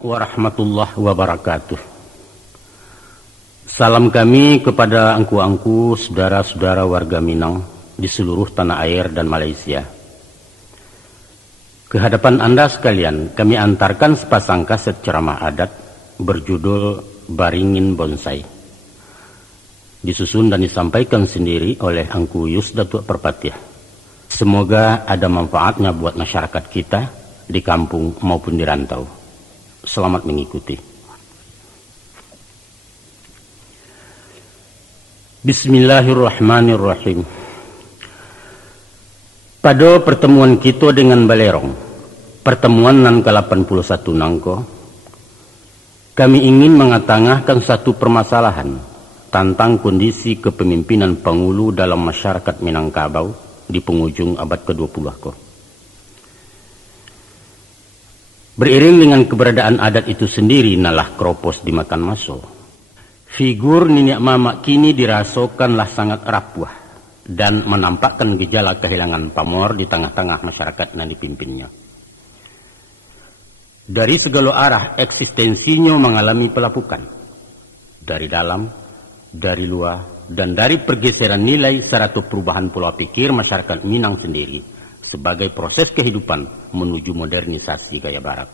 warahmatullahi wabarakatuh. Salam kami kepada angku-angku saudara-saudara warga Minang di seluruh tanah air dan Malaysia. Kehadapan Anda sekalian, kami antarkan sepasang kaset ceramah adat berjudul Baringin Bonsai. Disusun dan disampaikan sendiri oleh Angku Yus Datuk Perpatiah. Semoga ada manfaatnya buat masyarakat kita di kampung maupun di rantau. Selamat mengikuti. Bismillahirrahmanirrahim. Pada pertemuan kita dengan Balerong, pertemuan nan ke-81 nangko, kami ingin mengatangahkan satu permasalahan tentang kondisi kepemimpinan Pangulu dalam masyarakat Minangkabau di penghujung abad ke-20 ko. Beriring dengan keberadaan adat itu sendiri nalah kropos dimakan maso. Figur Niniak Mamak kini dirasakanlah sangat rapuh dan menampakkan gejala kehilangan pamor di tengah-tengah masyarakat yang dipimpinnya. Dari segala arah eksistensinya mengalami pelapukan. Dari dalam, dari luar, dan dari pergeseran nilai serta perubahan pola pikir masyarakat Minang sendiri sebagai proses kehidupan menuju modernisasi gaya barat.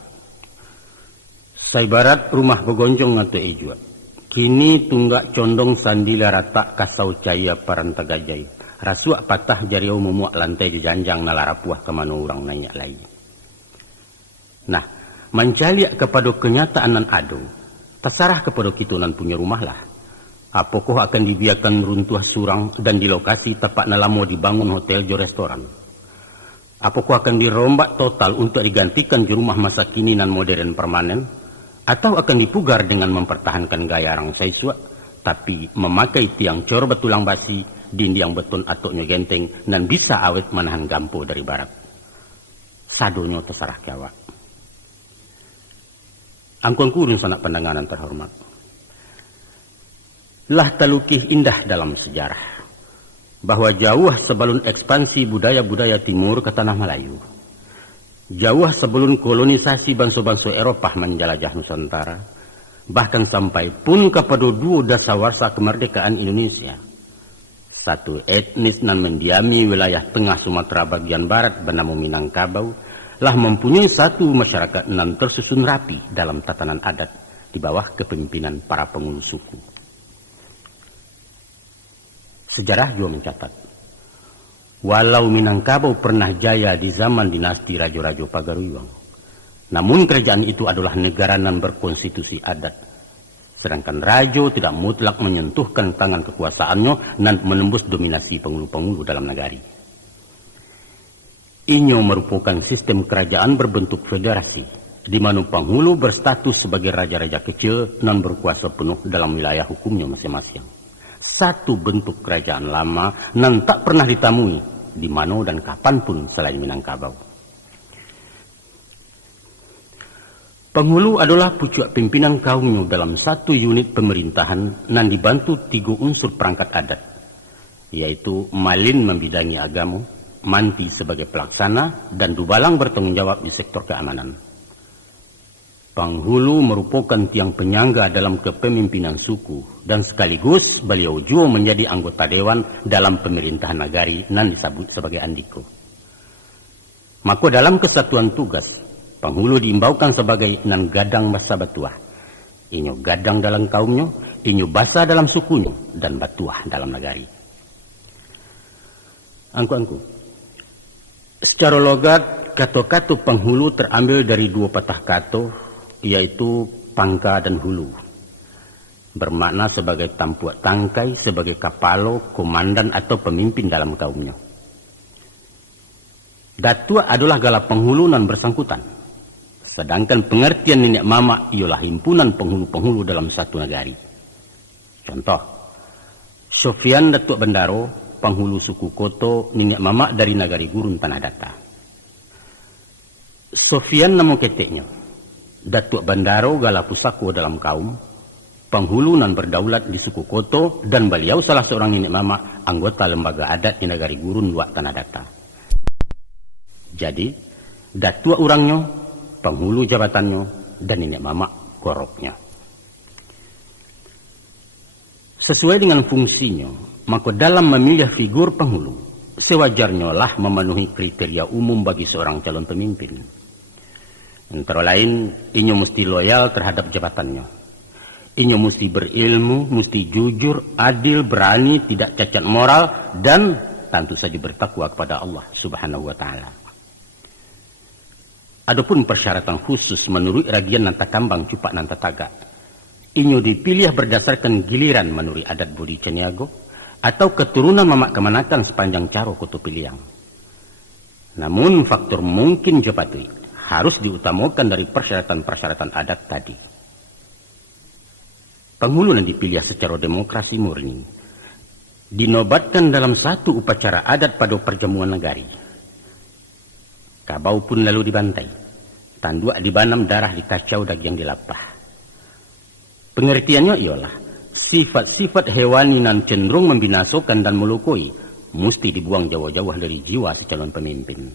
Sai barat rumah begonjong atau ejua. Kini tunggak condong sandila rata kasau caya paranta gajai. Rasuak patah jariau memuak lantai jejanjang nalarapuah kemana orang nanya lagi. Nah, mencaliak kepada kenyataan nan ado, terserah kepada kita nan punya rumah lah. Apakah akan dibiarkan runtuh surang dan di lokasi tepat nalamo dibangun hotel jo restoran? Apakah akan dirombak total untuk digantikan di rumah masa kini nan modern permanen? Atau akan dipugar dengan mempertahankan gaya orang saiswa, tapi memakai tiang cor betulang basi, dinding beton atoknya genteng, dan bisa awet menahan gampo dari barat. Sadonyo terserah kiawak. Angkuan kurun sanak pandanganan terhormat. Lah talukih indah dalam sejarah bahwa jauh sebelum ekspansi budaya-budaya timur ke tanah Melayu, jauh sebelum kolonisasi bangsa-bangsa Eropah menjelajah Nusantara, bahkan sampai pun kepada dua dasawarsa kemerdekaan Indonesia, satu etnis nan mendiami wilayah tengah Sumatera bagian barat bernama Minangkabau lah mempunyai satu masyarakat nan tersusun rapi dalam tatanan adat di bawah kepemimpinan para penghulu suku. Sejarah juga mencatat, walau Minangkabau pernah jaya di zaman dinasti Rajo-Rajo Pagaruyuang, namun kerajaan itu adalah negara nan berkonstitusi adat, sedangkan Rajo tidak mutlak menyentuhkan tangan kekuasaannya dan menembus dominasi penghulu-penghulu dalam negari. Inyo merupakan sistem kerajaan berbentuk federasi, di mana penghulu berstatus sebagai raja-raja kecil dan berkuasa penuh dalam wilayah hukumnya masing-masing. Satu bentuk kerajaan lama nan tak pernah ditemui di mana dan kapanpun selain Minangkabau. Penghulu adalah pucuk pimpinan kaumnya dalam satu unit pemerintahan nan dibantu tiga unsur perangkat adat, yaitu Malin membidangi agama, Manti sebagai pelaksana, dan Dubalang bertanggung jawab di sektor keamanan. Penghulu merupakan tiang penyangga dalam kepemimpinan suku dan sekaligus beliau juga menjadi anggota dewan dalam pemerintahan nagari nan disebut sebagai andiko. Maka dalam kesatuan tugas, penghulu diimbaukan sebagai nan gadang basa batuah. Inyo gadang dalam kaumnya, inyo basa dalam sukunya, dan batuah dalam nagari. Angku-angku, secara logat, kata-kata penghulu terambil dari dua patah kata, yaitu pangka dan hulu, bermakna sebagai tampuak tangkai, sebagai kapalo, komandan atau pemimpin dalam kaumnya. Datua adalah gala penghulu nan bersangkutan, sedangkan pengertian Niniak Mamak ialah himpunan penghulu-penghulu dalam satu negari. Contoh, Sofian Datuk Bendaro, penghulu suku Koto Niniak Mamak dari Nagari Gurun Tanah Datar. Sofian nama keteknya, Datuk Bandaro gala pusako dalam kaum, penghulu nan berdaulat di suku Koto, dan beliau salah seorang Niniak Mamak, anggota lembaga adat di Nagari Gurun Luak Tanah Datar. Jadi, datua orangnya, penghulu jabatannya, dan nenek mamak koroknya. Sesuai dengan fungsinya, maka dalam memilih figur penghulu, sewajarnya lah memenuhi kriteria umum bagi seorang calon pemimpin. Antara lain, inyo mesti loyal terhadap jabatannya. Inyo mesti berilmu, mesti jujur, adil, berani, tidak cacat moral, dan tentu saja bertakwa kepada Allah Subhanahu wa Ta'ala. Adapun persyaratan khusus menurut ragian nanta kambang cupak nanta tagak, inyo dipilih berdasarkan giliran menurut adat budi caniago atau keturunan mamak kemanakan sepanjang caro kutu piliang. Namun faktor mungkin jepatui harus diutamakan dari persyaratan-persyaratan adat tadi. Penghulu yang dipilih secara demokrasi murni dinobatkan dalam satu upacara adat pada perjamuan negari. Kabau pun lalu dibantai, tanduk dibanam, darah dikacau, daging dilapah. Pengertiannya ialah sifat-sifat hewani nan cenderung membinasakan dan melukai mesti dibuang jauh-jauh dari jiwa si calon pemimpin.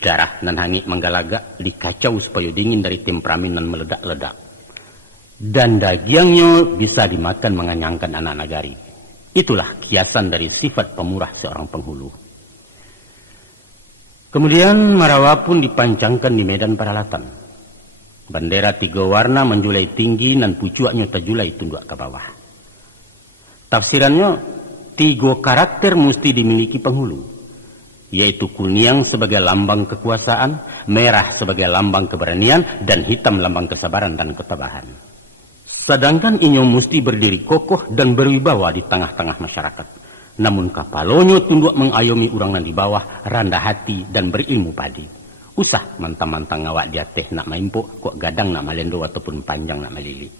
Darah nan hangit menggalagak dikacau supaya dingin dari temperamen nan meledak-ledak. Dan dagingnya bisa dimakan mengenyangkan anak nagari. Itulah kiasan dari sifat pemurah seorang penghulu. Kemudian marawa pun dipancangkan di medan peralatan. Bendera 3 warna menjulai tinggi dan pucuaknya terjulai tunduk ke bawah. Tafsirannya, 3 karakter mesti dimiliki penghulu, yaitu kuning sebagai lambang kekuasaan, merah sebagai lambang keberanian, dan hitam lambang kesabaran dan ketabahan. Sedangkan inyo mesti berdiri kokoh dan berwibawa di tengah-tengah masyarakat. Namun kapalonyo tunduk mengayomi orang di bawah, rendah hati dan berilmu padi. Usah mantang-mantang ngawak dia teh nak maimpo, kok gadang nak malendo ataupun panjang nak malili.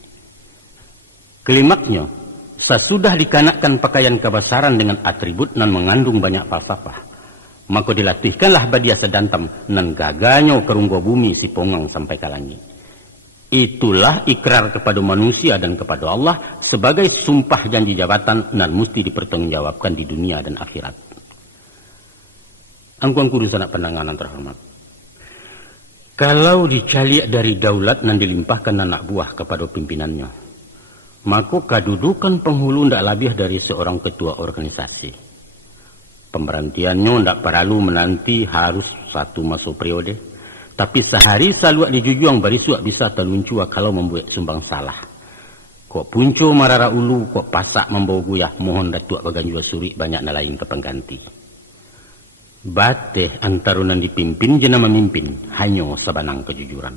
Klimaksnya, sesudah dikanakkan pakaian kebesaran dengan atribut nan mengandung banyak falsafah, maka dilatihkanlah badia sedantam nan gaganyo kerunggo bumi si pongang sampai ke langit. Itulah ikrar kepada manusia dan kepada Allah sebagai sumpah janji jabatan dan mesti dipertanggungjawabkan di dunia dan akhirat. Angkuan kudu sanak penanganan terhormat. Kalau dicaliak dari daulat dan dilimpahkan anak buah kepada pimpinannya, maka kedudukan penghulu tidak lebih dari seorang ketua organisasi. Pemberhentiannya tidak perlu menanti harus 1 masa periode. Tapi sehari saluak dijujuang barisuak bisa teluncua kalau membuat sumbang salah. Kok punco marara ulu, kok pasak membawa guyah, mohon datuk bagan jua suri banyak nalain ke pengganti. Bateh antarunan dipimpin jena memimpin, hanya sabanang kejujuran.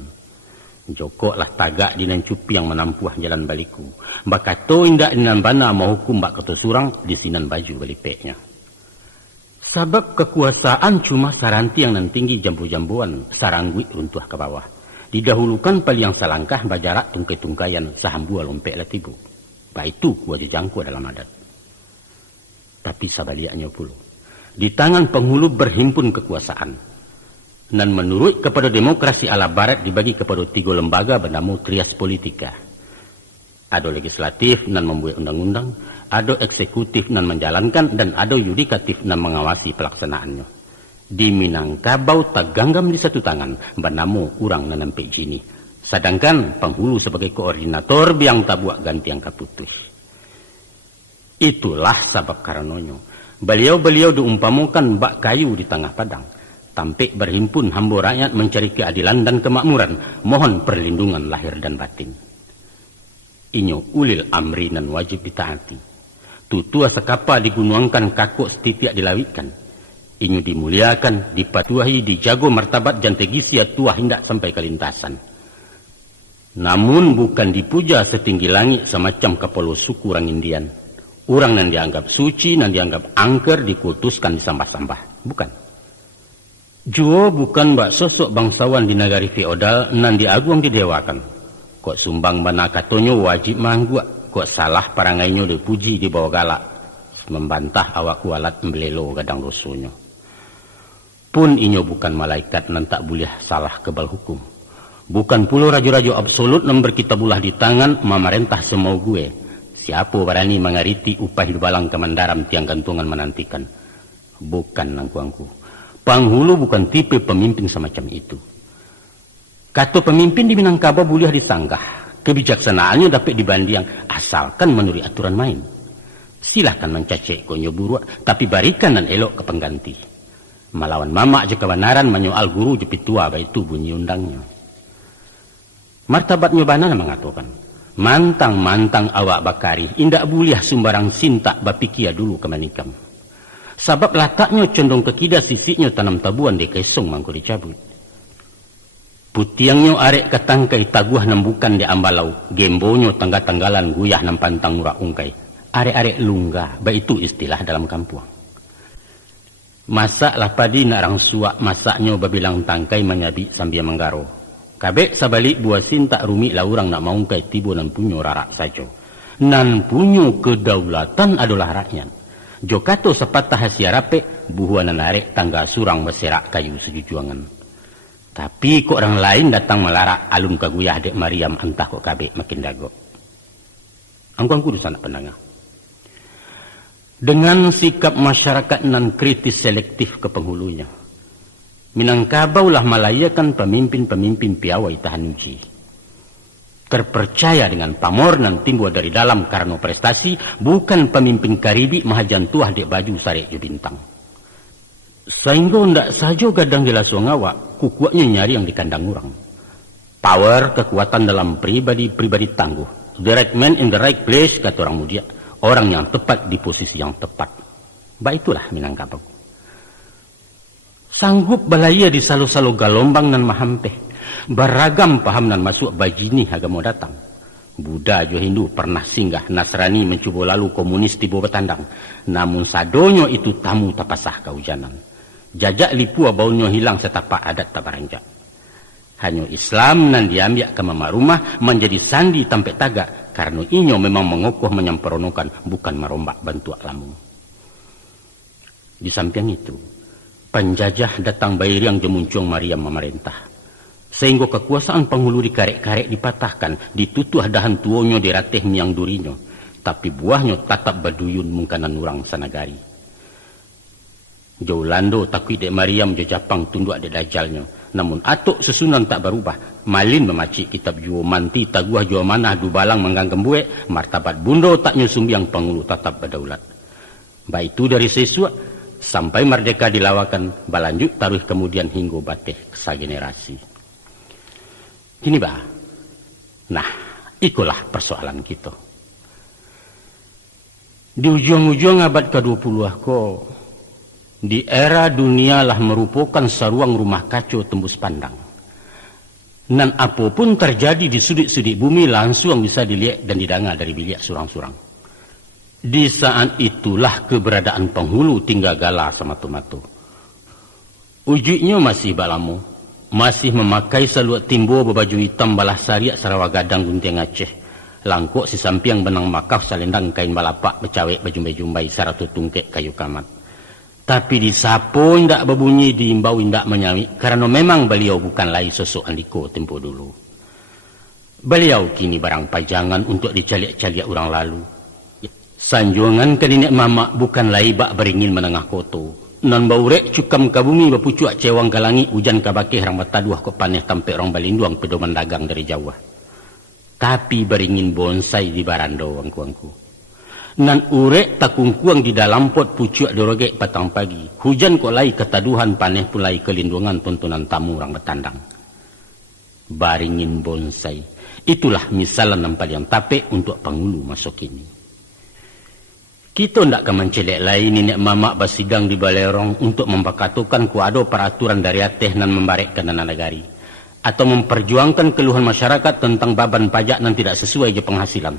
Jokok lah tagak dinan cupi yang menampuah jalan baliku. Bakato indak dinan bana mau hukum bak ketu surang, disinan baju balipeknya. Sebab kekuasaan cuma saranti yang nan tinggi jambu-jambuan, sarangguit runtuh ke bawah. Didahulukan paliang selangkah bajarak tungkai-tungkayan sahambua lompek latibu. Itu wajib jangkau dalam adat. Tapi sabaliaknya pula, di tangan penghulu berhimpun kekuasaan. Dan menurut kepada demokrasi ala barat dibagi kepada 3 lembaga bernama trias politika. Ada legislatif dan membuat undang-undang, ada eksekutif dan menjalankan, dan ada yudikatif dan mengawasi pelaksanaannya. Di Minangkabau teganggam di satu tangan, bernama urang dan nampak jini. Sedangkan penghulu sebagai koordinator biang tabuak ganti yang kaputus. Itulah sebab karenanya beliau-beliau diumpamakan bak kayu di tengah padang. Tampik berhimpun hamba rakyat mencari keadilan dan kemakmuran, mohon perlindungan lahir dan batin. Inyo ulil amri dan wajib ditaati. Tutua sekapa digunuangkan kakuk setitiak dilawikan. Inyo dimuliakan, dipatuahi, dijago martabat dan tegisia tua hendak sampai ke lintasan. Namun bukan dipuja setinggi langit semacam kepala suku orang Indian. Orang yang dianggap suci, yang dianggap angker, dikultuskan, disambah-sambah. Bukan. Juo bukan bak sosok bangsawan di negari feodal nan diagung didewakan. Kok sumbang bana katonyo wajib mangguak. Kok salah parangainya dipuji di bawah galak. Membantah awak kualat mbelelo gadang dosonya. Pun inyo bukan malaikat nan tak boleh salah kebal hukum. Bukan pula raja-raja absolut nan berkitabulah di tangan memerintah semau gue. Siapa berani mengariti upah balang kemandaram tiang gantungan menantikan. Bukan nangku-angku. Penghulu bukan tipe pemimpin semacam itu. Kata pemimpin di Minangkabau boleh disanggah, kebijaksanaannya dapat dibanding asalkan menurut aturan main. Silahkan mencacik konyo buruk, tapi barikan dan elok ke pengganti. Melawan mamak je kebenaran menyoal guru je pitua, itu bunyi undangnya. Martabatnya Banana mengatakan, mantang-mantang awak bakari, indak boleh sembarang sintak bapikia dulu ke manikam. Sebab lataknya condong ke kida sisiknya tanam tabuan de kesong mangko dicabut. Putiangnya arek ketangkai taguah nembukan di ambalau, gembonyo tangga-tanggalan guyah nampantang murah ungkai. Arek-arek lunga, itu istilah dalam kampung. Masak lah padi nak rang suak, masaknya babilang tangkai menyabi sambil menggaro. Kabek sabalik buah sintak rumi lah orang nak maungkai tibo nan punyo rarak saja. Nan punyo kedaulatan adalah rakyat. Jokato sepatah hasia rape, buhuan narek tangga surang berserak kayu sejujuangan. Tapi kok orang lain datang melarak alun kaguyah dek Mariam entah kok kabek makin dago. Angkuang kudu sanak pendengar. Dengan sikap masyarakat nan kritis selektif ke penghulunya, Minangkabau lah melayakan pemimpin-pemimpin piawai tahan uji. Terpercaya dengan pamor nan timbul dari dalam karena prestasi, bukan pemimpin karibi mahajan tuah dek baju sarek je bintang. Sehingga ndak saja gadang jelas awak, kukuaknya nyari yang di kandang orang. Power, kekuatan dalam pribadi tangguh. The right man in the right place, kata orang mudia. Orang yang tepat di posisi yang tepat. Itulah Minangkabau. Sanggup balaya di salo-salo galombang nan mahampeh. Beragam paham nan masuk bajini agama datang. Buddha jo Hindu pernah singgah, Nasrani mencuba lalu, komunis tiba betandang. Namun sadonyo itu tamu tapasah kehujanan. Jajak lipua baunya hilang setapak adat tabaranjak. Hanya Islam nan diambil ke mama rumah menjadi sandi tampek tagak. Karena inyo memang mengokoh menyemperonokan, bukan merombak bantuak lambung. Di samping itu, penjajah datang bayar yang jemuncung Mariam memerintah. Sehingga kekuasaan penghulu dikarek-karek dipatahkan, ditutuh dahan tuonyo diratih miang durinyo. Tapi buahnya tatap baduyun mungkanan orang sanagari. Jauh lando takui dek Mariam jo Japang tunduk dek dajalnya. Namun atuk sesunan tak berubah. Malin memacik kitab juo manti taguah juo manah dubalang mengganggem buek. Martabat bundo tak nyusumbiang penghulu tatap berdaulat. Baik itu dari siswa sampai merdeka dilawakan, balanjut taruh kemudian hingga bateh sa generasi. Gini bah. Nah, ikulah persoalan kita. Di ujung-ujung abad ke-20 kok, di era dunia lah merupakan saruang rumah kacau tembus pandang. Nan apapun terjadi di sudut-sudut bumi langsung bisa dilihat dan didengar dari bilik surang-surang. Di saat itulah keberadaan penghulu tinggal gala sematu-matu. Ujiknya masih balamu, masih memakai saluat timbo berbaju hitam balah sariak Sarawak gadang gunting Aceh. Langkuk si sampiang benang makaf salendang kain balapak becawek bejumbai-jumbai saratu tungkek kayu kamat. Tapi di sapo ndak berbunyi, diimbau ndak menyawi, karena memang beliau bukan lagi sosok Andiko tempo dulu. Beliau kini barang pajangan untuk dicaliak-caliak orang lalu. Sanjungan ke nenek mamak bukan lagi bak beringin menengah koto. Non baurek cukam kabumi bapucuak cewang galangi hujan kabakeh rang bataduah kok paneh tampek orang balinduang pedoman dagang dari Jawa. Tapi beringin bonsai di barando angku-angku. Nan urek takungkuang di dalam pot pucuak dorogek patang pagi. Hujan kok lai ketaduhan paneh pulai kelindungan tontonan tamu orang betandang. Baringin bonsai. Itulah misalan nampak yang tapek untuk penghulu masuk ini. Kita ndak akan mencelek lain nenek mamak basidang di balerong untuk membakatukan kuado peraturan dari ateh nan membarekkan dana negari. Atau memperjuangkan keluhan masyarakat tentang beban pajak nan tidak sesuai je penghasilan.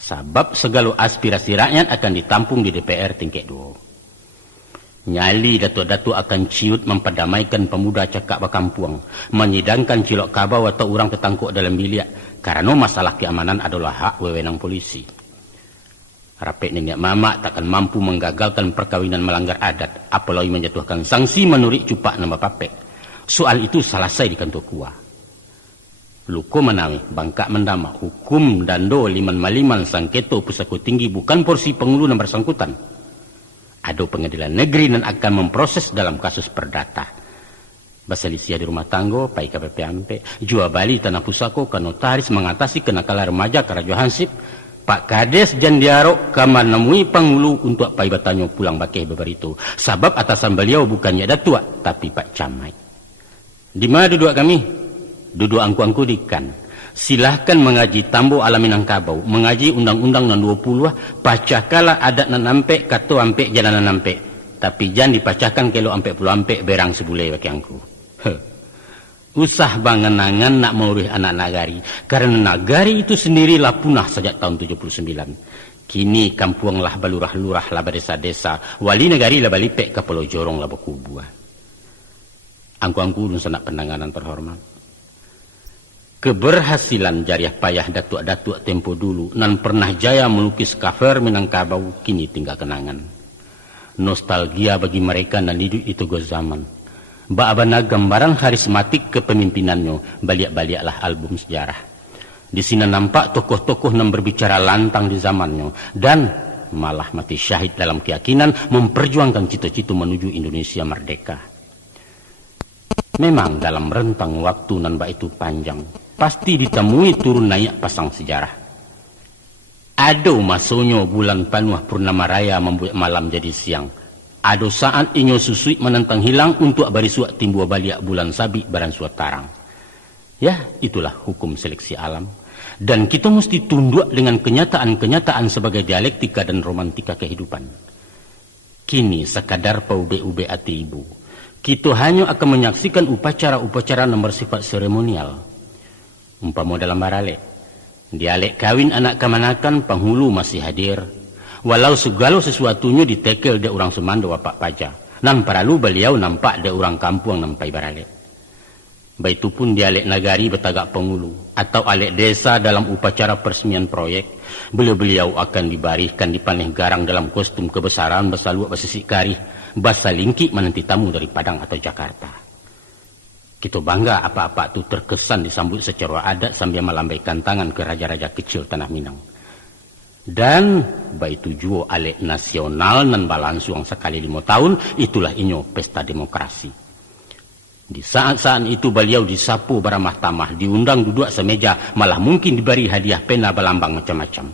Sebab segala aspirasi rakyat akan ditampung di DPR tingkat 2. Nyali datuk-datuk akan ciut memperdamaikan pemuda cakap bakampuang, menyidangkan cilok kabau atau orang tertangkuk dalam bilik, karena masalah keamanan adalah hak wewenang polisi. Rapek nenek mamak takkan mampu menggagalkan perkawinan melanggar adat, apalagi menjatuhkan sanksi menurut cupak nama papek. Soal itu selesai di kantor kuah. Luko menawi, bangkak mendama, hukum dando liman maliman sangketo pusako tinggi bukan porsi penghulu yang bersangkutan. Ada pengadilan negeri dan akan memproses dalam kasus perdata. Basalisia di rumah tanggo, pai KPP, jual bali tanah pusako, ke notaris mengatasi kenakalan remaja Karajo Hansip, Pak Kades jandiaro kamar nemui panghulu untuk pai batanyo pulang bakeh beberito. Sebab atasan beliau bukannya datua, tapi Pak Camai. Di mana duduk kami? Duduk angku-angku di kan. Silahkan mengaji Tambo Alam Minangkabau, mengaji undang-undang nan 20, pacakala adat nan ampe, kato ampe jalanan ampe. Tapi jangan dipacakan kelo ampe puluh ampe berang sebule bagi angku. Usah bangenangan nak meurih anak nagari, karena nagari itu sendirilah punah sejak tahun 79. Kini kampuanglah balurah-lurah lah desa-desa, wali negari lah balipek ke Pulau Jorong lah berkubuah. Angku-angku sanak penanganan terhormat. Keberhasilan jariah payah datuk-datuk tempo dulu nan pernah jaya melukis cover Minangkabau kini tinggal kenangan. Nostalgia bagi mereka nan hidup itu go zaman. Ba'abana gambaran karismatik kepemimpinannya, baliak-baliaklah album sejarah. Di sini nampak tokoh-tokoh yang berbicara lantang di zamannya dan malah mati syahid dalam keyakinan memperjuangkan cita-cita menuju Indonesia merdeka. Memang dalam rentang waktu nan itu panjang, pasti ditemui turun naik pasang sejarah. Ada masonyo bulan panuh purnama raya membuat malam jadi siang. Ada saat inyo susui menentang hilang untuk barisuak timbua baliak bulan sabi baran suat tarang. Ya, itulah hukum seleksi alam. Dan kita mesti tunduk dengan kenyataan-kenyataan sebagai dialektika dan romantika kehidupan. Kini sekadar paube-ube ati ibu. Kita hanya akan menyaksikan upacara-upacara yang bersifat seremonial. Umpama dalam barale. Dialek kawin anak kemanakan penghulu masih hadir. Walau segala sesuatunya ditekel de orang semando wapak paja. Nan paralu beliau nampak de orang kampung nampai barale. Baitupun dialek nagari betagak penghulu atau alek desa dalam upacara peresmian proyek, beliau-beliau akan dibarikan dipaneh garang dalam kostum kebesaran basaluak basisik karih, basalingki menanti tamu dari Padang atau Jakarta. Kita bangga apa-apa itu terkesan disambut secara adat sambil melambaikan tangan ke raja-raja kecil Tanah Minang. Dan baitu juo alek nasional nan balansuang sekali 5 tahun, itulah inyo pesta demokrasi. Di saat-saat itu beliau disapu baramah tamah, diundang duduk semeja, malah mungkin diberi hadiah pena balambang macam-macam.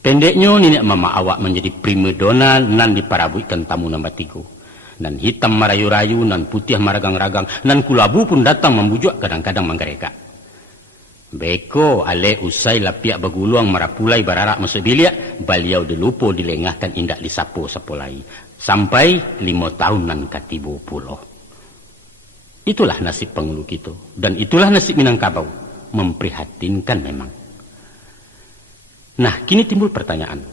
Pendeknya nenek mama awak menjadi primadona nan diparabuikan tamu nombor 3. Nan hitam merayu-rayu, nan putih maragang-ragang, nan kulabu pun datang membujuk kadang-kadang manggereka. Beko ale usai lapiak baguluang marapulai bararak masuk biliak, beliau dilupo dilengahkan indak disapu sepulai. Sampai 5 tahun nan katibo puloh. Itulah nasib penghulu kita. Dan itulah nasib Minangkabau. Memprihatinkan memang. Nah, kini timbul pertanyaan.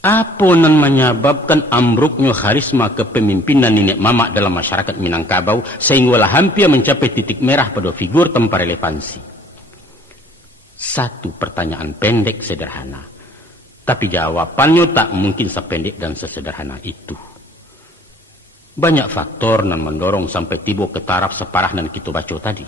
Apa yang menyebabkan ambruknya karisma kepemimpinan nenek mamak dalam masyarakat Minangkabau sehingga hampir mencapai titik merah pada figur tanpa relevansi? Satu pertanyaan pendek sederhana. Tapi jawabannya tak mungkin sependek dan sesederhana itu. Banyak faktor yang mendorong sampai tiba ke taraf separah yang kita baca tadi.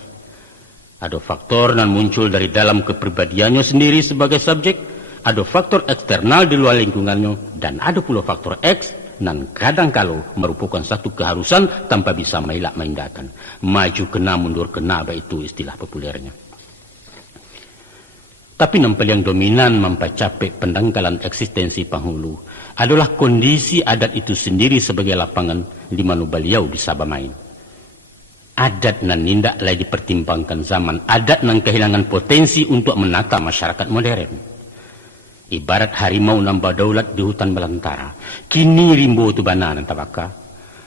Ada faktor yang muncul dari dalam kepribadiannya sendiri sebagai subjek, ada faktor eksternal di luar lingkungannya, dan ada pula faktor X yang kadang-kala merupakan satu keharusan tanpa bisa melak menindakkan. Maju kena, mundur kena, itu istilah populernya. Tapi yang paling dominan mempercapai pendangkalan eksistensi penghulu adalah kondisi adat itu sendiri sebagai lapangan di mana beliau bisa bermain. Adat nan nindak lagi dipertimbangkan zaman, adat nan kehilangan potensi untuk menata masyarakat modern. Ibarat harimau nambah daulat di hutan belantara, kini rimbo tu bana nan tabaka.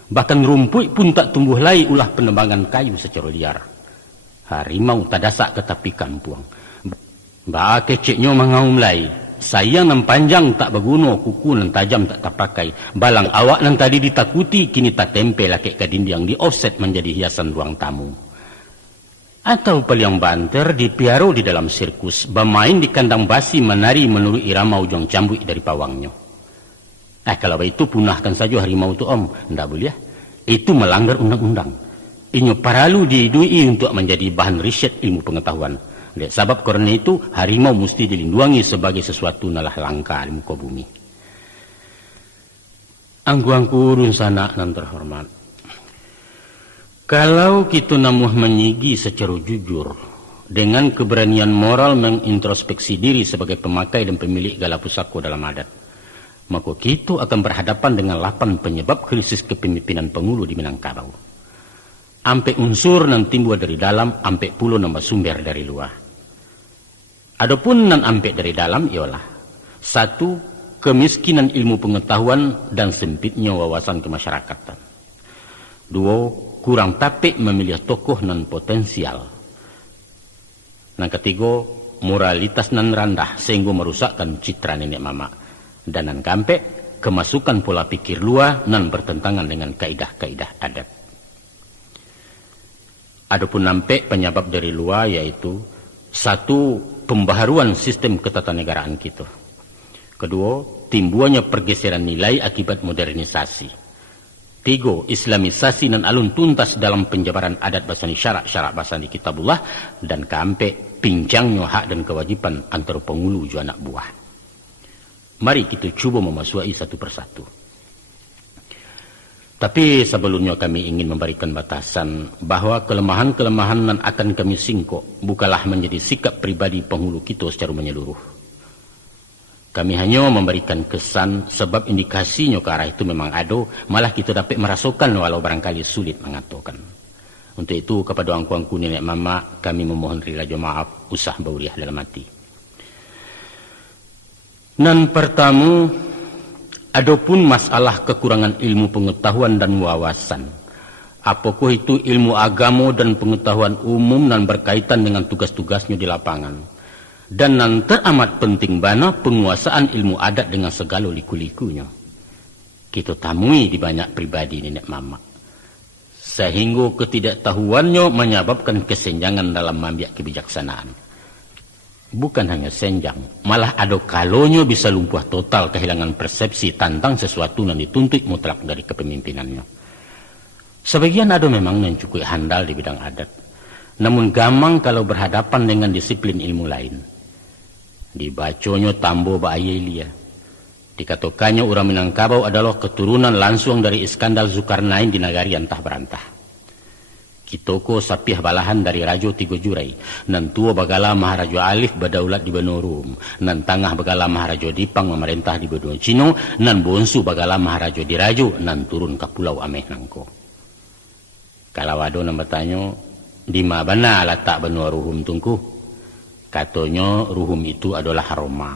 Bahkan rumput pun tak tumbuh lagi ulah penebangan kayu secara liar. Harimau tadasak ke tepi kampung. Ba keceknya mengaum lagi. Sayang nan panjang tak berguna, kuku nan tajam tak terpakai. Balang awak nan tadi ditakuti kini tak tempel laki ke dinding di offset menjadi hiasan ruang tamu. Atau paling banter dipiaro di dalam sirkus, bermain di kandang basi menari menurut irama ujung cambuk dari pawangnya. Kalau itu punahkan saja harimau itu om, ndak boleh. Itu melanggar undang-undang. Inyo paralu diidui untuk menjadi bahan riset ilmu pengetahuan. Sebab karena itu harimau mesti dilindungi sebagai sesuatu nalah langka di muka bumi. Angku-angku urun sana nan terhormat. Kalau kita namuh menyigi secara jujur, dengan keberanian moral mengintrospeksi diri sebagai pemakai dan pemilik gala pusako dalam adat, maka kita akan berhadapan dengan 8 penyebab krisis kepemimpinan pengulu di Minangkabau. Ampe unsur nan timbul dari dalam, ampe puluh nambah sumber dari luar. Adapun nan ampe dari dalam ialah: 1. Kemiskinan ilmu pengetahuan dan sempitnya wawasan kemasyarakatan. 2. Kurang tapik memilih tokoh nan potensial. Yang ketiga, moralitas nan rendah sehingga merusakkan citra nenek mama. Dan nan keempat, kemasukan pola pikir luar nan bertentangan dengan kaidah-kaidah adat. Adapun nampak penyebab dari luar yaitu: 1. Pembaharuan sistem ketatanegaraan kita. 2. Timbulnya pergeseran nilai akibat modernisasi. 3. Islamisasi dan alun tuntas dalam penjabaran adat bahasa syarak-syarak bahasa di kitabullah. Dan keempat, pincangnya hak dan kewajiban antara pengulu dan anak buah. Mari kita cuba memasuki satu persatu. Tapi sebelumnya kami ingin memberikan batasan bahwa kelemahan-kelemahan yang akan kami singkok bukanlah menjadi sikap pribadi penghulu kita secara menyeluruh. Kami hanya memberikan kesan sebab indikasinya ke arah itu memang ada, malah kita dapat merasakan walau barangkali sulit mengatakan. Untuk itu kepada angku-angku nenek mama kami memohon rilajo maaf usah bauriah dalam hati. Nan pertama, adapun masalah kekurangan ilmu pengetahuan dan wawasan, apakah itu ilmu agama dan pengetahuan umum dan berkaitan dengan tugas-tugasnya di lapangan, dan nan teramat penting bana penguasaan ilmu adat dengan segala liku-likunya. Kita temui di banyak pribadi nenek mama, sehingga ketidaktahuannya menyebabkan kesenjangan dalam membiak kebijaksanaan. Bukan hanya senjang, malah ada kalonyo bisa lumpuh total kehilangan persepsi tentang sesuatu yang dituntut mutlak dari kepemimpinannya. Sebagian ada memang yang cukup handal di bidang adat, namun gamang kalau berhadapan dengan disiplin ilmu lain. Dibaconyo tambo ba'ayelia. Dikatakannya orang Minangkabau adalah keturunan langsung dari Iskandar Zulkarnain di nagari antah berantah. Kitoko sapiah balahan dari Rajo Tigo Jurai, nan tua bagala Maharajo Alif badaulat di Benorum, nan tangah bagala Maharajo Dipang memerintah di Benua Cino, nan bonsu bagala Maharajo Dirajo, nan turun ke Pulau Ameh Nangko. Kalau ada yang bertanya, di mana letak benua ruhum tungku? Katanya ruhum itu adalah Roma.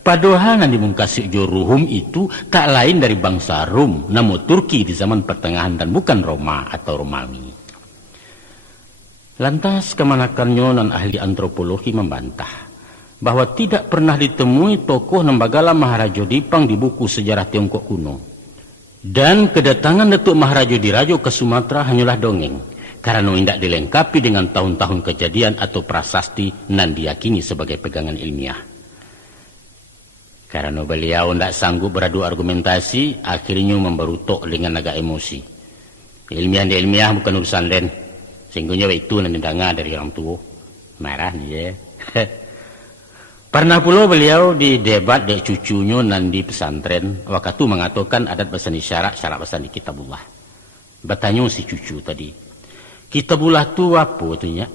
Padahal yang dimungkasi jo ruhum itu tak lain dari bangsa Rum, namun Turki di zaman pertengahan dan bukan Roma atau Romawi. Lantas kemanakannya nan ahli antropologi membantah bahwa tidak pernah ditemui tokoh Nembagala Maharajo Dipang di buku sejarah Tiongkok kuno. Dan kedatangan Datuk Maharajo Dirajo ke Sumatera hanyalah dongeng, karena tidak dilengkapi dengan tahun-tahun kejadian atau prasasti nan diyakini sebagai pegangan ilmiah. Karena beliau tidak sanggup beradu argumentasi, akhirnya memberutok dengan agak emosi. Ilmiah bukan urusan lain. Sehingga itu nanti dengar dari orang tua. Marah nih ya. Pernah pula beliau di debat dek cucunya nanti pesantren. Waktu itu mengatakan adat bahasa syarak bahasa di kitabullah. Bertanya si cucu tadi, kitabullah itu apa tunya?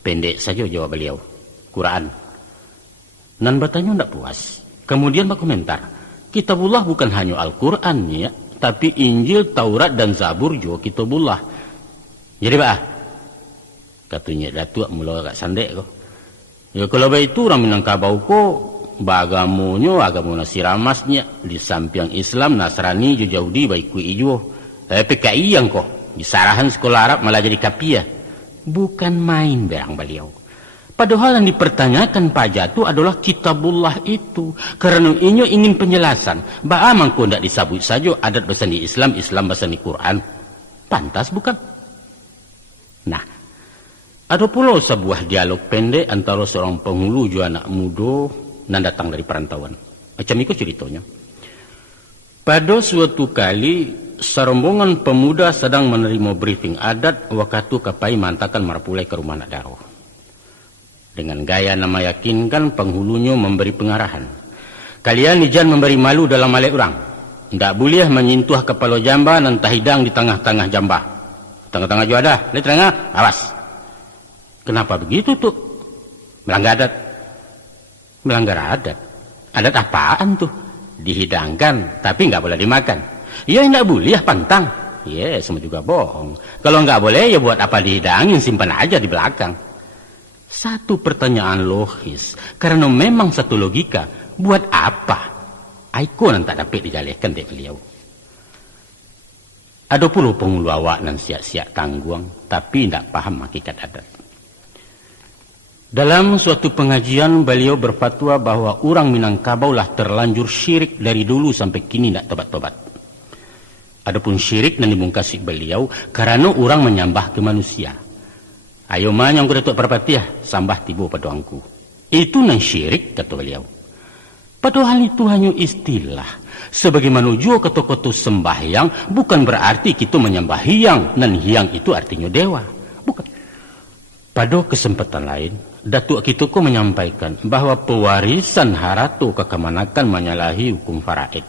Pendek saja jawab beliau, Quran. Nan bertanya tidak puas. Kemudian berkomentar, kitabullah bukan hanya Al-Quran ya, tapi Injil, Taurat dan Zabur juga kitabullah. Jadi katanya datuk mula agak sandek kok. Ya kalau itu orang Minangkabau kok bagamonyo agama nasiramasnya di samping Islam, Nasrani, Yahudi baik ku ijo. PKI yang kok disarahan sekolah Arab malah jadi kapia. Bukan main berang beliau. Padahal yang dipertanyakan Pak Jatuh adalah kitabullah itu. Karena ini ingin penjelasan. Bagaimana kau tidak disabut saja adat bahasa di Islam, Islam bahasa di Quran. Pantas bukan? Nah, ada pula sebuah dialog pendek antara seorang penghulu juga anak muda yang datang dari perantauan. Macam itu ceritanya. Pada suatu kali, serombongan pemuda sedang menerima briefing adat waktu kapai mantakan marpulai ke rumah anak daroh. Dengan gaya nama yakinkan penghulunya memberi pengarahan. Kalian ijan memberi malu dalam malek orang. ndak boleh menyentuh kepala jamba dan tahidang di tengah-tengah jamba. Tengah-tengah juga dah, lihat tengah, awas. Kenapa begitu tuh? Melanggar adat. Melanggar adat. Adat apaan tuh? Dihidangkan, tapi nggak boleh dimakan. Ya nggak boleh, ya pantang. Ya, sama juga bohong. Kalau nggak boleh, ya buat apa dihidangin, simpan aja di belakang. Satu pertanyaan logis, karena memang satu logika. Buat apa? Aiko nan tak dapat dijalehkan dek beliau. Ada puluh penghulu awak nan siap-siap tangguang, tapi tidak paham hakikat adat. Dalam suatu pengajian, beliau berfatwa bahwa orang Minangkabau lah terlanjur syirik dari dulu sampai kini tidak tobat-tobat. Adapun syirik nan dibungkasi beliau, karena orang menyembah ke manusia. Ayo manyang kuda tuk perpatiah, sambah tibu paduangku. Itu nan syirik, kata beliau. Padahal itu hanya istilah. Sebagaimana jua kata-kata sembahyang bukan berarti kita menyembah hiang. Dan hiang itu artinya dewa. Bukan. Pada kesempatan lain, Datuk kita ko menyampaikan bahwa pewarisan haratu kekemanakan menyalahi hukum faraid.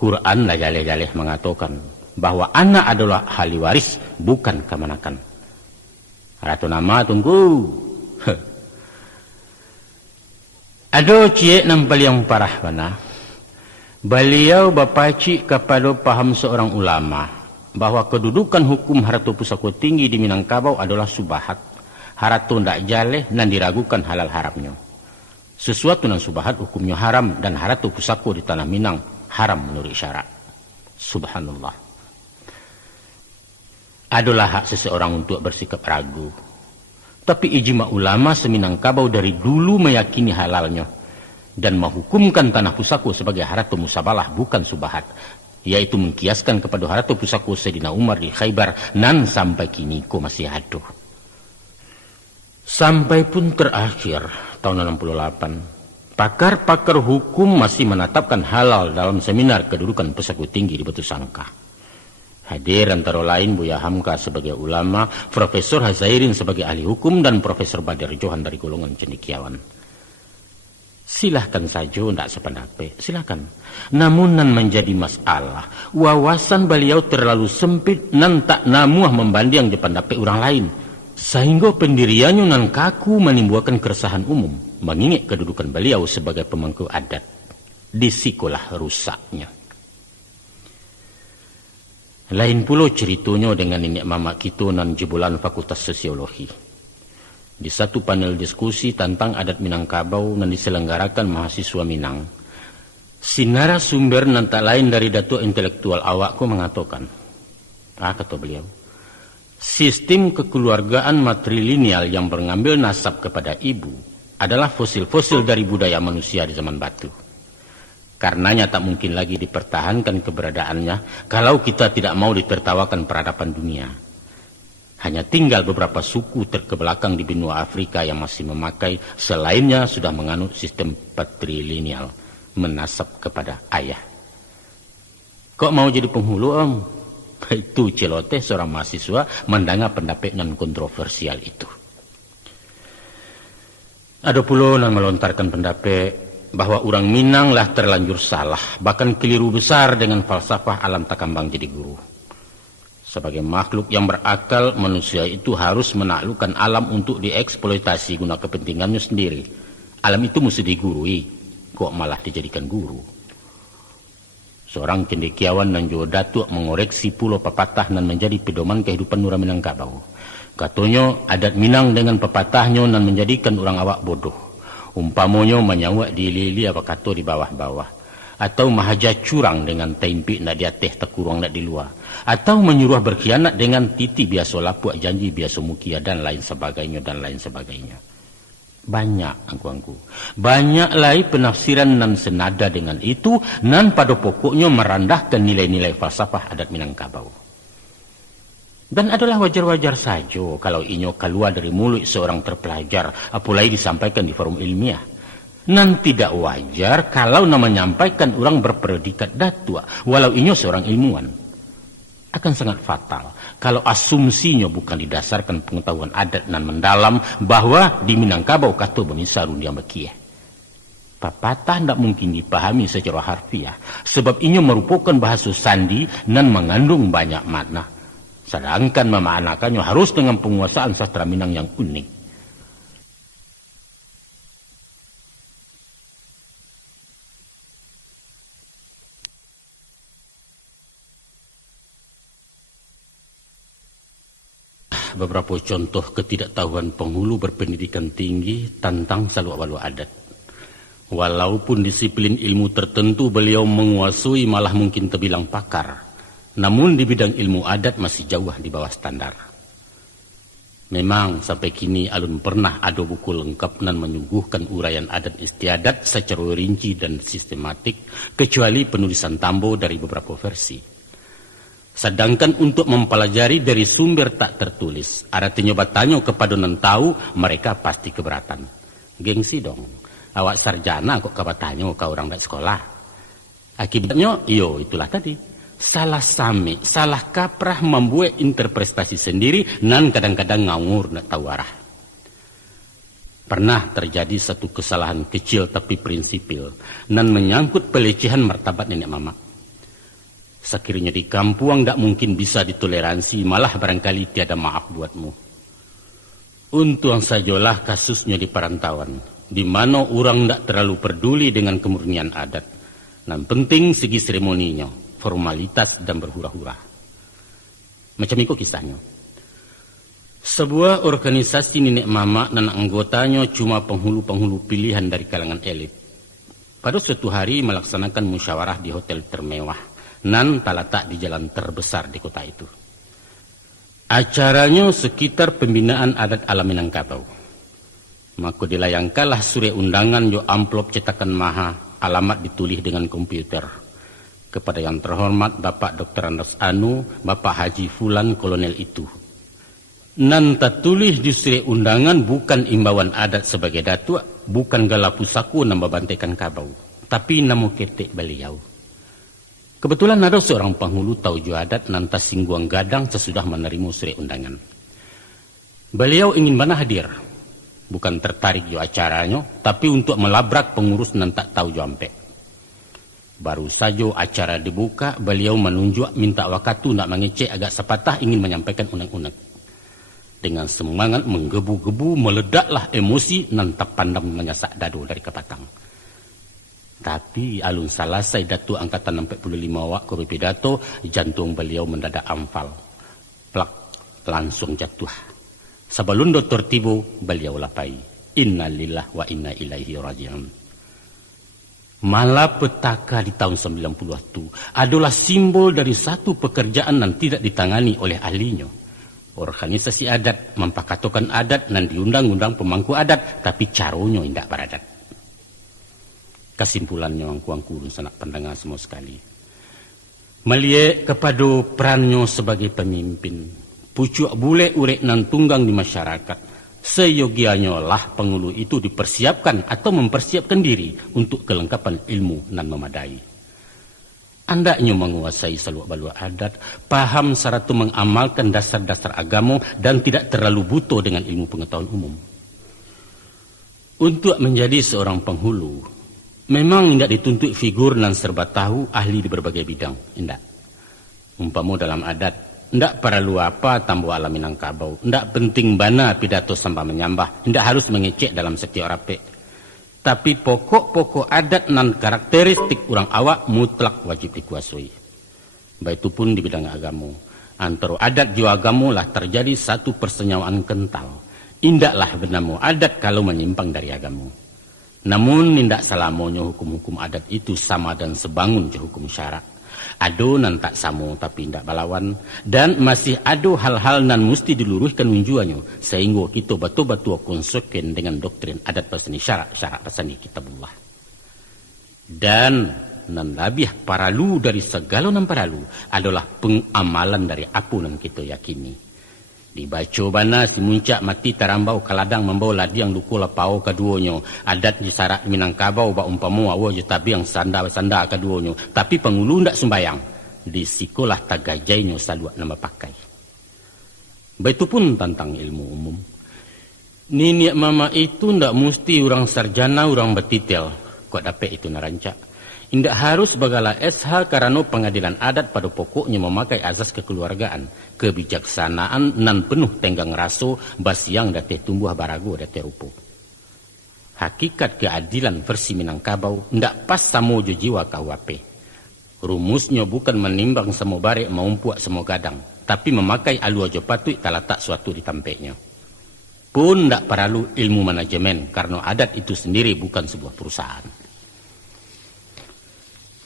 Quran lah jaleh-jaleh mengatakan bahwa anak adalah ahli waris, bukan kemanakan. Haratu nama tunggu. Ada cik nampal yang parah mana. Beliau bapacik kepada paham seorang ulama bahwa kedudukan hukum haratu pusako tinggi di Minangkabau adalah subahat. Haratu ndak jaleh dan diragukan halal haramnya. Sesuatu yang subahat hukumnya haram dan haratu pusako di tanah Minang haram menurut syarak. Subhanallah. Adalah hak seseorang untuk bersikap ragu. Tapi ijma ulama seminangkabau dari dulu meyakini halalnya dan menghukumkan tanah pusako sebagai haratu musabalah bukan subahat, yaitu mengkiaskan kepada haratu pusako Sayyidina Umar di Khaybar nan sampai kini ko masih ada. Sampai pun terakhir tahun 68, pakar-pakar hukum masih menetapkan halal dalam seminar kedudukan pusako tinggi di Batu Sangka. Hadir antara lain Buya Hamka sebagai ulama, Profesor Hazairin sebagai ahli hukum, dan Profesor Badar Johan dari golongan cendekiawan. Silahkan saja, tidak sependapat, silahkan. Namun nan menjadi masalah, wawasan beliau terlalu sempit nan tak namuah membanding di pendapat orang lain. Sehingga pendiriannya nan kaku menimbulkan keresahan umum, mengingat kedudukan beliau sebagai pemangku adat. Disikolah rusaknya. Lain pula ceritanya dengan nenek mama kita nan jebolan Fakultas Sosiologi. Di satu panel diskusi tentang adat Minangkabau nan diselenggarakan mahasiswa Minang, si narasumber nan tak lain dari datuk intelektual awakku mengatakan, kata beliau, sistem kekeluargaan matrilineal yang mengambil nasab kepada ibu adalah fosil-fosil dari budaya manusia di zaman batu. Karenanya tak mungkin lagi dipertahankan keberadaannya kalau kita tidak mau ditertawakan peradaban dunia. Hanya tinggal beberapa suku terkebelakang di benua Afrika yang masih memakai, selainnya sudah menganut sistem patrilineal, menasab kepada ayah. Kok mau jadi penghulu, Om? Itu celoteh seorang mahasiswa mendengar pendapat non kontroversial itu. Ada pula yang melontarkan pendapat bahwa orang Minang lah terlanjur salah, bahkan keliru besar dengan falsafah alam takambang jadi guru. Sebagai makhluk yang berakal, manusia itu harus menaklukkan alam untuk dieksploitasi guna kepentingannya sendiri. Alam itu mesti digurui, kok malah dijadikan guru. Seorang cendekiawan dan juga datuk mengoreksi pulau pepatah dan menjadi pedoman kehidupan orang Minangkabau. Katanya adat Minang dengan pepatahnya dan menjadikan orang awak bodoh. Umpamonyo menyawak di lili apa kata di bawah-bawah, atau mahaja curang dengan tempi nak di atas tekurang nak di luar, atau menyuruh berkhianat dengan titi biasa lapuak janji biasa mukia dan lain sebagainya dan lain sebagainya. Banyak angku-angku, banyak lagi penafsiran nan senada dengan itu nan pada pokoknya merendahkan nilai-nilai falsafah adat Minangkabau. Dan adalah wajar-wajar saja kalau inyo keluar dari mulut seorang terpelajar, apalagi disampaikan di forum ilmiah. Nan tidak wajar kalau nama menyampaikan orang berpredikat datua, walau inyo seorang ilmuwan. Akan sangat fatal kalau asumsinya bukan didasarkan pengetahuan adat nan mendalam bahwa di Minangkabau kata benisarun dia mekieh. Papatah tidak mungkin dipahami secara harfiah, sebab inya merupakan bahasa sandi dan mengandung banyak makna. Sedangkan memaknakannya harus dengan penguasaan sastra Minang yang unik. Beberapa contoh ketidaktahuan penghulu berpendidikan tinggi tentang saluk-baluk adat. Walaupun disiplin ilmu tertentu beliau menguasai, malah mungkin terbilang pakar, namun di bidang ilmu adat masih jauh di bawah standar. Memang sampai kini alun pernah ada buku lengkap dan menyuguhkan uraian adat istiadat secara rinci dan sistematik, kecuali penulisan Tambo dari beberapa versi. Sedangkan untuk mempelajari dari sumber tak tertulis, artinya bertanya kepada non tahu, mereka pasti keberatan. Gengsi dong, awak sarjana kok kabatanya ke orang dari sekolah. Akibatnya, itulah tadi. Salah sami, salah kaprah membuat interpretasi sendiri, dan kadang-kadang ngawur nak tahu arah. Pernah terjadi satu kesalahan kecil tapi prinsipil, dan menyangkut pelecehan martabat nenek mama. Sekiranya di kampung tidak mungkin bisa ditoleransi, malah barangkali tiada maaf buatmu. Untung sajalah kasusnya di perantauan, di mana orang tidak terlalu peduli dengan kemurnian adat. Yang penting segi seremoninya, formalitas dan berhura-hura. Macam itu kisahnya. Sebuah organisasi nenek mama dan anggotanya cuma penghulu-penghulu pilihan dari kalangan elit. Pada suatu hari melaksanakan musyawarah di hotel termewah, nan terletak di jalan terbesar di kota itu. Acaranya sekitar pembinaan adat alam Minangkabau. Maka dilayangkanlah surat undangan jo amplop cetakan maha, alamat ditulis dengan komputer. Kepada yang terhormat Bapak Dr. Andes Anu, Bapak Haji Fulan Kolonel itu. Nan tertulis di surat undangan bukan imbauan adat sebagai datuk, bukan galapu saku nambah bantekan kabau, tapi nama ketek beliau. Kebetulan ada seorang penghulu tauju adat nantas singguang gadang sesudah menerima surat undangan. Beliau ingin mana hadir, bukan tertarik jo acaranya, tapi untuk melabrak pengurus nan tak tahu jo ampe. Baru saja acara dibuka, beliau menunjuk minta wakatu nak mengecek agak sepatah ingin menyampaikan unek-unek. Dengan semangat menggebu-gebu meledaklah emosi nan tak pandang menyasak dado dari kepatang. Tapi alun salasai Datuk Angkatan 45 awak ke pidato, jantung beliau mendadak amfal. Plak, langsung jatuh. Sebelum dokter tiba, beliau lapai. Innalillah wa inna ilaihi raji'un. Malapetaka di tahun 90 itu adalah simbol dari satu pekerjaan yang tidak ditangani oleh ahlinya. Organisasi adat mempakatokan adat dan diundang-undang pemangku adat, tapi caranya tidak beradat. Kesimpulannya angku-angku sanak pandangan semua sekali. Melihat kepada perannya sebagai pemimpin, pucuk bule urek nan tunggang di masyarakat, seyogianya lah penghulu itu dipersiapkan atau mempersiapkan diri untuk kelengkapan ilmu nan memadai. Andaknya menguasai saluk-baluk adat, paham serta mengamalkan dasar-dasar agama dan tidak terlalu buta dengan ilmu pengetahuan umum. Untuk menjadi seorang penghulu, memang tidak dituntut figur dan serba tahu ahli di berbagai bidang, tidak. Umpama dalam adat, tidak perlu apa tambu alam Minangkabau, tidak penting bana pidato sampai menyambah, tidak harus mengecek dalam setiap rapi. Tapi pokok-pokok adat dan karakteristik orang awak mutlak wajib dikuasai. Baik itu pun di bidang agama. Antara adat jiwa agama lah terjadi satu persenyawaan kental. Indaklah bernama adat kalau menyimpang dari agama. Namun tidak selamanya hukum-hukum adat itu sama dan sebangun je hukum syarak. Ada nan tak sama tapi tidak balawan, dan masih ada hal-hal nan mesti diluruskan unjuannya sehingga kita betul-betul konsekuen dengan doktrin adat pasani syarak pasani kitabullah. Dan nan lebih paralu dari segala nan paralu adalah pengamalan dari apa yang kita yakini. Dibaca bana si muncak mati tarambau kaladang membawa ladiang duku lapau keduanya. Adat di sarak Minangkabau ba umpamu awa je tabi yang sanda keduanya. Tapi pengulu ndak sembayang. Di sikolah tagajainya saluak nama pakai. Begitu pun tentang ilmu umum. Niniak mama itu ndak mesti orang sarjana, orang betitel. kok dapet itu narancak. Indak harus bagala SH karena pengadilan adat pada pokoknya memakai azas kekeluargaan, kebijaksanaan nan penuh tenggang raso basiang date tumbuh barago date rupo. Hakikat keadilan versi Minangkabau ndak pas samo jo jiwa KUHP. Rumusnya bukan menimbang semua barek maumpuak semua gadang, tapi memakai alua jo patui talatak suatu di tampeknya. Pun ndak perlu ilmu manajemen karena adat itu sendiri bukan sebuah perusahaan.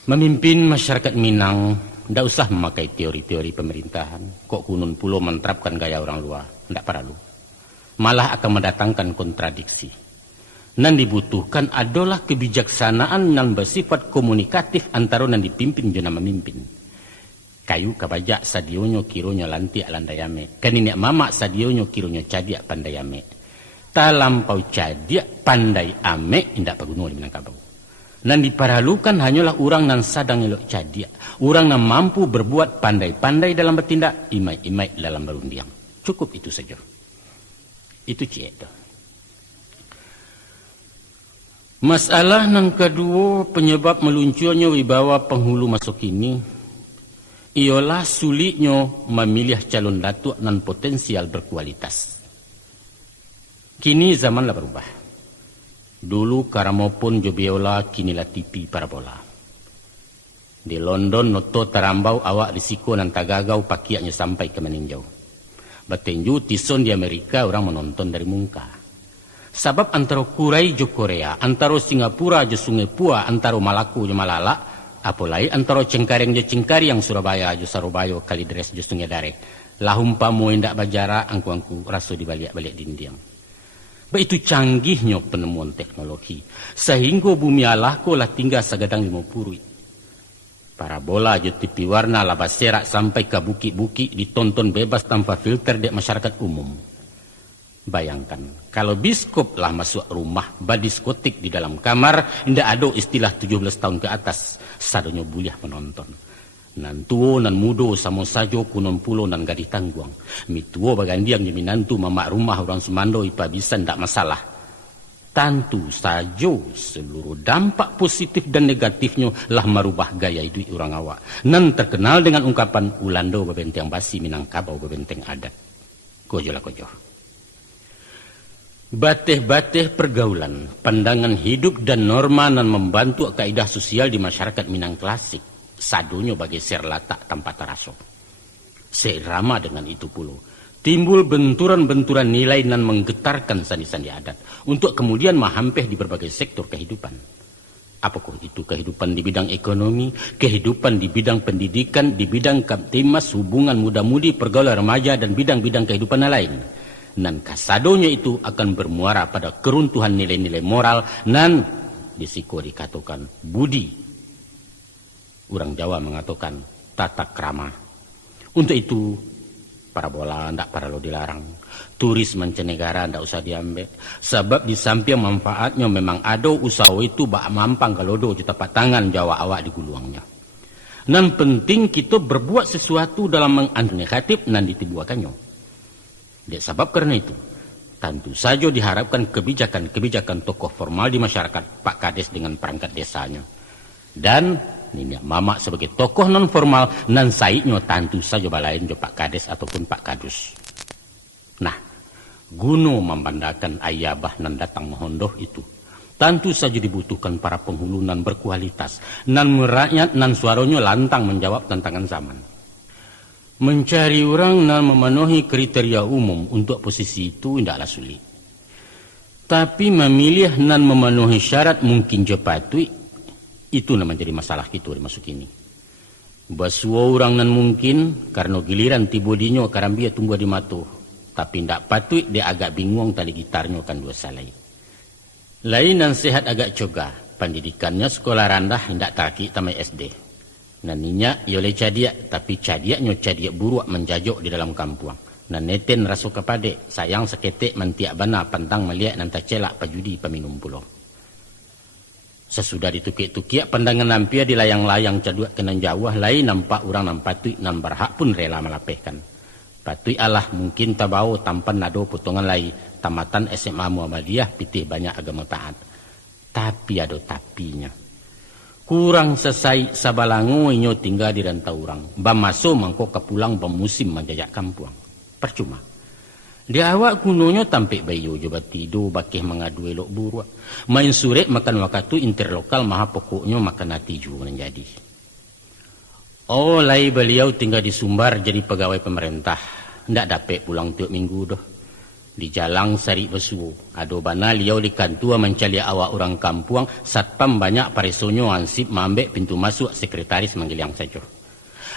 Memimpin masyarakat Minang, tidak usah memakai teori-teori pemerintahan. Kok kunun pulau menerapkan gaya orang luar, tidak perlu. Malah akan mendatangkan kontradiksi. Nan dibutuhkan adalah kebijaksanaan yang bersifat komunikatif antara nan dipimpin jona memimpin. Kayu kabajak sadionyo kironyo lantiak landayame. Kaninek mamak sadionyo kironyo cadiak pandayame. Talampau cadiak pandai ame indak paguno di Minangkabau. Nan diperlukan hanyalah orang nan sadang elok cadiak. Orang nan mampu berbuat pandai-pandai dalam bertindak, imai-imai dalam berundiang. Cukup itu saja. Itu cik. Masalah nan kedua penyebab meluncurnya wibawa penghulu masuk ini ialah sulitnya memilih calon datuk nan potensial berkualitas. Kini zamanlah berubah. Dulu karamopun jobiola kinilah TV parabola. Di London noto terambau awak risiko nan tagagau pakiaknya sampai ke meninjau. Batenju tison di Amerika orang menonton dari muka. Sabab antara Kurai jo Korea, antara Singapura jo Sungai Pua, antara Malaku jo Malala, apalagi antara Cengkareng jo Cengkareng Surabaya jo Sarobayo Kalidres jo Sungai Darek. Lahumpa mo indak bajara angku-angku raso dibalik-balik dindiang. Itu canggihnya penemuan teknologi. Sehingga bumi Allahku lah tinggal segadang 50. Parabola jo TV warna labas serak sampai ke bukit-bukit ditonton bebas tanpa filter di masyarakat umum. Bayangkan, kalau biskop lah masuk rumah badiskotik di dalam kamar, tidak ada istilah 17 tahun ke atas, sadonya buliah menonton. Nan tuo nan mudo samo sajo kunon pulo nan gadih tangguang. Mi tuo bagandiang di minantu mamak rumah orang Sumando ipa bisa ndak masalah. Tentu sajo seluruh dampak positif dan negatifnya lah merubah gaya hidup orang awak. Nan terkenal dengan ungkapan Ulando bebenteng basi Minangkabau bebenteng adat. Kojo lah kojo. Bateh-bateh pergaulan, pandangan hidup dan norma nan membantu kaidah sosial di masyarakat Minang klasik. Sadonya bagi serlatak tanpa teraso. Seirama dengan itu pula, timbul benturan-benturan nilai nan menggetarkan sandi-sandi adat untuk kemudian mahampeh di berbagai sektor kehidupan. Apakah itu kehidupan di bidang ekonomi, kehidupan di bidang pendidikan, di bidang kamtimas, hubungan muda-mudi, pergaulan remaja, dan bidang-bidang kehidupan lain. Nan kasadonya itu akan bermuara pada keruntuhan nilai-nilai moral nan disiko dikatakan budi. Orang Jawa mengatakan tata krama. Untuk itu, parabola tidak perlu dilarang. Turis mancanegara tidak usah diambil. Sebab di samping manfaatnya memang ada usaha itu bak mampang kalau do di tapak tangan Jawa awak di guluangnya. Nan penting kita berbuat sesuatu dalam mengantar negatif nan ditibuakannya. Dia sebab karena itu, tentu saja diharapkan kebijakan-kebijakan tokoh formal di masyarakat, Pak Kades dengan perangkat desanya. Dan Nini Mamak sebagai tokoh non formal nan saiknya tentu saja balain jo Pak Kades ataupun Pak Kadus. Nah, guna membandakan ayabah nan datang mohondoh itu, tentu saja dibutuhkan para penghulu nan berkualitas, nan merakyat, nan suaranya lantang menjawab tantangan zaman. Mencari orang nan memenuhi kriteria umum untuk posisi itu tidaklah sulit. Tapi memilih nan memenuhi syarat mungkin jo patui, itu nama jadi masalah kita masuk ini. Basua orang nan mungkin karena giliran tibodinya karambia tumbuh di matu, tapi ndak patut dia agak bingung tali gitarnya kan dua salai. Lain nan sehat agak coga, pendidikannya sekolah rendah ndak taki tamai SD. Naninya yole cadiak, tapi cadiaknya cadiak buruk menjajok di dalam kampung. Nan neten raso kepade, sayang seketek mentiak bana pantang melihat nan celak pajudi peminum pulau. Sesudah ditukik-tukik pandangan nampia di layang-layang caduak kenan jauh lain nampak orang nampak tuik nan berhak pun rela melapehkan. Patui Allah mungkin tabau tampan nado potongan lai tamatan SMA Muhammadiyah pitih banyak agama taat. Tapi ada tapinya. Kurang selesai sabalango inyo tinggal di rantau orang. Bamaso mangko kepulang bemusim menjajak kampuang. Percuma. Di awak kunonya tampik bayo coba tidur bakih mengadu elok buruak. Main suret makan wakatu interlokal maha pokoknya makan hati juga menjadi. Oh, lai beliau tinggal di Sumbar jadi pegawai pemerintah. Ndak dapat pulang tiap minggu dah. Di jalang sari besu. Ado bana liau di kantua mencari awak orang kampuang. Satpam banyak paresonyo ansip mambek pintu masuk sekretaris manggilang saja.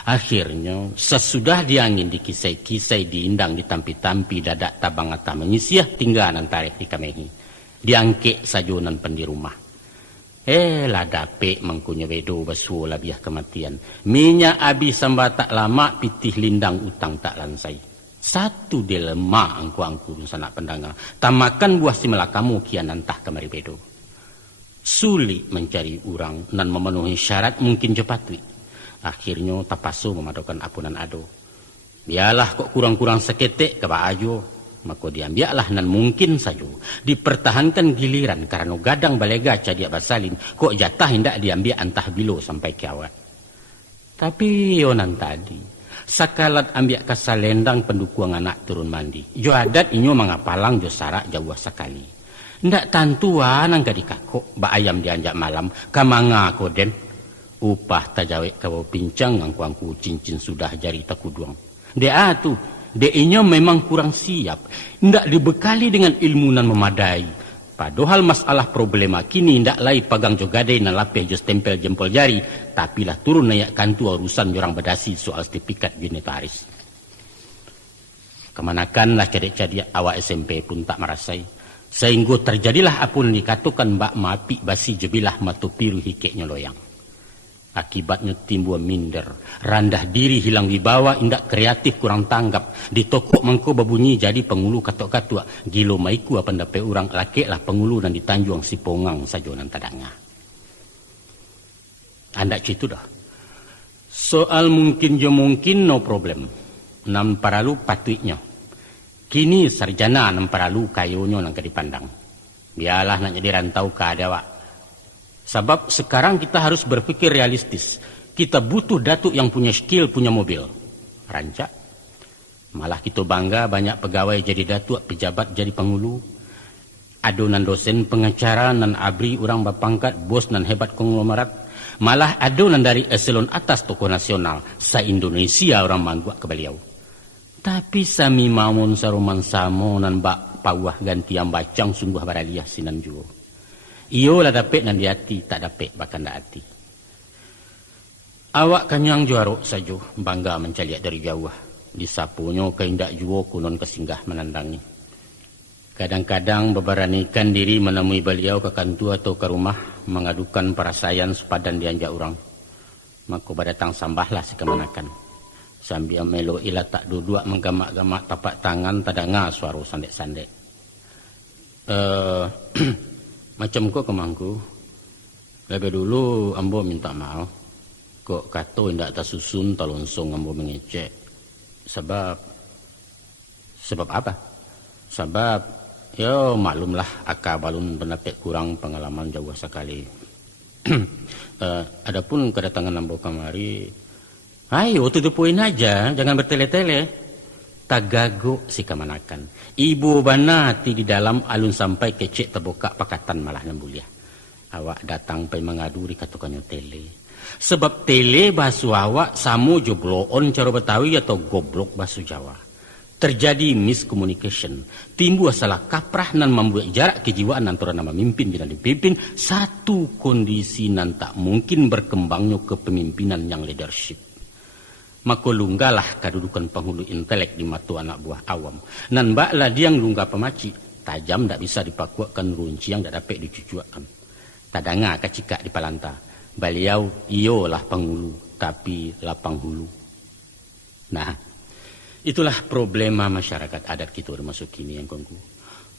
Akhirnya sesudah diangin dikisai-kisai diindang ditampi-tampi dadak tabang atah menyisiah tinggal nantarek di kamehi. Diangkek sajonan pendi rumah. Lah dapet mangkunya wedo besu labiah kematian. Minyak abis sambat tak lama pitih lindang utang tak lansai. Satu dilema angku-angku sanak pendangar. Tamakan buah si melakamu kian antah kemari bedo. Sulit mencari orang dan memenuhi syarat mungkin jepatwi. Akhirnya tapasu memadukan apunan ado. Biarlah kok kurang-kurang seketek keba ajo. Maka diambiaklah nan mungkin saja. Dipertahankan giliran karena gadang balega cadia basalin. Kok jatah hendak diambil antah bilo sampai kiawat. Tapi yonan tadi. Sakalat ambiak kasalendang pendukung anak turun mandi. Jo adat inyo mangapalang jo sarak jauh sekali. Ndak tantuan angka dikakok. Ba ayam dianjak malam. Kamanga koden. Upah tajawek kau pincang angku-angku cincin sudah jari takuduang. Dia tu. Dia inyo memang kurang siap. Ndak dibekali dengan ilmu nan memadai. Padahal masalah problema kini ndak lai pagang jogadai na lapeh jo stempel jempol jari. Tapi lah turun nayak kantu urusan jorang bedasi soal sertifikat unitaris. Kemanakan lah cadek-cadek awak SMP pun tak merasai. Sehingga terjadilah apun dikatakan mbak mapi basi jebilah matu piru hikeknya loyang. Akibatnya timbul minder, randah diri hilang wibawa, indak kreatif kurang tanggap. Di toko mangko babunyi jadi pengulu katok-katua. Gilo maiku apa dapat orang laki lah pengulu dan ditanjuang si pongang sajonan tadanga. Anda citu dah. Soal mungkin jo mungkin no problem. Nam paralu patuiknya. Kini sarjana nam paralu kayonyo nang dipandang. Biarlah nak jadi rantau keadawak. Sebab sekarang kita harus berpikir realistis. Kita butuh datuk yang punya skill, punya mobil. Rancak. Malah kita bangga banyak pegawai jadi datuk, pejabat jadi pengulu. Adonan dosen, pengacara, nan abri, orang berpangkat, bos nan hebat konglomerat. Malah adonan dari eselon atas tokoh nasional. Sa-Indonesia orang mangguak ke beliau. Tapi sami mamun saruman samo nan bak pawah ganti yang bacang sungguh baraliah sinan juo. Iyo lah dapet nan di hati, tak dapet bahkan dak hati. Awak kanyang juarok saja, bangga mencaliak dari jauh. Disapunyo keindak juo kunon kesinggah menandangi. Kadang-kadang beberanikan diri menemui beliau ke kantor atau ke rumah, mengadukan perasaan sepadan dianjak orang. Maka badatang sambahlah sekemanakan. Sambil melo ilah tak duduk menggamak-gamak tapak tangan tadanga suara sandek-sandek. Macam kok kemangku. Lebih dulu ambo minta maaf. Kok kato indak tersusun talonsong ambo mengecek. Sebab apa? Sebab ya maklumlah akak balun pendapat kurang pengalaman jauh sekali. Adapun kedatangan ambo kemari, ayo to the point aja, jangan bertele-tele. Tagago si kamanakan. Ibu banati di dalam alun sampai kecek terbuka pakatan malah nembuliah. Awak datang pai mengaduri katukannya tele. Sebab tele bahasa awak samu jobloon cara Betawi atau goblok bahasa Jawa. Terjadi miscommunication. Timbul salah kaprah nan membuat jarak kejiwaan antara nama mimpin dan dipimpin. Satu kondisi nan tak mungkin berkembangnya kepemimpinan yang leadership. Maka lunggalah kedudukan penghulu intelek di mata anak buah awam. Nan baklah dia yang lunggah pemaci. Tajam tak bisa dipakuakan runci yang tak dapat dicucuakan. Tadanga kacikak di palanta. Beliau iyo lah penghulu, tapi lah penghulu. Nah, itulah problema masyarakat adat kita termasuk kini yang kongku.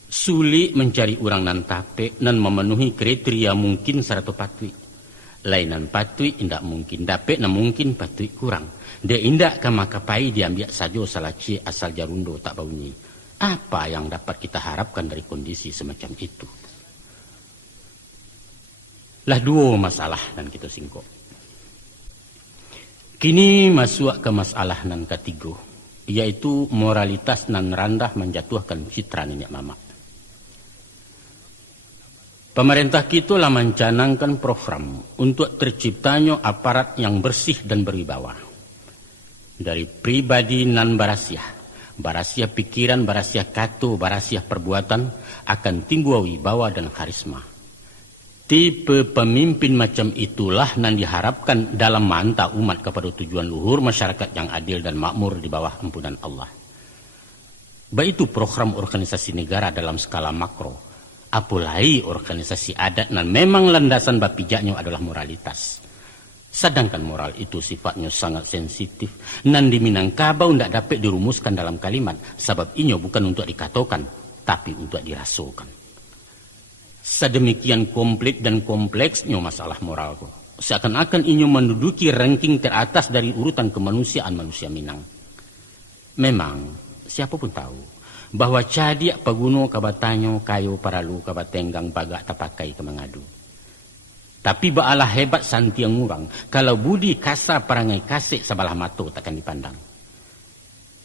Sulit mencari orang nan tapek nan memenuhi kriteria mungkin seratus patui. Lainan patui indak mungkin dapet nan mungkin patui kurang. Dia indak kamakapai diambil saja salaci asal jarundo tak bunyi. Apa yang dapat kita harapkan dari kondisi semacam itu? Lah dua masalah dan kita singkok. Kini masuk ke masalah nan ketiga, yaitu moralitas nan rendah menjatuhkan citra nenek mama. Pemerintah kita lah mencanangkan program untuk terciptanya aparat yang bersih dan berwibawa. Dari pribadi nan barasiah pikiran, barasiah kata, barasiah perbuatan akan timbul wibawa dan karisma. Tipe pemimpin macam itulah nan diharapkan dalam manta umat kepada tujuan luhur masyarakat yang adil dan makmur di bawah ampunan Allah. Baik itu program organisasi negara dalam skala makro, apalagi organisasi adat nan memang landasan bapijaknya adalah moralitas. Sedangkan moral itu sifatnya sangat sensitif, nan di Minangkabau tidak dapat dirumuskan dalam kalimat, sebab inyo bukan untuk dikatakan, tapi untuk dirasakan. Sedemikian komplit dan kompleksnya masalah moral. Seakan-akan inyo menduduki ranking teratas dari urutan kemanusiaan manusia Minang. Memang, siapapun tahu bahwa cadiak paguno kabatanyo kayo paralu kabatenggang bagak tapakai ke mengadu. Tapi baalah hebat santiang ngurang kalau budi kasa perangai kasih sebelah mato takkan dipandang.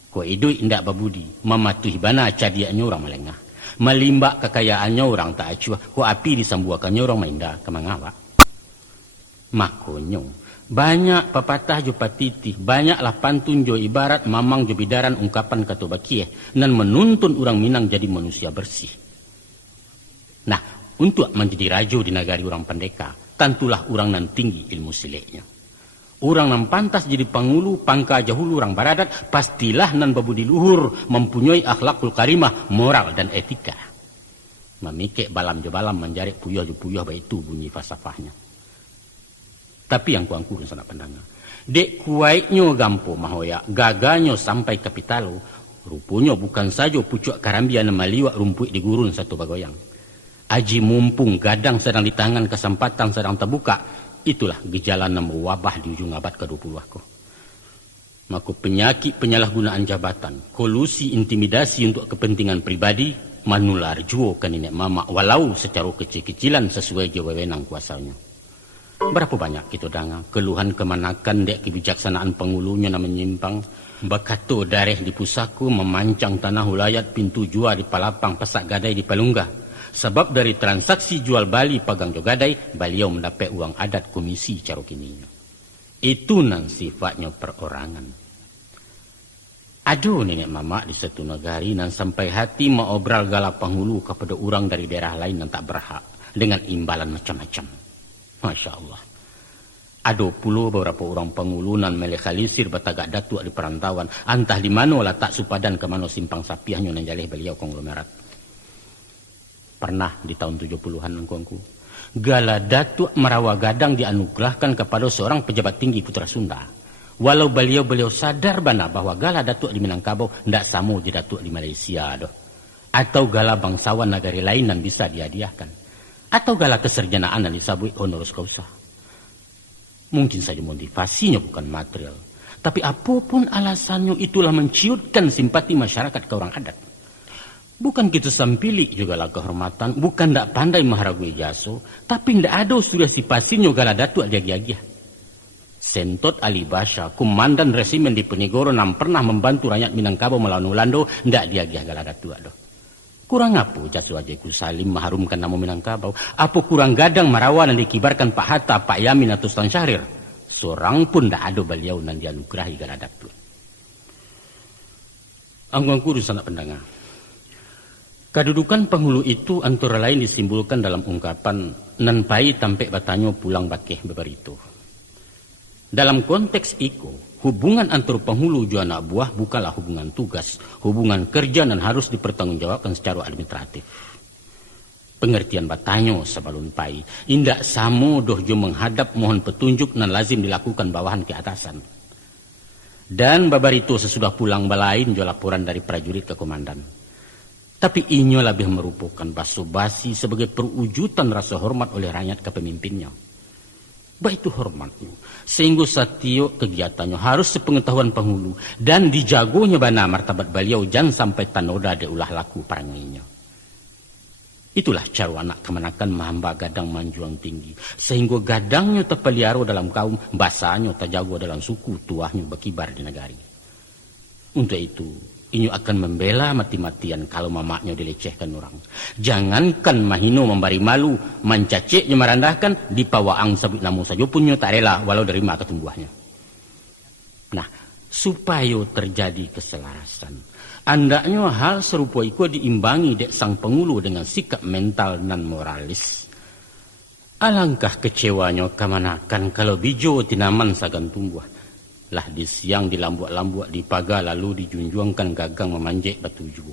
Ko idui indak babudi mematuhi bana cadiaknya orang melengah. Melimbak kekayaannya orang tak acuah, ko api disambuakannya orang mainda ke mangawak. Makonyo banyak pepatah jo patiti, banyaklah pantun jo ibarat mamang jo bidaran ungkapan kata bakieh nan menuntun orang Minang jadi manusia bersih. Nah, untuk menjadi rajo di negari orang pendeka, tentulah orang nan tinggi ilmu sileknya. Orang nan pantas jadi pangulu, pangka jahulu orang baradat, pastilah nan babudi luhur, mempunyai akhlakul karimah, moral dan etika. Memikek balam jo balam menjarik puyah jo puyah baik itu bunyi falsafahnya. Tapi yang kuangkurun sana pandangan. Dek kuaitnya gampo mahoya, gaganya sampai kapitalo. Rupanya bukan saja pucuk karambia nama liwak rumput di gurun satu bagoyang. Aji mumpung gadang sedang di tangan, kesempatan sedang terbuka. Itulah gejala nama wabah di ujung abad ke-20 aku. Maka penyakit penyalahgunaan jabatan, kolusi intimidasi untuk kepentingan pribadi, manular juo ke nenek mama walau secara kecil-kecilan sesuai wewenang kuasanya. Berapa banyak kita dengar keluhan kemanakan dek kebijaksanaan pengulunya na menyimpang, bakato dareh di pusaku memancang tanah ulayat pintu jual di Palapang pesak gadai di Palunggah. Sebab dari transaksi jual bali pagang jo gadai, beliau mendapat uang adat komisi caro kininya. Itu nan sifatnya perorangan. Aduh nenek mama di satu negari nan sampai hati maobral galak penghulu kepada orang dari daerah lain yang tak berhak dengan imbalan macam-macam. Masya Allah. Ada pula beberapa orang pengulunan melekalisir batagak datuk di perantauan. Antah di mana lah tak supadan ke mana simpang sapiahnya nan jalih beliau konglomerat. Pernah di tahun 70-an angku-angku. Gala datuk Merawa Gadang dianugerahkan kepada seorang pejabat tinggi Putra Sunda. Walau beliau sadar bana bahwa gala datuk di Minangkabau tidak sama di datuk di Malaysia doh. Atau gala bangsawan negara lain yang bisa dihadiahkan. Atau gala keserjanaan yang disabui honoris causa. Mungkin saja motivasinya bukan material. Tapi apapun alasannya itulah menciutkan simpati masyarakat ke orang adat. Bukan kita sampili juga lah kehormatan. Bukan tak pandai maharagui jaso. Tapi tidak ada sudah sipasinya gala datuk dia-dia. Sentot Ali Basha, komandan resimen di Penigoro yang pernah membantu rakyat Minangkabau melawan Ulando, tidak dia gala datuk doh. Kurang apa Jasu Ajeku Salim mengharumkan nama Minangkabau? Apa kurang gadang merawan yang dikibarkan Pak Hatta, Pak Yamin atau Stan Syahrir? Seorang pun tidak ada beliau yang dianugerahi gala datuk. Anggung kurus anak pendengar. Kedudukan penghulu itu antara lain disimbolkan dalam ungkapan nan pai tampe batanyo pulang bakeh beberito. Dalam konteks itu, hubungan antara penghulu dan anak buah bukanlah hubungan tugas, hubungan kerja dan harus dipertanggungjawabkan secara administratif. Pengertian batanyo sebelum pai, indak samo doh jo menghadap mohon petunjuk nan lazim dilakukan bawahan ke atasan. Dan babarito sesudah pulang balain jo laporan dari prajurit ke komandan. Tapi inyo lebih merupakan basa-basi sebagai perwujudan rasa hormat oleh rakyat ke pemimpinnya. Baik itu hormatnya. Sehingga satio kegiatannya harus sepengetahuan penghulu. Dan dijagonya bana martabat beliau jangan sampai tanoda de ulah laku peranginya. Itulah cara anak kemanakan mahamba gadang manjuang tinggi. Sehingga gadangnya terpeliaro dalam kaum, basahnya terjaga dalam suku, tuahnya berkibar di negari. Untuk itu, inyo akan membela mati-matian kalau mamaknya dilecehkan orang. Jangankan mahino membari malu, mencaciknya merendahkan, di pawaang sabut namu saja punyo tak rela walau dari mata tumbuhnya. Nah, supaya terjadi keselarasan, andaknya hal serupa itu diimbangi dek sang pengulu dengan sikap mental nan moralis. Alangkah kecewanya kemanakan kalau bijo tinaman sagan tumbuh. Lah di siang dilambuak-lambuak di pagar lalu dijunjungkan gagang memanjek batuju.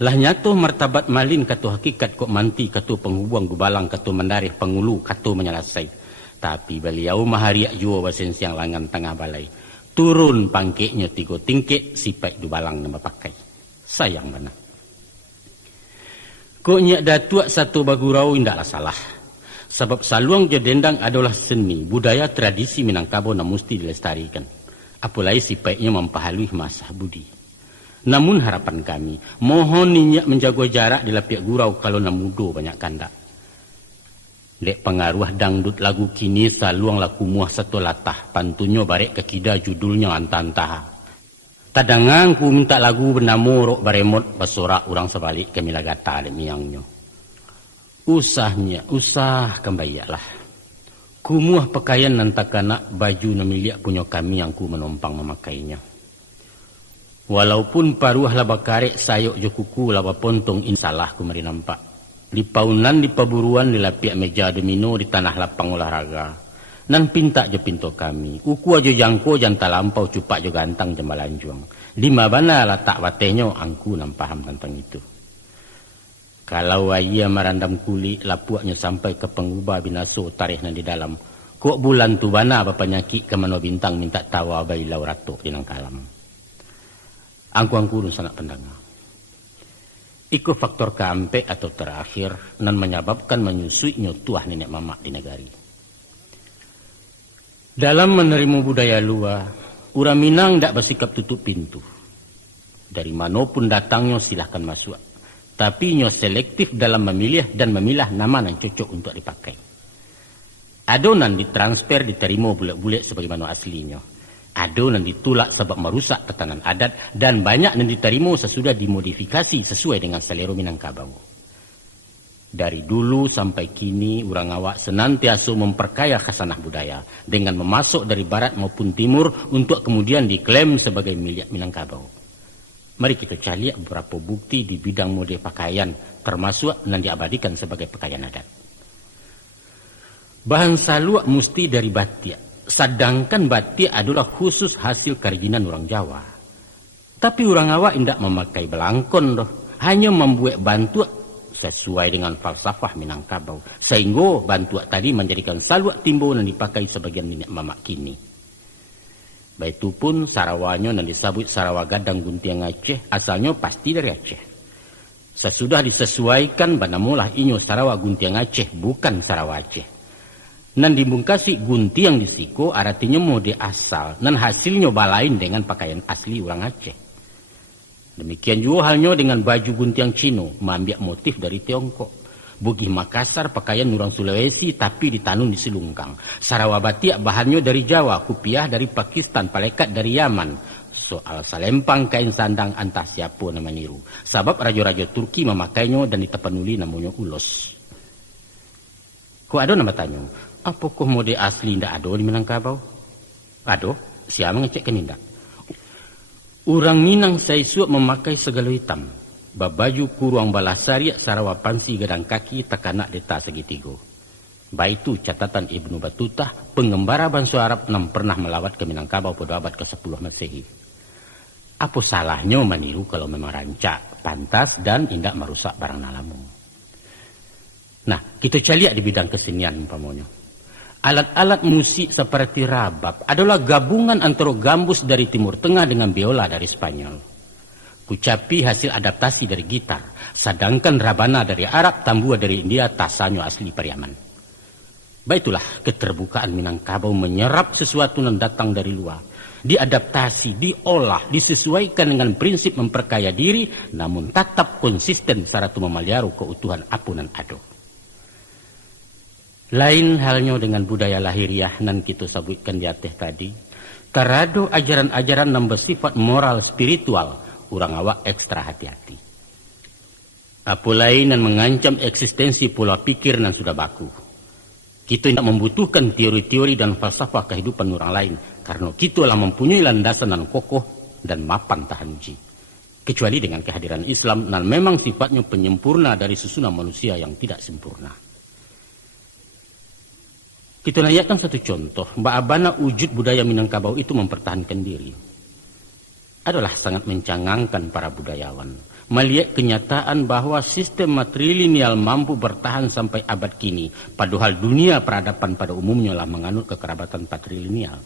Lah nyato martabat malin katu hakikat kok manti katu penghubung dubalang katu mendarih pengulu katu menyelasai. Tapi beliau mahariak jua basen siang langan tengah balai. Turun pangkeknya 3 tingkit sipai dubalang nama pakai. Sayang mana. Kok nyak datuak satu bagurau indaklah salah. Sebab saluang jadendang adalah seni, budaya tradisi Minangkabau yang mesti dilestarikan. Apalagi sipaiknya memperhalui masa budi. Namun harapan kami, mohon ninyak menjaga jarak di lapiak gurau kalau namudo banyak kandak. Dek pengaruh dangdut lagu kini saluang laku muah satu latah, pantunyo barek kekida judulnya antantah. Tadangan ku minta lagu bernama Rok Baremot basorak orang sebalik ke milagata dek miangnya. Usah kembaiaklah. Kumuah pakaian nantakana baju namiliak punya kami yang ku menompang memakainya. Walaupun paruah laba karek sayok jo kuku laba pontong insalah ku mari nampak. Di paunan di paburuan di lapiak meja domino di tanah lapang olahraga. Nan pinta jo pinto kami. Uku ajo jangko janta lampau cupak jo gantang jembalanjuang. Di mabana letak watenya angku nam paham tentang itu. Kalau ia merandam kulit lapuaknya sampai ke pengubah binaso tarikh di dalam. Kok bulan tu bana apa penyakit ke mano bintang minta tawa bayi laurato di nang kalam. Angku sangat pendengar. Iku faktor keempat atau terakhir nan menyebabkan menyusuinya tuah nenek mamak di negari. Dalam menerima budaya luar, orang Minang tidak bersikap tutup pintu. Dari manapun datangnya silahkan masuk. Tapi nyo selektif dalam memilih dan memilah nama yang cocok untuk dipakai. Adonan ditransfer diterima bulat-bulat sebagaimana aslinya. Adonan ditulak sebab merusak tatanan adat dan banyak yang diterima sesudah dimodifikasi sesuai dengan selera Minangkabau. Dari dulu sampai kini orang awak senantiasa memperkaya khasanah budaya dengan memasuk dari barat maupun timur untuk kemudian diklaim sebagai milik Minangkabau. Mari kita cari beberapa bukti di bidang mode pakaian, termasuk yang diabadikan sebagai pakaian adat. Bahan saluak mesti dari batik, sedangkan batik adalah khusus hasil kerajinan orang Jawa. Tapi orang awak tidak memakai belangkon doh, hanya membuat bantuak sesuai dengan falsafah Minangkabau, sehingga bantuak tadi menjadikan saluak timbo yang dipakai sebagian nenek mamak kini. Baitu pun Sarawanya yang disebut Sarawak Gadang Guntiang Aceh asalnya pasti dari Aceh. Sesudah disesuaikan banamulah inyo Sarawak Guntiang Aceh bukan Sarawak Aceh. Nan dibungkasi Guntiang disiko artinya mode asal nan hasilnya balain dengan pakaian asli orang Aceh. Demikian juga halnya dengan baju Guntiang Cino mengambil motif dari Tiongkok. Bugih Makassar pakaian orang Sulawesi tapi ditanun di Selungkang. Sarawak Batik bahannya dari Jawa, Kupiah dari Pakistan, Palekat dari Yaman. Soal salempang kain sandang antah siapa nama niru. Sebab raja-raja Turki memakainya dan ditepenuli namanya ulos. Kok ada nama tanya? Apakah mode asli ndak ada di Minangkabau? Ada, siapa ngecek ke nindak? Orang Minang saisuak memakai segala hitam. Babaju kuruang balasari Sarawak pansi gadang kaki tekanak deta segitigo. Baik itu catatan Ibnu Batutah, pengembara bangsa Arab yang pernah melawat ke Minangkabau pada abad ke-10 Masehi. Apa salahnya meniru kalau memang rancak, pantas dan tidak merusak barang nalamu. Nah, kita lihat di bidang kesenian umpamanya. Alat-alat musik seperti rabab adalah gabungan antara gambus dari Timur Tengah dengan biola dari Spanyol. Kucapi hasil adaptasi dari gitar, sedangkan rabana dari Arab, tambua dari India, tasanyo asli Pariaman. Baiklah keterbukaan Minangkabau menyerap sesuatu yang datang dari luar. diadaptasi, diolah, disesuaikan dengan prinsip memperkaya diri, namun tetap konsisten saratu memaliaru keutuhan apunan ado. Lain halnya dengan budaya lahiriah nan kita sebutkan di atas tadi, karado ajaran-ajaran yang bersifat moral spiritual, urang awak ekstra hati-hati. Apa lain yang mengancam eksistensi pola pikir yang sudah baku. Kita tidak membutuhkan teori-teori dan falsafah kehidupan orang lain, karena kita telah mempunyai landasan yang kokoh dan mapan tahan uji. Kecuali dengan kehadiran Islam, yang memang sifatnya penyempurna dari susunan manusia yang tidak sempurna. Kita naikkan satu contoh, bagaimana wujud budaya Minangkabau itu mempertahankan diri. Adalah sangat mencangangkan para budayawan melihat kenyataan bahwa sistem matrilineal mampu bertahan sampai abad kini, padahal dunia peradaban pada umumnya lah menganut kekerabatan patrilineal.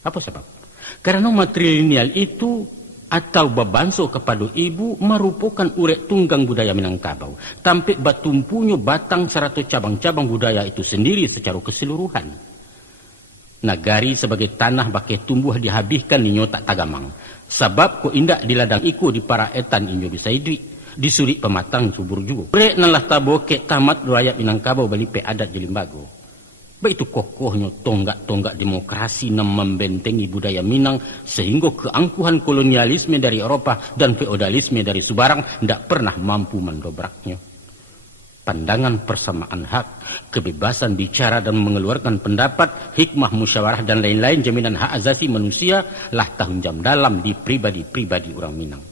Apa sebab? Karena matrilineal itu atau babanso kepada ibu merupakan urek tunggang budaya Minangkabau, tampik batumpunya batang seratu cabang-cabang budaya itu sendiri secara keseluruhan. Nagari sebagai tanah bakai tumbuh dihabiskan di nyotak tagamang. Sebab ko indak di ladang iku di para etan inyo bisa idui. Disuri pematang subur juga. Urek nalah taboke tamat rakyat Minangkabau balipe adat di Limbago. Baik itu kokohnya tonggak-tonggak demokrasi yang membentengi budaya Minang sehingga keangkuhan kolonialisme dari Eropa dan feodalisme dari Subarang tidak pernah mampu mendobraknya. Pandangan persamaan hak, kebebasan bicara dan mengeluarkan pendapat, hikmah musyawarah dan lain-lain jaminan hak asasi manusia lah tahun jam dalam di pribadi-pribadi orang Minang.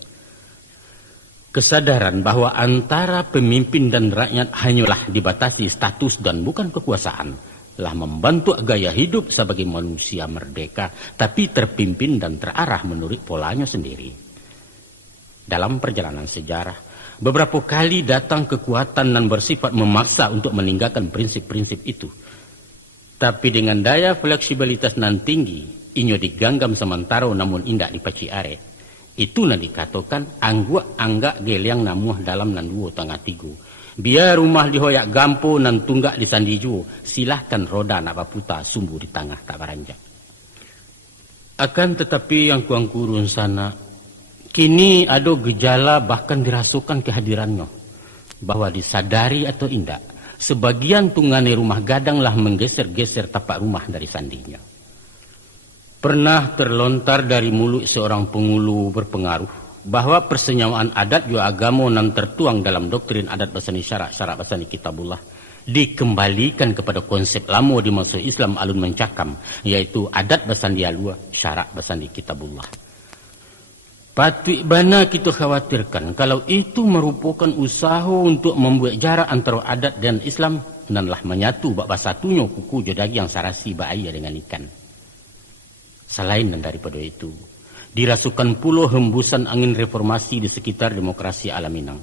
Kesadaran bahwa antara pemimpin dan rakyat hanyalah dibatasi status dan bukan kekuasaan lah membantu gaya hidup sebagai manusia merdeka tapi terpimpin dan terarah menurut polanya sendiri. Dalam perjalanan sejarah, beberapa kali datang kekuatan yang bersifat memaksa untuk meninggalkan prinsip-prinsip itu. Tapi dengan daya fleksibilitas nan tinggi, inyo diganggam sementara namun indak dipaci are. Itu na dikatakan anggak geliang namuh dalam nan duo tengah tigu. Biar rumah dihoyak gampo nan tunggak di sandijuo, silahkan roda nak baputa sumbu di tengah tak baranjak. Akan tetapi yang kuang kurun sana, kini ada gejala bahkan dirasukan kehadirannya. Bahwa disadari atau indak, sebagian tungane rumah gadang lah menggeser-geser tapak rumah dari sandinya. Pernah terlontar dari mulut seorang pengulu berpengaruh bahwa persenyawaan adat juga agama yang tertuang dalam doktrin adat basani syarak basani kitabullah dikembalikan kepada konsep lama di masa Islam alun mencakam, yaitu adat basani alua syarak basani kitabullah. Patut bana kita khawatirkan kalau itu merupakan usaha untuk membuat jarak antara adat dan Islam dan lah menyatu bak basatunya kuku jodagi yang sarasi bahaya dengan ikan. Selain daripada itu, dirasukan pula hembusan angin reformasi di sekitar demokrasi ala Minang.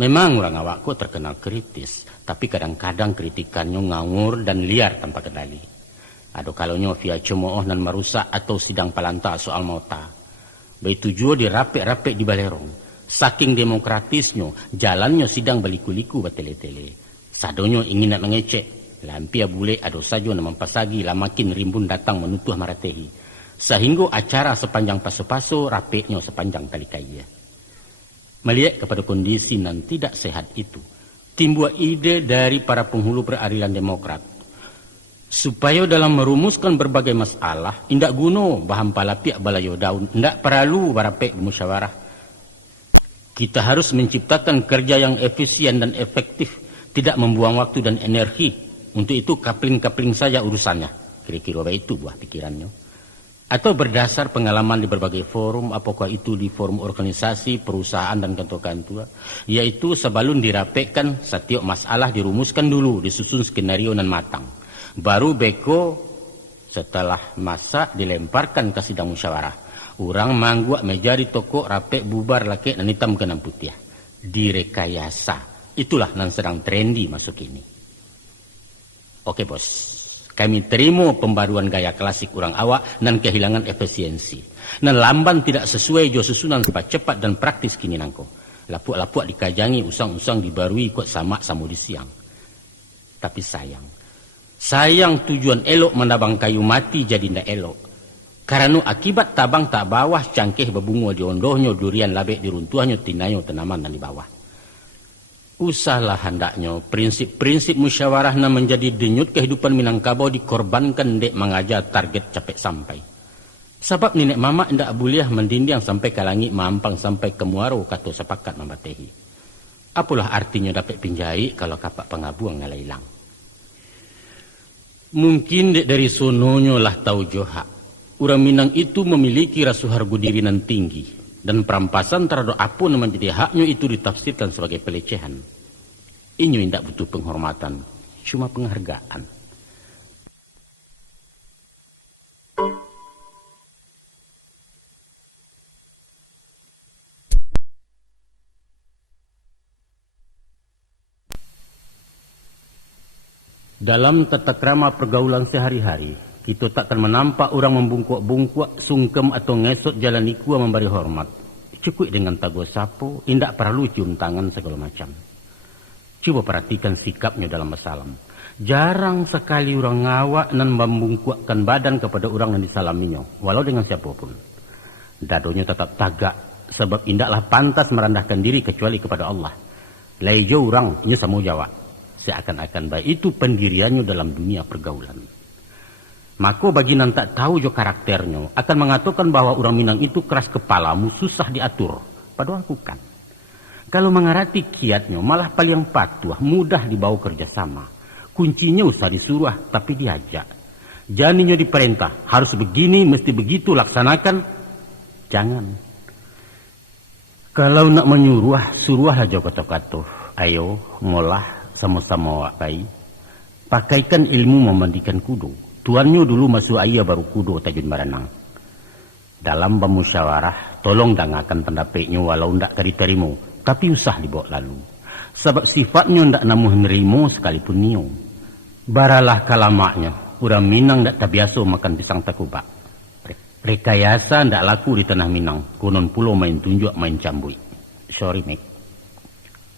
Memang orang awakku terkenal kritis, tapi kadang-kadang kritikannya ngawur dan liar tanpa kendali. Ada kalanya via cemooh dan merusak atau sidang palanta soal mauta. Begitu juga dirapek-rapek di Balerong. Saking demokratisnya, jalannya sidang baliku-liku batele-tele. Sadonyo ingin nak mengecek. Lampia bule ado saja nama pasagi lah makin rimbun datang menutuh maratehi. Sehingga acara sepanjang paso-paso rapeknya sepanjang tali kaya. Melihat kepada kondisi yang tidak sehat itu, timbul ide dari para penghulu peradilan demokrat. Supaya dalam merumuskan berbagai masalah, indak guna bahan palapiak balayo daun, indak perlu barapek musyawarah. Kita harus menciptakan kerja yang efisien dan efektif, tidak membuang waktu dan energi. Untuk itu kapling-kapling saja urusannya. Kira-kira itu buah pikirannya. Atau berdasar pengalaman di berbagai forum, apakah itu di forum organisasi, perusahaan dan kantor-kantor, yaitu sebelum dirapekkan setiap masalah dirumuskan dulu, disusun skenario dan matang. Baru beko setelah masa dilemparkan ke sidang musyawarah. Orang mangguak meja di toko rapek bubar laki dan hitam kena putih. Direkayasa. Itulah yang sedang trendy masuk ini. Oke bos, kami terima pembaruan gaya klasik orang awak dan kehilangan efisiensi. Dan lamban tidak sesuai jo susunan cepat dan praktis kini nangko. Lapuak-lapuak dikajangi, usang-usang dibarui kok sama di siang. Tapi sayang tujuan elok menabang kayu mati jadi ndak elok. Karena akibat tabang tak bawah cangkeh bebungo diondohnya durian labek diruntuhnya tinayo tanaman dan di bawah. Usahlah hendaknya prinsip-prinsip musyawarah na menjadi denyut kehidupan Minangkabau dikorbankan dek mengajar target capek sampai. Sebab nenek mama ndak boleh mendinding sampai ke langit mampang sampai ke muaro kata sepakat membatehi. Apalah artinya dapat pinjai kalau kapak pengabuang ngalailang. Mungkin dek dari sononya lah tahu johak. Orang Minang itu memiliki rasa harga diri nan tinggi dan perampasan terhadap apa yang menjadi haknya itu ditafsirkan sebagai pelecehan. Ini tidak butuh penghormatan, cuma penghargaan. Dalam tata krama pergaulan sehari-hari, kita takkan menampak orang membungkuk-bungkuk, sungkem atau ngesot jalan ikua memberi hormat. Cukup dengan tago sapo, indak perlu cium tangan segala macam. Coba perhatikan sikapnya dalam bersalam. Jarang sekali orang ngawak dan membungkukkan badan kepada orang yang disalaminya, walau dengan siapapun. Dadonya tetap tagak, sebab indaklah pantas merendahkan diri kecuali kepada Allah. Laijo orang, ini sama jawab. Seakan-akan baik itu pendiriannya dalam dunia pergaulan. Maka bagi nan tak tahu jo karakternya akan mengatakan bahwa orang Minang itu keras kepalamu, susah diatur. Padahal bukan. Kalau mengarati kiatnya malah paling patuh, mudah dibawa kerjasama. Kuncinya usah disuruh tapi diajak. Janinya diperintah, harus begini, mesti begitu laksanakan. Jangan. Kalau nak menyuruh, suruhlah jo kata-kata. Ayo ngolah sama-sama wakai. Pakaikan ilmu memandikan kudu. Tuannya dulu masuk ayah baru kudu tajun baranang. Dalam bermusyawarah, tolong dengarkan pendapatnya walau ndak diterima, tapi usah dibawa lalu. Sebab sifatnya ndak namuh nerimo sekalipun nio. Baralah kalamaknya, orang Minang ndak terbiasa makan pisang takubak. Rekayasa ndak laku di tanah Minang, konon pulau main tunjuk main cambui. Sorry, Mek.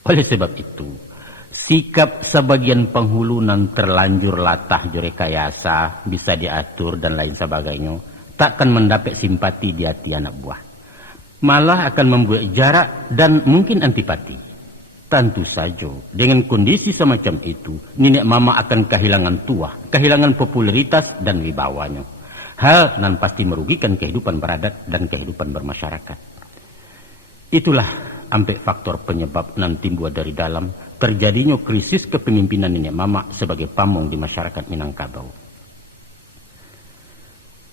Oleh sebab itu, sikap sebagian penghulu nan terlanjur latah rekayasa, bisa diatur dan lain sebagainya, takkan mendapat simpati di hati anak buah. Malah akan membuat jarak dan mungkin antipati. Tentu saja, dengan kondisi semacam itu, nenek mama akan kehilangan tuah, kehilangan popularitas dan wibawanya. Hal nan pasti merugikan kehidupan beradat dan kehidupan bermasyarakat. Itulah ampek faktor penyebab nan timbul dari dalam terjadinya krisis kepemimpinan nenek mama sebagai pamong di masyarakat Minangkabau.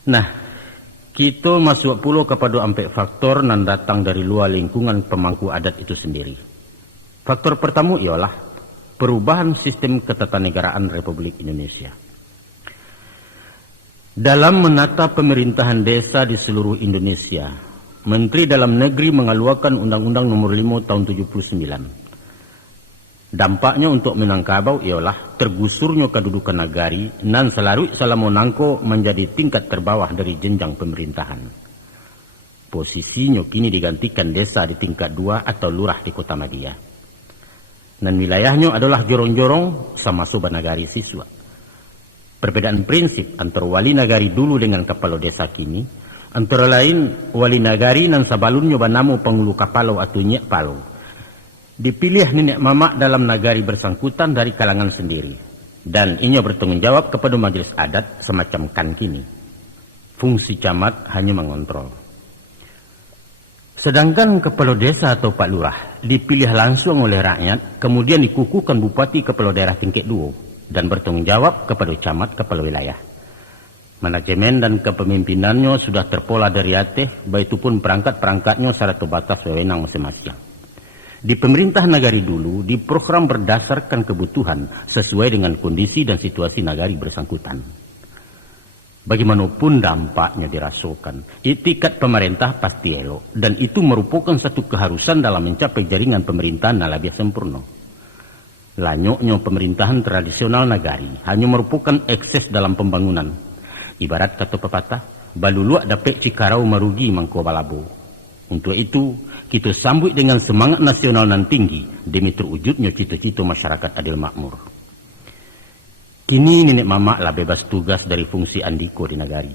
Nah, kita masuk pula kepada ampek faktor nan datang dari luar lingkungan pemangku adat itu sendiri. Faktor pertama ialah perubahan sistem ketatanegaraan Republik Indonesia. Dalam menata pemerintahan desa di seluruh Indonesia, Menteri Dalam Negeri mengeluarkan Undang-Undang Nomor 5 Tahun 79. Dampaknya untuk Minangkabau ialah tergusurnya kedudukan nagari nan selalu Salamonangko menjadi tingkat terbawah dari jenjang pemerintahan. Posisinya kini digantikan desa di tingkat 2 atau lurah di Kota Madia. Dan wilayahnya adalah jorong-jorong sama sobat nagari siswa. Perbedaan prinsip antara wali nagari dulu dengan kepala desa kini, antara lain wali nagari nan sabalunnya banamu penghulu kapalo atau nyek palo. Dipilih nenek mama dalam nagari bersangkutan dari kalangan sendiri. Dan inya bertanggung jawab kepada majelis adat semacam kan kini. Fungsi camat hanya mengontrol. Sedangkan kepala desa atau Pak Lurah dipilih langsung oleh rakyat, kemudian dikukuhkan bupati kepala daerah tingkat 2 dan bertanggung jawab kepada camat kepala wilayah. Manajemen dan kepemimpinannya sudah terpola dari ateh, baik itu pun perangkat-perangkatnya secara terbatas wewenang masing-masing. Di pemerintah nagari dulu diprogram berdasarkan kebutuhan sesuai dengan kondisi dan situasi nagari bersangkutan. Bagaimanapun dampaknya dirasakan, itikat pemerintah pasti elok dan itu merupakan satu keharusan dalam mencapai jaringan pemerintahan nalabia sempurna. Lanyoknya pemerintahan tradisional nagari hanya merupakan ekses dalam pembangunan. Ibarat kata pepatah, baluluak dapet cikarau merugi mangko balabo. Untuk itu, kita sambut dengan semangat nasional nan tinggi demi terwujudnya cita-cita masyarakat adil makmur. Kini nenek mama lah bebas tugas dari fungsi andiko di nagari.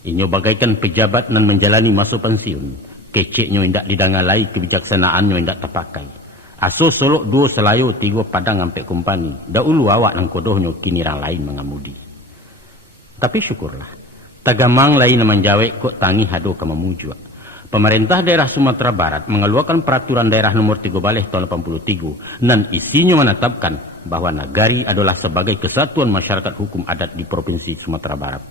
Inyo bagaikan pejabat nan menjalani masa pensiun. Keceknya indak didangalai, kebijaksanaannya indak terpakai. Aso solok 2 selayo 3 padang sampai kompani. Dahulu awak nang kodohnya kini orang lain mengamudi. Tapi syukurlah. Tagamang lain menjawek kok tangi hado ke memujua. Pemerintah daerah Sumatera Barat mengeluarkan peraturan daerah nomor 3 Baleh tahun 83 dan isinya menetapkan bahwa Nagari adalah sebagai kesatuan masyarakat hukum adat di Provinsi Sumatera Barat.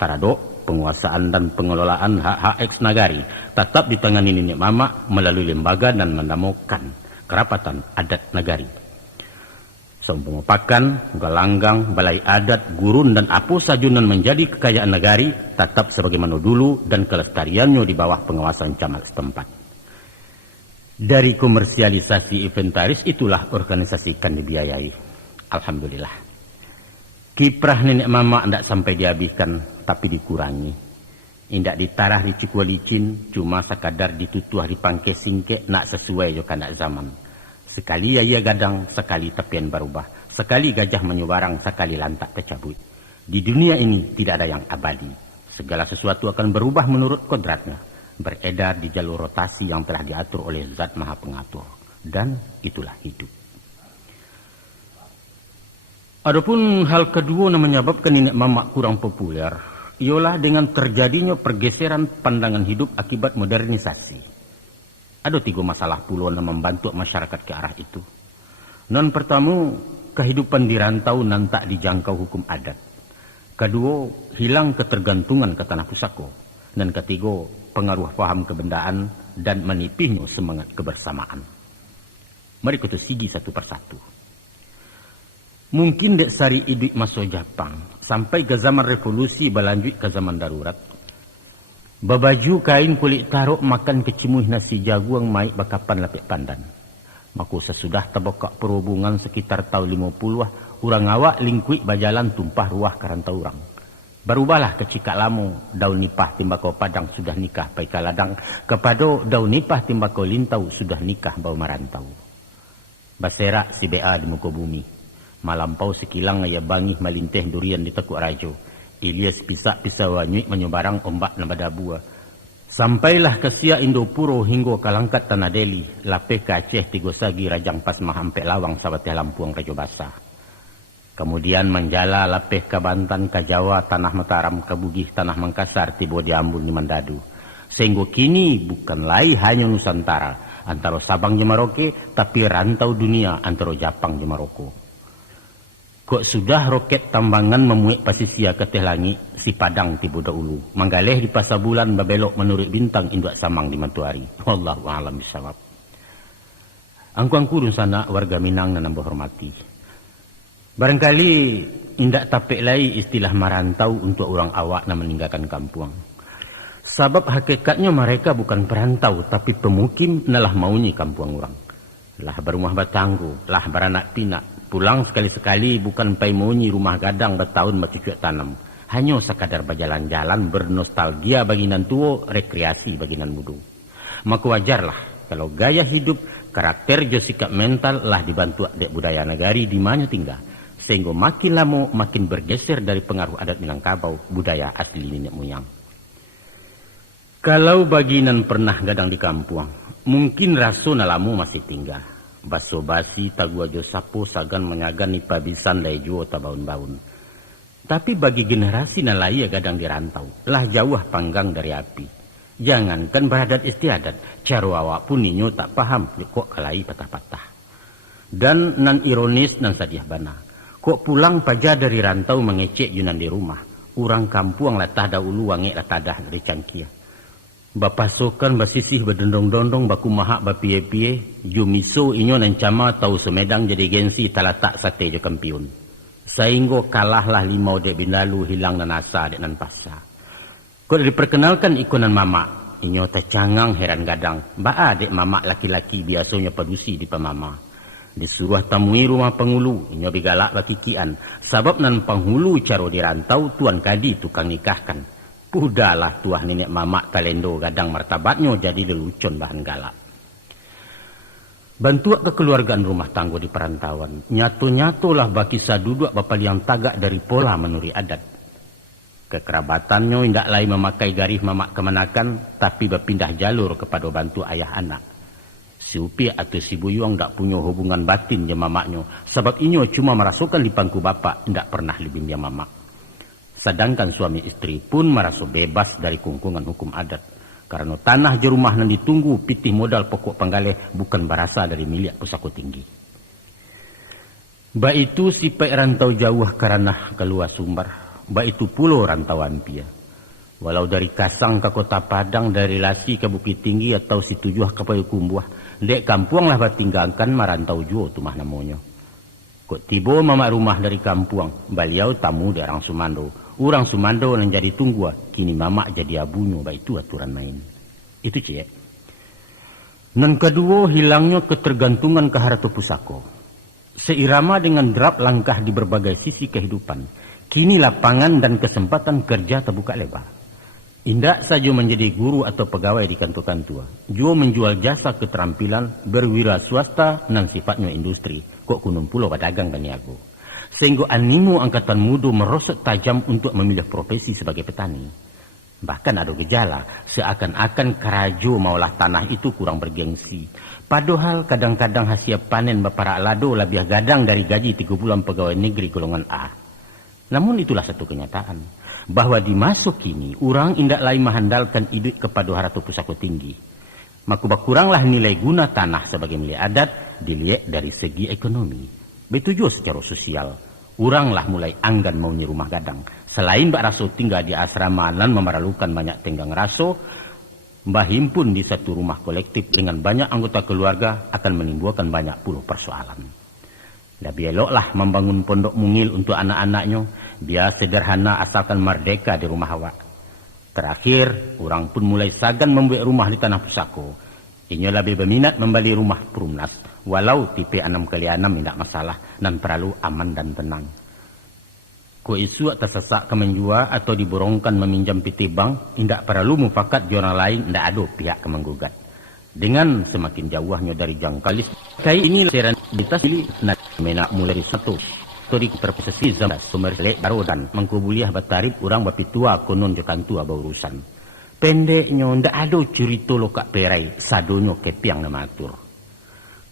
Taradok, penguasaan dan pengelolaan hak-hak eks Nagari tetap ditangani Nenek Mama melalui lembaga dan menamakan Kerapatan Adat Nagari. Seumpama pakan, galanggang, balai adat, gurun dan apa sajunan menjadi kekayaan Nagari tetap sebagaimana dulu dan kelestariannya di bawah pengawasan camat setempat. Dari komersialisasi inventaris itulah organisasi kan dibiayai. Alhamdulillah. Kiprah Nenek Mama tidak sampai dihabiskan tapi dikurangi. Indak ditarah di Cikualicin cuma sekadar ditutuh di pangke singke nak sesuai jo kandak zaman. Sekali ia gadang, sekali tepian berubah. Sekali gajah menyubarang, sekali lantak tercabut. Di dunia ini tidak ada yang abadi. Segala sesuatu akan berubah menurut kodratnya. Beredar di jalur rotasi yang telah diatur oleh Zat Maha Pengatur. Dan itulah hidup. Adapun hal kedua yang menyebabkan Nenek Mama kurang populer, ialah dengan terjadinya pergeseran pandangan hidup akibat modernisasi. Ada 3 masalah pula yang membantu masyarakat ke arah itu. Non pertama, kehidupan di rantau nan tak dijangkau hukum adat. Kedua, hilang ketergantungan ke tanah pusaka. Dan ketiga, pengaruh faham kebendaan dan menipihnya semangat kebersamaan. Mari kita sigi satu persatu. Mungkin dek sari hidup masa Jepang sampai ke zaman revolusi berlanjut ke zaman darurat. Babaju kain kulit taruk makan kecimuh nasi jagung mai bakapan lapik pandan. Maku sesudah terbokak perhubungan sekitar tahun 50 orang awak lingkuit bajalan tumpah ruah karantau orang. Berubahlah ke Cikak Lamo, daun nipah timbakau padang sudah nikah pai kaladang, kepada daun nipah timbakau lintau sudah nikah bau marantau. Baserak si BA di muka bumi. Malampau sekilang ia bangih malinteh durian di Tekuk Rajo. Ilyas pisak pisau wanyuik menyebarang ombak nabada buah. Sampailah ke Siak Indopuro hingga kalangkat Tanah Deli, lapeh ke Aceh Tigosagi Rajang Pasmah Ampek Lawang Sabateh Lampuang Rajo Basah. Kemudian menjala lapeh ke Bantan ke Jawa Tanah Mataram ke Bugih Tanah Mangkasar tiba di Ambon di Mandadu. Sehingga kini bukan lain hanya Nusantara antara Sabang je Maroke tapi rantau dunia antara Jepang je Maroko. Kok sudah roket tambangan memuik pasisia ke teh langit, si Padang tiba dahulu. Manggaleh di pasar bulan babelok menurut bintang induk samang di Mantuari. Wallahu a'lam bishawab. Angku-angku sana warga Minang nan hormati. Barangkali indak tapek lai istilah marantau untuk orang awak yang meninggalkan kampung. Sebab hakikatnya mereka bukan perantau tapi pemukim nalah maunya kampung orang. Lah berumah batanggu, lah beranak pinak. Pulang sekali-sekali bukan pai monyi rumah gadang bertahun bercucuk tanam. Hanya sekadar berjalan-jalan bernostalgia bagi nan tua, rekreasi bagi nan muda. Maka wajarlah kalau gaya hidup, karakter jo sikap mental lah dibantu dek budaya Nagari di mana tinggal. Sehingga makin lama makin bergeser dari pengaruh adat Minangkabau, budaya asli nenek moyang. Kalau bagi nan pernah gadang di kampung, mungkin raso nalamu masih tinggal. Baso basi tagua jo sapo sagan menyagan nipa bisan lejo tabaun-baun. Tapi bagi generasi nalai gadang di rantau, lah jauh panggang dari api. Jangankan beradat istiadat, cara awak pun ninyo tak paham kok kalai patah-patah. Dan nan ironis nan sadiah bana. Kok pulang paja dari rantau mengecek yunan di rumah. Urang kampung latah dahulu wangi latah dari cangkia. Bapasukan basisih berdondong-dondong baku mahak bapie-pie, jumiso inyo nancama tau semedang jadi gensi talatak sate je kampiun. Sehingga kalahlah limau dek binalu hilang nan asa dek nan pasa. Kau diperkenalkan ikonan mama, inyo tercangang heran gadang. Baa dek mama laki-laki biasanya padusi di pemama. Disuruh tamui rumah pengulu, inyo bigalak bakikian. Sebab nan penghulu caro dirantau tuan kadi tukang nikahkan. Pudahlah tuah nenek mamak talendo gadang martabatnya jadi lelucon bahan galak. Bantuak kekeluargaan rumah tangga di perantauan. Nyato-nyatolah baki saduduk bapal yang tagak dari pola menuri adat. Kekerabatannya tidak lain memakai garis mamak kemenakan, tapi berpindah jalur kepada bantu ayah anak. Si Upi atau si Buyuang tidak punya hubungan batin dengan mamaknya, sebab inyo cuma merasukan di pangku bapak, tidak pernah lebih dia mamak. Sedangkan suami istri pun merasa bebas dari kungkungan hukum adat, karena tanah je rumah yang ditunggu pitih modal pokok penggalih bukan berasal dari milik pusako tinggi. Ba itu si pek rantau jauh karena keluar sumber. Ba itu pulau rantauan pia. Walau dari Kasang ke Kota Padang, dari Lasi ke Bukit Tinggi atau si Tujuh ke Payakumbuh, dek kampung lah batinggalkan marantau juo tu mah namanya. Kok tiba mamak rumah dari kampung, beliau tamu dari orang Sumando. Orang Sumando yang jadi tunggu, kini mamak jadi abunyo, ba itu aturan main. Itu cek. Dan kedua, hilangnya ketergantungan ke harta pusako. Seirama dengan derap langkah di berbagai sisi kehidupan, kini lapangan dan kesempatan kerja terbuka lebar. Indak saja menjadi guru atau pegawai di kantor-kantor, juga menjual jasa keterampilan, berwira swasta dan sifatnya industri, kok kunung pulau pedagang dan niago. Sehingga animo angkatan muda merosot tajam untuk memilih profesi sebagai petani. Bahkan ada gejala, seakan-akan kerajo maulah tanah itu kurang bergengsi. Padahal kadang-kadang hasil panen baparak lado lebih gadang dari gaji 3 bulan pegawai negeri golongan A. Namun itulah satu kenyataan, bahwa di masa kini, orang indak lain mengandalkan hidup kepada harta pusako tinggi. Maka berkuranglah nilai guna tanah sebagai milik adat, dilihat dari segi ekonomi. Begitu juga secara sosial, oranglah mulai anggan mau nyi rumah gadang. Selain Mbak Raso tinggal di asrama dan memerlukan banyak tenggang raso, Mbak himpun di satu rumah kolektif dengan banyak anggota keluarga akan menimbulkan banyak puluh persoalan. Lebih eloklah membangun pondok mungil untuk anak-anaknya, biar sederhana asalkan merdeka di rumah awak. Terakhir, orang pun mulai sagan membuat rumah di tanah pusako. Inyo lebih berminat membeli rumah perumnas, walau tipe 6x6 tidak masalah dan perlu aman dan tenang. Ko isu tersesak ke menjual atau diborongkan meminjam PT bank, tidak perlu mufakat di orang lain, tidak ada pihak ke menggugat. Dengan semakin jauhnya dari jangkauan kayak ini serenitas pilih menak mulai dari satu story terposesi zaman sumber lek baru dan mengkubuliah batarib orang bapitua konon jokantu aba urusan pendeknya ndak ada cerita lo kak perai sadonyo kepiang nama atur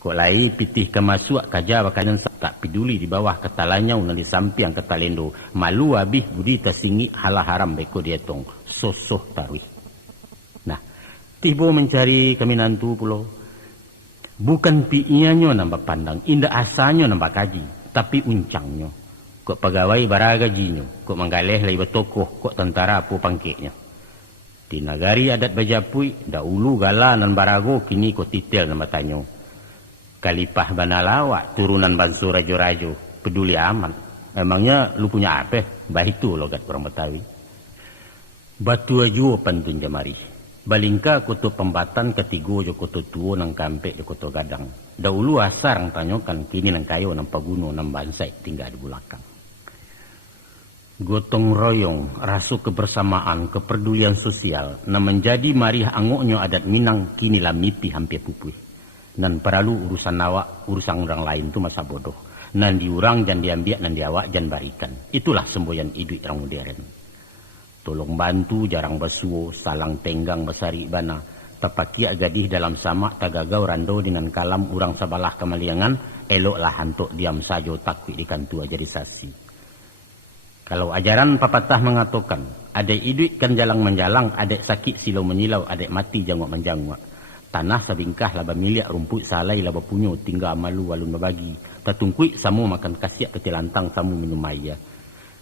kok lai pitih kemasuk kaja bakalan tak peduli di bawah ketalanya unan di samping ketalendo malu habis budi tersingi halah haram beko dietong sosoh tarwih. Tiba mencari keminantu pulau. Bukan piiannya nambah pandang, indah asalnya nambah kaji, tapi uncangnya. Kok pegawai bara gajinya, kok menggaleh lai betokoh, kok tentara apa pangkeknya. Di nagari adat Bajapui, dahulu gala nan barago, kini kok titel nambah tanyo. Kalipah banalawak, turunan bansu rajo-rajo, peduli amat. Emangnya lu punya apa? Bah itu logat orang Betawi. Batu aja pantun jamari. Balingka kutu pembatan ketigo jo kutu tuo nang kampe jo kutu gadang. Dahulu asar ang tanyokan kini nang kayo nang paguno nang bansai tinggal di belakang. Gotong royong, rasu kebersamaan, kepedulian sosial na menjadi marih angoknya adat Minang kini lamipi hampir pupui. Nan perlu urusan awak, urusan orang lain tu masa bodoh. Nan diurang jan diambil nan diawak jan barikan. Itulah semboyan hidup orang modern. Tolong bantu jarang basuo, salang tenggang besari bana. Tapakia gadih dalam samak tagagau rando dengan kalam urang sabalah kemaliangan. Eloklah hantuk diam sajo takwi di kantua jadi sasi. Kalau ajaran papatah mengatakan, adek hidup kan jalang menjalang, adek sakit silau menyilau, adek mati jangwak menjangwak. Tanah sabingkah laba milik rumput salai laba punyo tinggal malu walun babagi. Tatungkui samu makan kasiak ketilantang samu minum maya.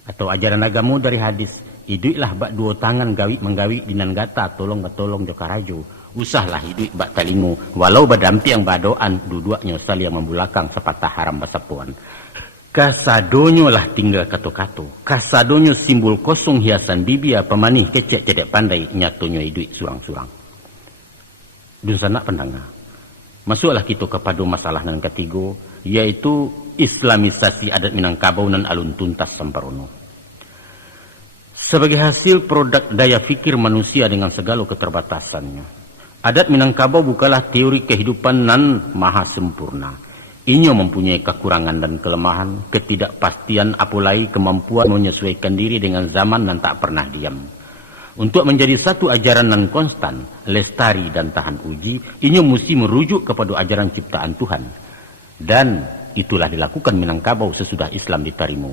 Atau ajaran agamu dari hadis, hiduplah bak dua tangan menggawi dinan gata tolong jokarajo. Usahlah hidup bak talingo, walau badampi yang badoan, dua-duanya saling membulakang sepatah haram basapuan. Kasadonyo lah tinggal kato-kato. Kasadonyo simbol kosong hiasan bibia pemanih kecek cedek pandai nyatonyo hidup surang-surang. Dun sanak pendengar. Masuklah kita kepada masalah yang ketiga, yaitu Islamisasi adat Minangkabau dan alun tuntas Samparono. Sebagai hasil produk daya fikir manusia dengan segala keterbatasannya, adat Minangkabau bukanlah teori kehidupan nan maha sempurna. Inyo mempunyai kekurangan dan kelemahan, ketidakpastian, apalagi kemampuan menyesuaikan diri dengan zaman dan tak pernah diam. Untuk menjadi satu ajaran yang konstan, lestari dan tahan uji, inyo mesti merujuk kepada ajaran ciptaan Tuhan. Dan itulah dilakukan Minangkabau sesudah Islam diterima.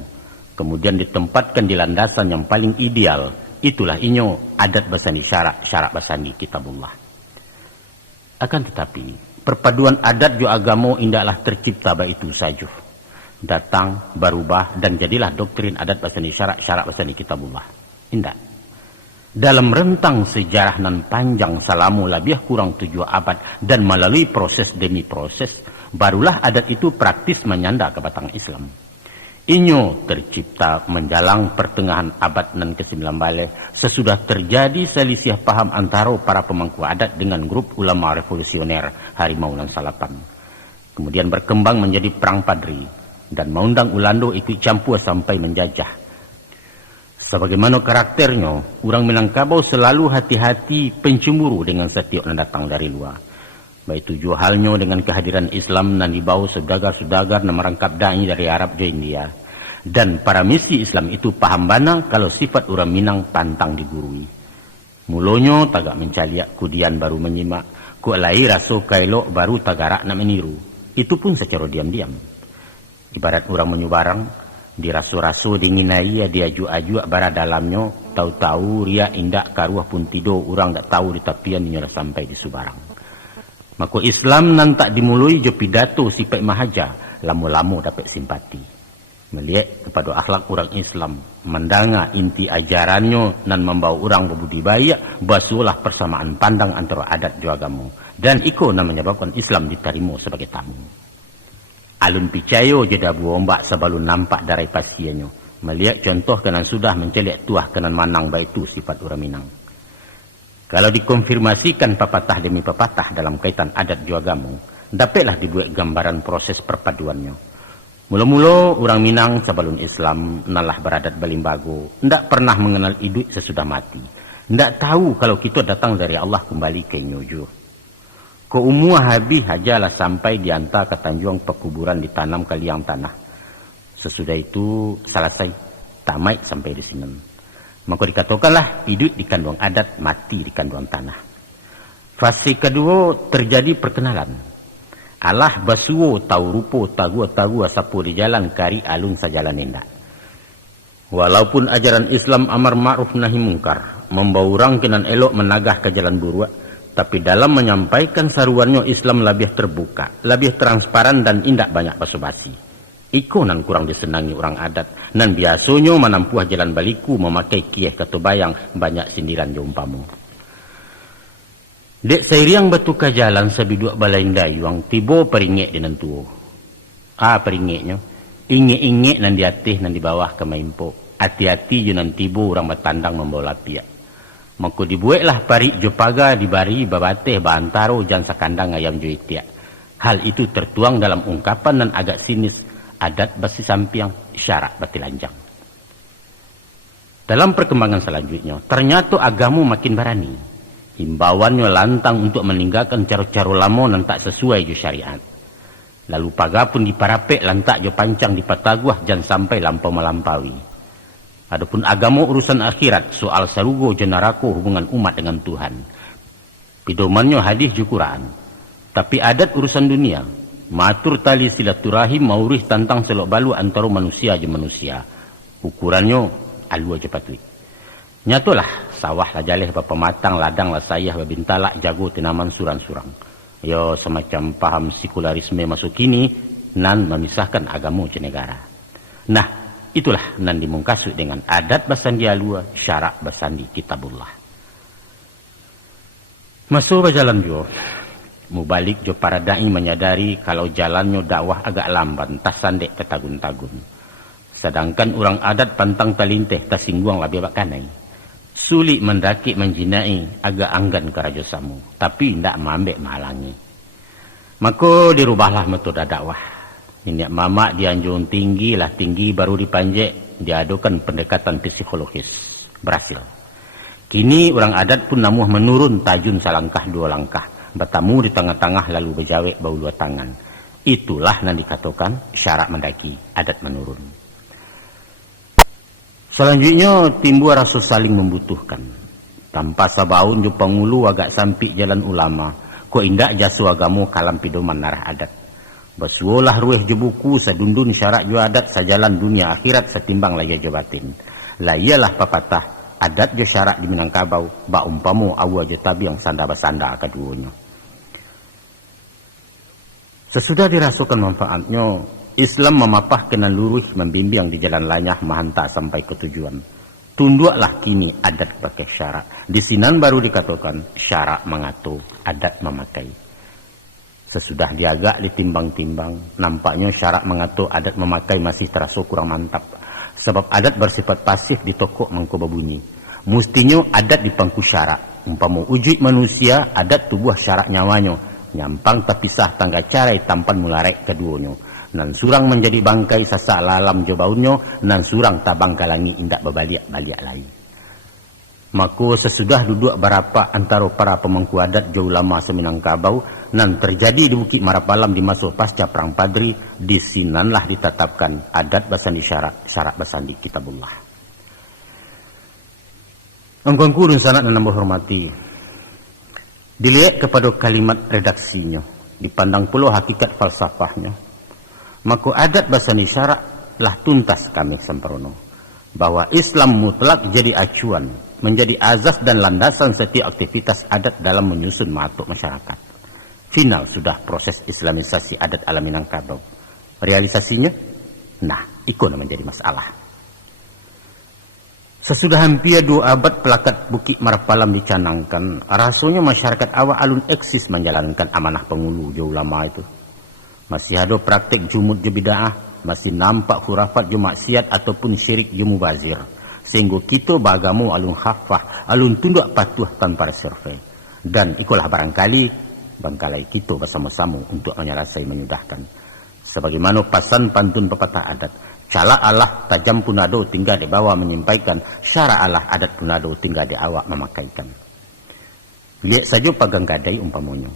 Kemudian ditempatkan di landasan yang paling ideal. Itulah inyo adat basani syarak basani kitabullah. Akan tetapi, perpaduan adat jo agama indahlah tercipta baik itu saja. Datang, berubah, dan jadilah doktrin adat basani syarak basani kitabullah. Indah. Dalam rentang sejarah nan panjang selama lebih kurang 7 abad dan melalui proses demi proses, barulah adat itu praktis menyanda ke batang Islam. Inyo tercipta menjalang pertengahan abad nan ke-19 sesudah terjadi selisih paham antara para pemangku adat dengan grup ulama revolusioner Harimau nan Salapan. Kemudian berkembang menjadi perang Padri dan mengundang Ulando ikut campur sampai menjajah. Sebagaimana karakternya, orang Minangkabau selalu hati-hati pencemburu dengan setiap yang datang dari luar. Baik tujuh halnya dengan kehadiran Islam dan dibawa saudagar-saudagar yang merangkap da'i dari Arab ke India. Dan para misi Islam itu paham bana kalau sifat orang Minang pantang digurui. Mulanya tagak mencaliak, kudian baru menyimak. Ku lai raso kailok baru tagarak nak meniru. Itu pun secara diam-diam. Ibarat orang menyubarang, dirasu-rasu dinginai, dia aju-aju bara dalamnya, tahu-tahu ria indak karuah pun tidur, orang tak tahu di tapian dia sampai di Subarang. Maka Islam nan tak dimulai jo pidato sifat mahaja, lama-lama dapat simpati. Melihat kepada akhlak orang Islam, mendanga inti ajarannya nan membawa orang berbudidaya, basulah persamaan pandang antara adat jo agama. Dan iko nan menyebabkan Islam diterima sebagai tamu. Alun picayo jeda buombak sebelum nampak dari pasiennya. Melihat contoh kanan sudah menceliak tuah kanan manang baik itu sifat orang Minang. Kalau dikonfirmasikan pepatah demi pepatah dalam kaitan adat juagamu, dapatlah dibuat gambaran proses perpaduannya. Mula-mula orang Minang sebelum Islam nalah beradat Balimbago, ndak pernah mengenal hidup sesudah mati. Ndak tahu kalau kita datang dari Allah kembali ke Nyojo. Keumua habis hajalah sampai diantar ke Tanjung pekuburan ditanam ke liang tanah. Sesudah itu selesai, tamat sampai di sini. Maka dikatakanlah hidup di kandung adat, mati di kandung tanah. Fase kedua terjadi perkenalan. Allah basuo tahu rupo tagu sapu di jalan kari alun sajalan endak. Walaupun ajaran Islam amar ma'ruf nahi mungkar, membawa orang kenan elok menagah ke jalan buruk, tapi dalam menyampaikan saruannya Islam lebih terbuka, lebih transparan dan indak banyak basa-basi. Iko nan kurang disenangi orang adat, nan biasanya menampuh jalan baliku memakai kieh kata bayang banyak sindiran jompamu. Dek sairiang batu ke jalan sabiduk balain dayuang tibo peringek dengan tuo. Peringeknya, ingek-ingek nan di atas nan di bawah ke maimpo. Hati-hati junan tibo orang bertandang membawa lapiak. Maka dibuatlah parik jo paga dibari babateh bantaro jan sakandang ayam jo itiak. Hal itu tertuang dalam ungkapan dan agak sinis adat basi sampiang syarak batilanjang. Dalam perkembangan selanjutnya, ternyata agamu makin berani. Himbauannya lantang untuk meninggalkan cara-cara lama dan tak sesuai jo syariat. Lalu paga pun diparapek lantak jo pancang dipataguah jan sampai lampau melampaui. Adapun agama urusan akhirat, soal sarugo jenarako hubungan umat dengan Tuhan. Pidomannya hadis ju Quran. Tapi adat urusan dunia, matur tali silaturahim maurih tantang selok balu antara manusia je manusia. Ukurannya alu aja patui. Nyatulah sawah lah jaleh bapa matang ladang lah sayah babintalak jago tinaman surang-surang. Yo semacam paham sekularisme masuk kini nan memisahkan agama je negara. Nah, itulah nan dimungkasut dengan adat basandi alua, syarak basandi kitabullah. Masuk berjalan jo. Mubalik jo para da'i menyadari kalau jalannya dakwah agak lamban, tas sandek ketagun-tagun. Sedangkan orang adat pantang talinteh tasingguang lebih bakanai. Sulit mendaki menjinai agak anggan ke Raja Samu, tapi tidak mambek menghalangi. Maka dirubahlah metode dakwah. Minyak mamak dianjung tinggi lah tinggi baru dipanjek, diadukan pendekatan psikologis. Berhasil. Kini orang adat pun namuh menurun tajun selangkah dua langkah. Bertamu di tengah-tengah lalu berjawek bau dua tangan. Itulah yang dikatakan syarak mendaki, adat menurun. Selanjutnya timbul rasa saling membutuhkan. Tanpa sabaun jo pangulu agak sampai jalan ulama, ko indak jasu agamu kalam pidoman narah adat. Basuolah rueh jo buku sadundun syarak jo adat sajalan dunia akhirat setimbang laya jo batin. Layalah papatah adat jo syarak di Minangkabau, ba umpamu awa jo tabiang sanda basanda keduanya. Sesudah dirasukan manfaatnya, Islam memapah kena luruh membimbing di jalan lanyah mahanta sampai ke tujuan. Tunduklah kini adat pakai syarak. Di sinan baru dikatakan syarak mengatur, adat memakai. Sesudah diagak ditimbang-timbang, nampaknya syarak mengatur, adat memakai masih terasa kurang mantap. Sebab adat bersifat pasif di toko mangko babunyi. Mustinya adat dipangku syarak. Umpama wujud manusia, adat tubuh syarak nyawanya. Nyampang terpisah tangga carai tampan mularek keduanya. Nan surang menjadi bangkai sasak lalam jobaunnya, nan surang tabang kalangi indak berbaliak-baliak lain. Maka sesudah duduk berapa antara para pemangku adat jauh lama seminangkabau, nan terjadi di Bukit Marapalam di masa pasca Perang Padri, di sinanlah ditetapkan adat basandi syarak, syarak basandi kitabullah. Engkau sangat dan nambah hormati. Dilihat kepada kalimat redaksinya, dipandang pula hakikat falsafahnya, maka adat basani syarak lah tuntas kami sempurna, bahwa Islam mutlak jadi acuan, menjadi azas dan landasan setiap aktivitas adat dalam menyusun matuk masyarakat. Final sudah proses islamisasi adat ala Minangkabau. Realisasinya, nah, ikut menjadi masalah. Sesudah hampir 2 abad pelakat Bukit Marapalam dicanangkan, rasanya masyarakat awak alun eksis menjalankan amanah pengulu jauh lama itu. Masih ada praktik jumud je bid'ah, masih nampak khurafat je maksiat ataupun syirik je mubazir. Sehingga kita bagamu alun khafah, alun tunduk patuh tanpa survei. Dan ikulah barangkali bangkalai kita bersama-sama untuk menyelesaikan menyudahkan. Sebagaimana pasan pantun pepatah adat, cala Allah tajam punado tinggal di bawah menyampaikan, syara Allah adat punado tinggal di awak memakaikan. Lihat saja pegang gadai umpamanya.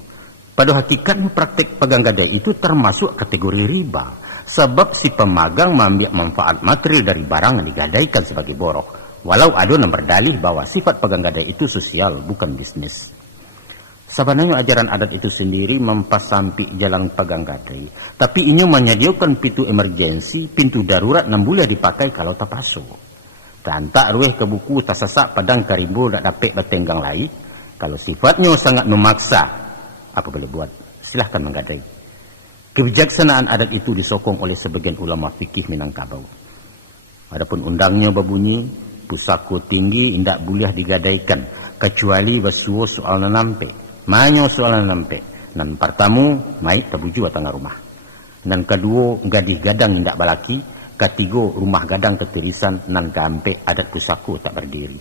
Pada hakikatnya praktik pegang gadai itu termasuk kategori riba. Sebab si pemagang mengambil manfaat material dari barang yang digadaikan sebagai borok. Walau ada yang berdalih bahwa sifat pegang gadai itu sosial, bukan bisnis. Sebenarnya ajaran adat itu sendiri mempasampi jalan pegang gadai. Tapi ini menyediakan pintu emergensi, pintu darurat yang boleh dipakai kalau terpasu. Dan tak rueh ke buku tak sesak padang karimbo tak dapat bertenggang lain. Kalau sifatnya sangat memaksa, apa boleh buat? Silahkan menggadai. Kebijaksanaan adat itu disokong oleh sebagian ulama fikih Minangkabau. Adapun undangnya berbunyi, pusako tinggi indak boleh digadaikan kecuali bersuo soal nampe. Manyo soalan nampe. Nan pertamu mai tabuju tengah rumah. Nan kedua gadih gadang indak balaki. Ketiga rumah gadang ketirisan nan kampe adat pusako tak berdiri.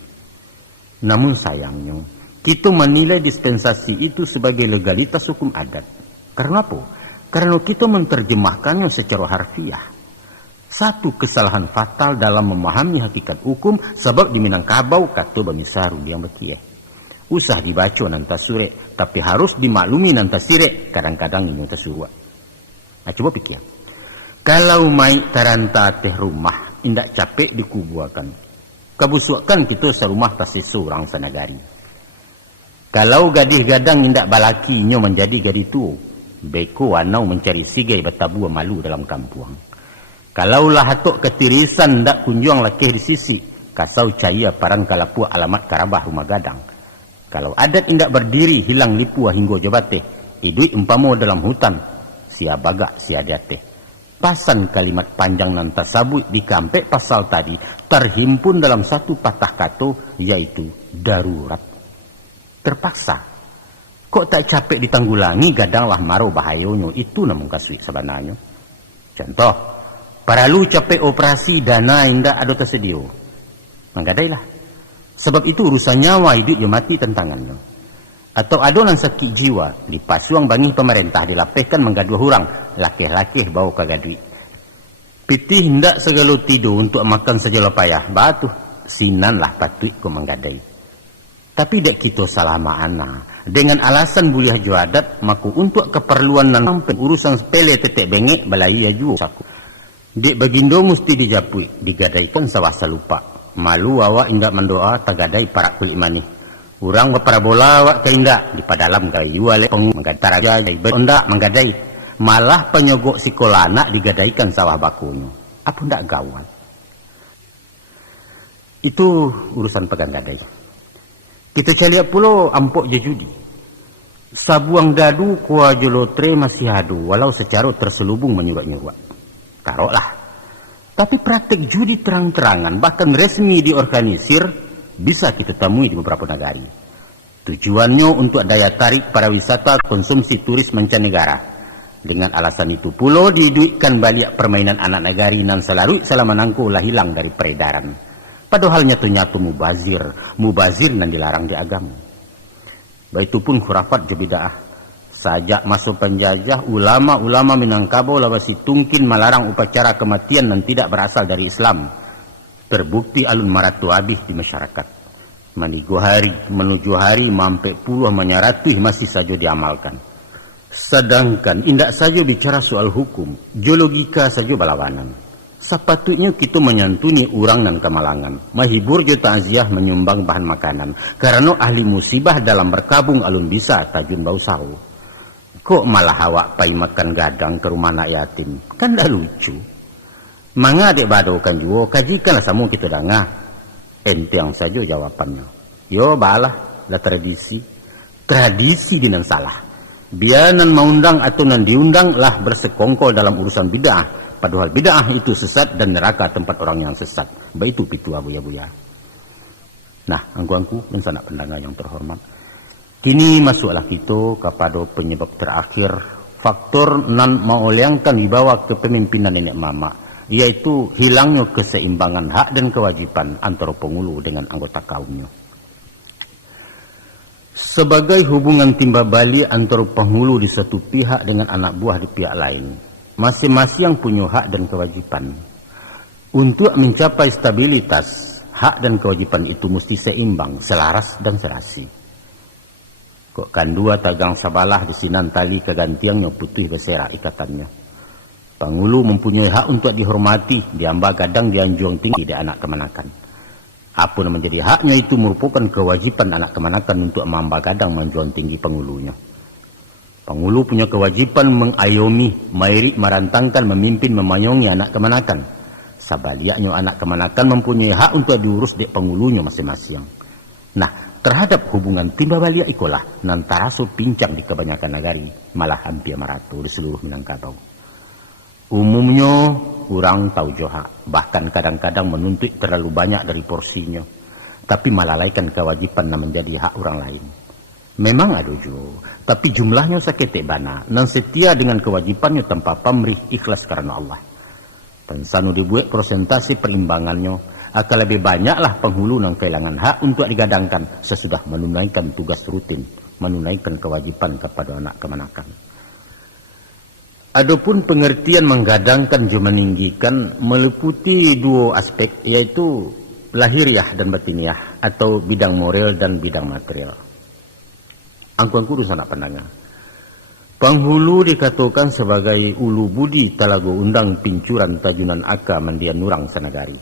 Namun sayangnya kita menilai dispensasi itu sebagai legalitas hukum adat. Karena apa? Karena kita menerjemahkannya secara harfiah. Satu kesalahan fatal dalam memahami hakikat hukum sebab di Minangkabau kata bamisaru yang bekieh. Usah dibaca nanti sure, tapi harus dimaklumi nanti sire. Kadang-kadang ini nanti suruh. Nah, coba pikir. Kalau mai taranta teh rumah, indak capek dikubuakan. Kebusukan kita serumah tasisu orang sanagari. Kalau gadih gadang indak balakinya menjadi gadih tua, beko anau mencari sigai bertabu malu dalam kampung. Kalau lah hatok ketirisan ndak kunjung lakih di sisi, kasau caya parang kalapu alamat karabah rumah gadang. Kalau adat indak berdiri hilang lipua hingga jabate, idui umpamo dalam hutan, sia baga sia diate. Pasan kalimat panjang nan tasabut di kampek pasal tadi terhimpun dalam satu patah kata, yaitu darurat. Terpaksa. Kok tak capek ditanggulangi gadanglah maro bahayanya, itu namun kasui sebenarnya. Contoh, para lu capek operasi dana indak ada tersedia. Menggadailah. Sebab itu urusan nyawa hidup yang mati tentangannya. Atau ada orang sakit jiwa, dipasuang bangi pemerintah, dilapehkan menggaduh orang, lakih-lakih bawa kagadui. Pitih hendak segala tidur untuk makan segala payah, batuh, sinanlah patut ku menggadai. Tapi dek kita salah makna, Dengan alasan buliah juadat, maku untuk keperluan nan urusan sepele tetek bengek balai ya juo saku. Dek bagindo mesti dijapui, digadaikan sawah salupa. Malu awak indak mendoa tagadai parak kulit manih. Urang baparabola awak ke indak di padalam kayu ale menggadar aja ondak menggadai. Malah penyogok sikolana digadaikan sawah bakunya. Apa ndak gawat? Itu urusan pegang gadai. Kita cari pulau ampok je judi. Sabuang dadu kuah jolotre masih adu, walau secara terselubung menyurat-nyurat. Taruhlah. Tapi praktek judi terang-terangan, bahkan resmi diorganisir, bisa kita temui di beberapa negara. Tujuannya untuk daya tarik para wisata konsumsi turis mancanegara. Dengan alasan itu pulau diduitkan balik permainan anak negari nan selalu selama nangku lah hilang dari peredaran. Padahal nyatu-nyatu mubazir nan dilarang di agama. Baitupun khurafat jebidaah. Sajak masuk penjajah, ulama-ulama Minangkabau lawasi tungkin melarang upacara kematian yang tidak berasal dari Islam. Terbukti alun maratu abih di masyarakat. Manigo hari menuju hari mampe puluh menyaratih masih saja diamalkan. Sedangkan indak saja bicara soal hukum, geologika saja balawanan. Sepatutnya kita menyantuni urang dan kemalangan, menghibur juta aziah menyumbang bahan makanan, karena ahli musibah dalam berkabung alun bisa tajun bau sahu. Kok malah awak pai makan gadang ke rumah anak yatim? Kan dah lucu. Manga dek badokan juo, kajikanlah samu kita dangah. Enteng saja jawabannya. Yo balah, lah tradisi. Tradisi dinan salah. Bianan maundang atau nan diundang lah bersekongkol dalam urusan bid'ah. Padahal bid'ah itu sesat dan neraka tempat orang yang sesat. Baik itu pitu abuya-buya. Nah, angku-angku dan sanak pendengar yang terhormat. Kini masuklah kita kepada penyebab terakhir. Faktor nan mauliangkan dibawa kepemimpinan nenek mama. Yaitu hilangnya keseimbangan hak dan kewajiban antara penghulu dengan anggota kaumnya. Sebagai hubungan timba balik antara penghulu di satu pihak dengan anak buah di pihak lain. Masing-masing punya hak dan kewajiban. Untuk mencapai stabilitas, hak dan kewajiban itu mesti seimbang, selaras dan serasi. Kok kan dua tagang sabalah di sinan tali kegantiangnya putih berserak ikatannya. Penghulu mempunyai hak untuk dihormati, diamba gadang dianjung tinggi di anak kemanakan. Apa yang menjadi haknya itu merupakan kewajiban anak kemanakan untuk mamba gadang menjual tinggi penghulunya. Penghulu punya kewajiban mengayomi, mairik, merantangkan, memimpin, memayungi anak kemanakan. Sebaliknya anak kemanakan mempunyai hak untuk diurus dek penghulunya masing-masing. Nah, terhadap hubungan timba balik ikolah nantara so pincang di kebanyakan negari, malah hampir merata di seluruh Minangkabau. Umumnya orang tahu johak, bahkan kadang-kadang menuntut terlalu banyak dari porsinya, tapi melalaikan kewajiban yang menjadi hak orang lain. Memang ada juga, tapi jumlahnya saketek bana, dan setia dengan kewajibannya tanpa pamrih ikhlas karena Allah. Dan sanu dibuat persentase perimbangannya, akan lebih banyaklah penghulu yang kehilangan hak untuk digadangkan sesudah menunaikan tugas rutin, menunaikan kewajiban kepada anak kemanakan. Adapun pengertian menggadangkan juga meninggikan meliputi dua aspek, yaitu lahiriah dan batiniah, atau bidang moral dan bidang material. Angku-angku sanak pendengar. Penghulu dikatakan sebagai ulu budi talago undang pincuran tajunan aka mandian nurang sanagari.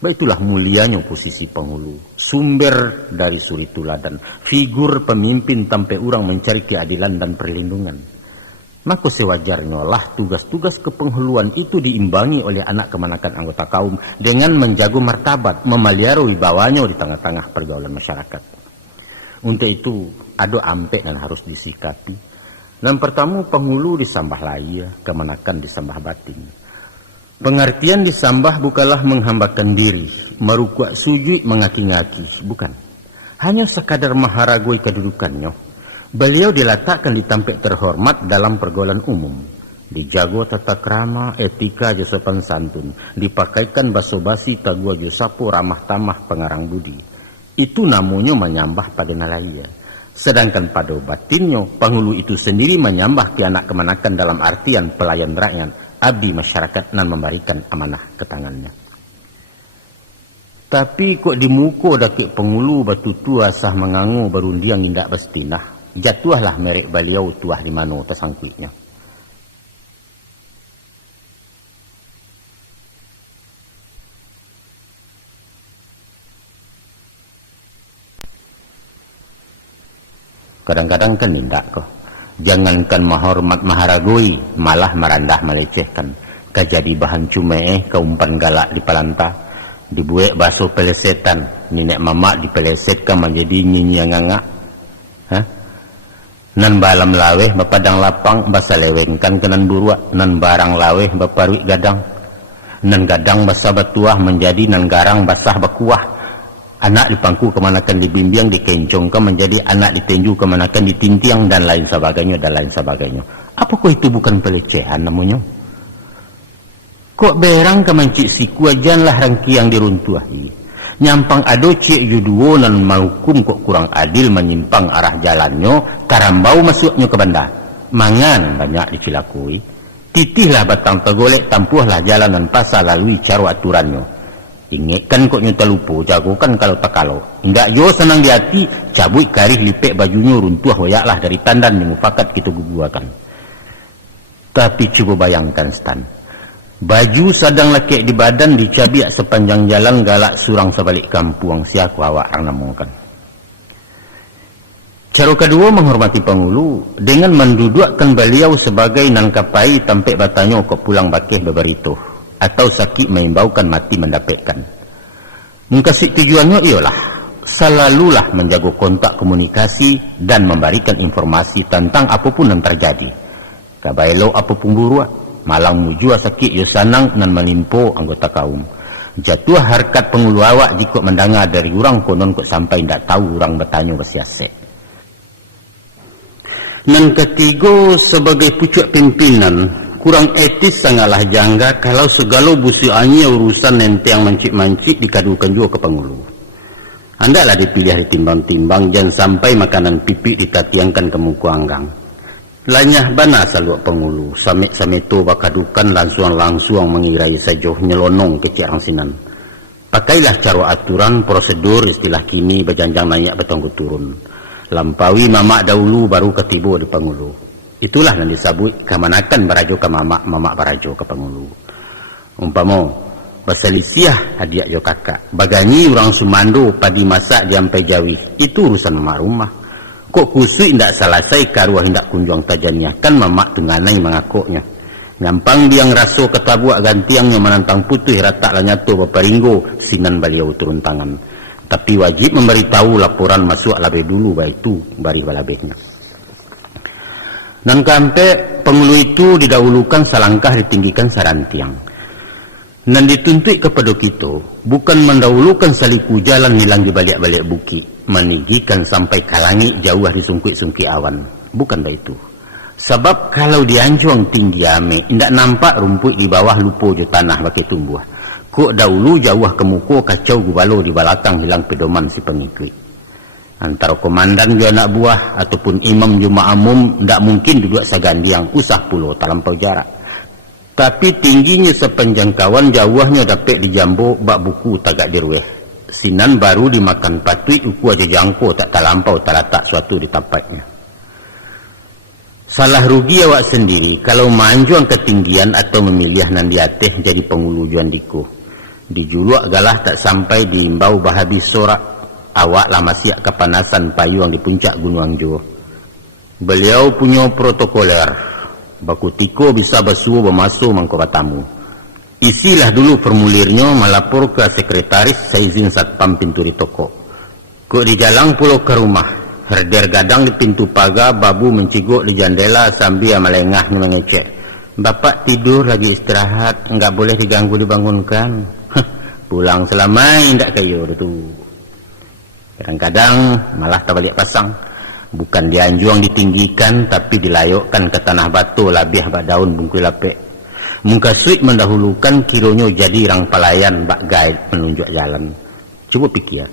Baitulah mulianya posisi penghulu, sumber dari suri tuladan, figur pemimpin sampai orang mencari keadilan dan perlindungan. Maka sewajarnya lah tugas-tugas kepenghuluan itu diimbangi oleh anak kemanakan anggota kaum dengan menjaga martabat, memelihara wibawanya di tengah-tengah pergaulan masyarakat. Untuk itu, ada ampek dan harus disikapi. Yang pertama, penghulu disambah lahir, kemanakan disambah batin. Pengertian disambah bukanlah menghambakan diri, merukuk sujud mengaki-ngaki, bukan. Hanya sekadar maharagoi kedudukannya. Beliau diletakkan di tampek terhormat dalam pergaulan umum. Dijago tata krama, etika, sopan santun. Dipakaikan basa-basi, tagua sapu, ramah tamah, pengarang budi. Itu namanya menyambah pada nalaya. Sedangkan pada batinnya, penghulu itu sendiri menyambah ke anak kemanakan dalam artian pelayan rakyat, abdi masyarakat dan memberikan amanah ke tangannya. Tapi kok di muka dakik pengulu batu tua sah mengangu berundiang indak bestinah. Jatuhlah merek beliau tuah di mano tersangkuitnya. Kadang-kadang kan indak kok. Jangankan menghormat maharagoi, malah merandah melecehkan. Kajadi bahan cumeeh keumpan galak di palanta. Dibuek basuh pelesetan, nenek mamak dipelesetkan menjadi nyinyanganga. Hah? Nan balam laweh bapadang lapang basa lewengkan kenan buruak, nan barang laweh baparuik gadang. Nan gadang basa batuah menjadi nan garang basah bakuah. Anak dipangku kemanakan dibimbing, dikencongkan menjadi anak ditenju kemanakan ditintiang dan lain sebagainya dan lain sebagainya. Apakah itu bukan pelecehan namanya? Kok berang ke mancik siku ajanlah rangki yang diruntuhi. Nyampang ado cik juduo nan mahukum kok kurang adil menyimpang arah jalannya, karambau masuknya ke banda. Mangan banyak dicilakui. Titihlah batang tegolek, tampuhlah jalan dan pasal lalui caro aturannya. Ingatkan kok nyuta lupo, jagokan kalau tak kalau. Indak yo senang di hati, cabut karih lipek bajunya runtuh hoyaklah dari tandan yang mufakat kita guguakan. Tapi coba bayangkan Stan. Baju sadang lekek di badan dicabiak sepanjang jalan galak surang sebalik kampung siaku awak orang namukan. Cara kedua menghormati pengulu dengan mendudukkan beliau sebagai nangkapai tampek batanya kok pulang bakeh beberito. Atau sakit mengimbaukan mati mendapatkan. Mengkasih tujuannya ialah selalulah menjaga kontak komunikasi dan memberikan informasi tentang apapun yang terjadi. Kabailo apapun buruak, malang mujua sakit yo sanang nan melimpo anggota kaum. Jatuh harkat pengulu awak jika mendengar dari orang konon kok sampai ndak tahu orang bertanya bersiasat. Nan ketiga sebagai pucuk pimpinan. Kurang etis sangatlah jangga kalau segala busuannya urusan nente yang mancik-mancik dikadukan juga ke pengulu. Andaklah dipilih ditimbang-timbang, jangan sampai makanan pipi ditatiangkan ke muka anggang. Lanyah bana saluak pengulu, samit-samito bakadukan langsung mengirai sajoh nyelonong ke cirang sinan. Pakailah cara aturan, prosedur, istilah kini berjanjang naik betonggu turun. Lampaui mamak dahulu baru ketibu di pengulu. Itulah yang disebut kemanakan barajo ke mamak, mamak barajo ke pengulu. Umpamo baselisiah hadiah jo kakak, bagani orang Sumando padi masak diampai jawi, itu urusan mamak rumah. Kok kusui ndak selesai karuah hendak kunjung tajanya, kan mamak tunganai mengakoknya. Nyampang biang raso ketabuak gantiangnya menantang putih rata lanyato baparinggo sinan beliau turun tangan. Tapi wajib memberitahu laporan masuk labe dulu baitu bari balabehnya. Dan kampe pengulu itu didahulukan selangkah ditinggikan sarantiang. Dan dituntut kepada kita, bukan mendahulukan saliku jalan hilang di balik-balik bukit, meninggikan sampai kalangi jauh di sungkit-sungkit awan. Bukan dah itu. Sebab kalau dianjuang tinggi ame, indak nampak rumput di bawah lupo je tanah pakai tumbuh. Kok dahulu jauh ke muka kacau gubalo di belakang hilang pedoman si pengikut. Antara komandan juga anak buah ataupun imam jemaah umum tidak mungkin duduk segandiang usah pulau terlampau jarak. Tapi tingginya sepenjangkauan jauhnya dapat dijambo bak buku tagak dirweh. Sinan baru dimakan patui uku aja jangko tak terlampau terletak suatu di tempatnya. Salah rugi awak sendiri kalau manjuang ketinggian atau memilih nan di atas jadi pengulu juan diko. Dijuluak galah tak sampai diimbau bahabis sorak. Awak lama siap kepanasan payung di puncak Gunung Angjo. Beliau punya protokoler. Baku tiko bisa basuh bermasuk mangkok tamu. Isilah dulu formulirnya melapor ke sekretaris seizin satpam pintu di toko. Kok di jalan pulau ke rumah. Herder gadang di pintu pagar, babu menciguk di jendela sambil melengah mengecek. Bapak tidur lagi istirahat, enggak boleh diganggu dibangunkan. Pulang selamai ndak kayo tu. Kadang-kadang malah tak balik pasang. Bukan dianjuang ditinggikan, tapi dilayokkan ke tanah batu labih bak daun bungkui lapek. Muka suit mendahulukan kironyo jadi orang pelayan bak guide menunjuk jalan. Coba pikir.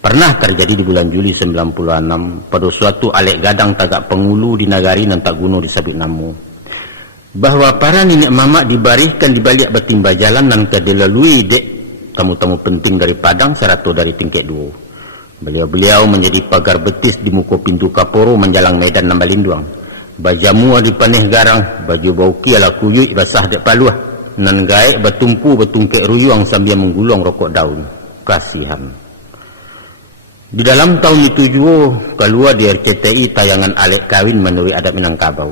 Pernah terjadi di bulan Juli 96 pada suatu alek gadang tagak pengulu di nagari nan tak guno disebut namu. Bahwa para nenek mamak dibariskan di balik betimba jalan nan kedelalui dek tamu-tamu penting dari Padang serta dari Tingkek Duo. Beliau-beliau menjadi pagar betis di muka pintu Kaporo menjalang Medan Nambalinduang. Bajamu di paneh garang, baju bauki ala kuyuk basah dek paluah. Nan gaek bertumpu bertungkek ruyuang sambil menggulung rokok daun. Kasihan. Di dalam tahun itu juga keluar di RCTI tayangan Alek Kawin menurut adat Minangkabau.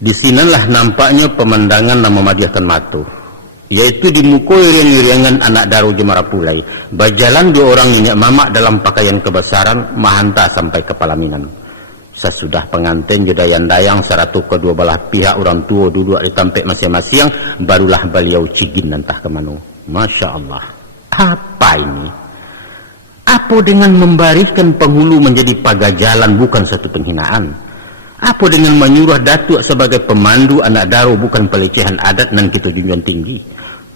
Di sinilah nampaknya pemandangan yang memadiahkan mata, yaitu di muka irian-iriangan anak daru Jemarapulai, berjalan dua orang minyak mamak dalam pakaian kebesaran mahanta sampai kepala Minang. Sesudah pengantin jodayang-dayang seratu kedua belah pihak orang tua duduk di tampek masing-masing, barulah beliau cigin entah kemana. Masya Allah, apa ini? Apa dengan membariskan penghulu menjadi pagajalan bukan satu penghinaan? Apa dengan menyuruh datuk sebagai pemandu anak daru bukan pelecehan adat dan kita junjung tinggi?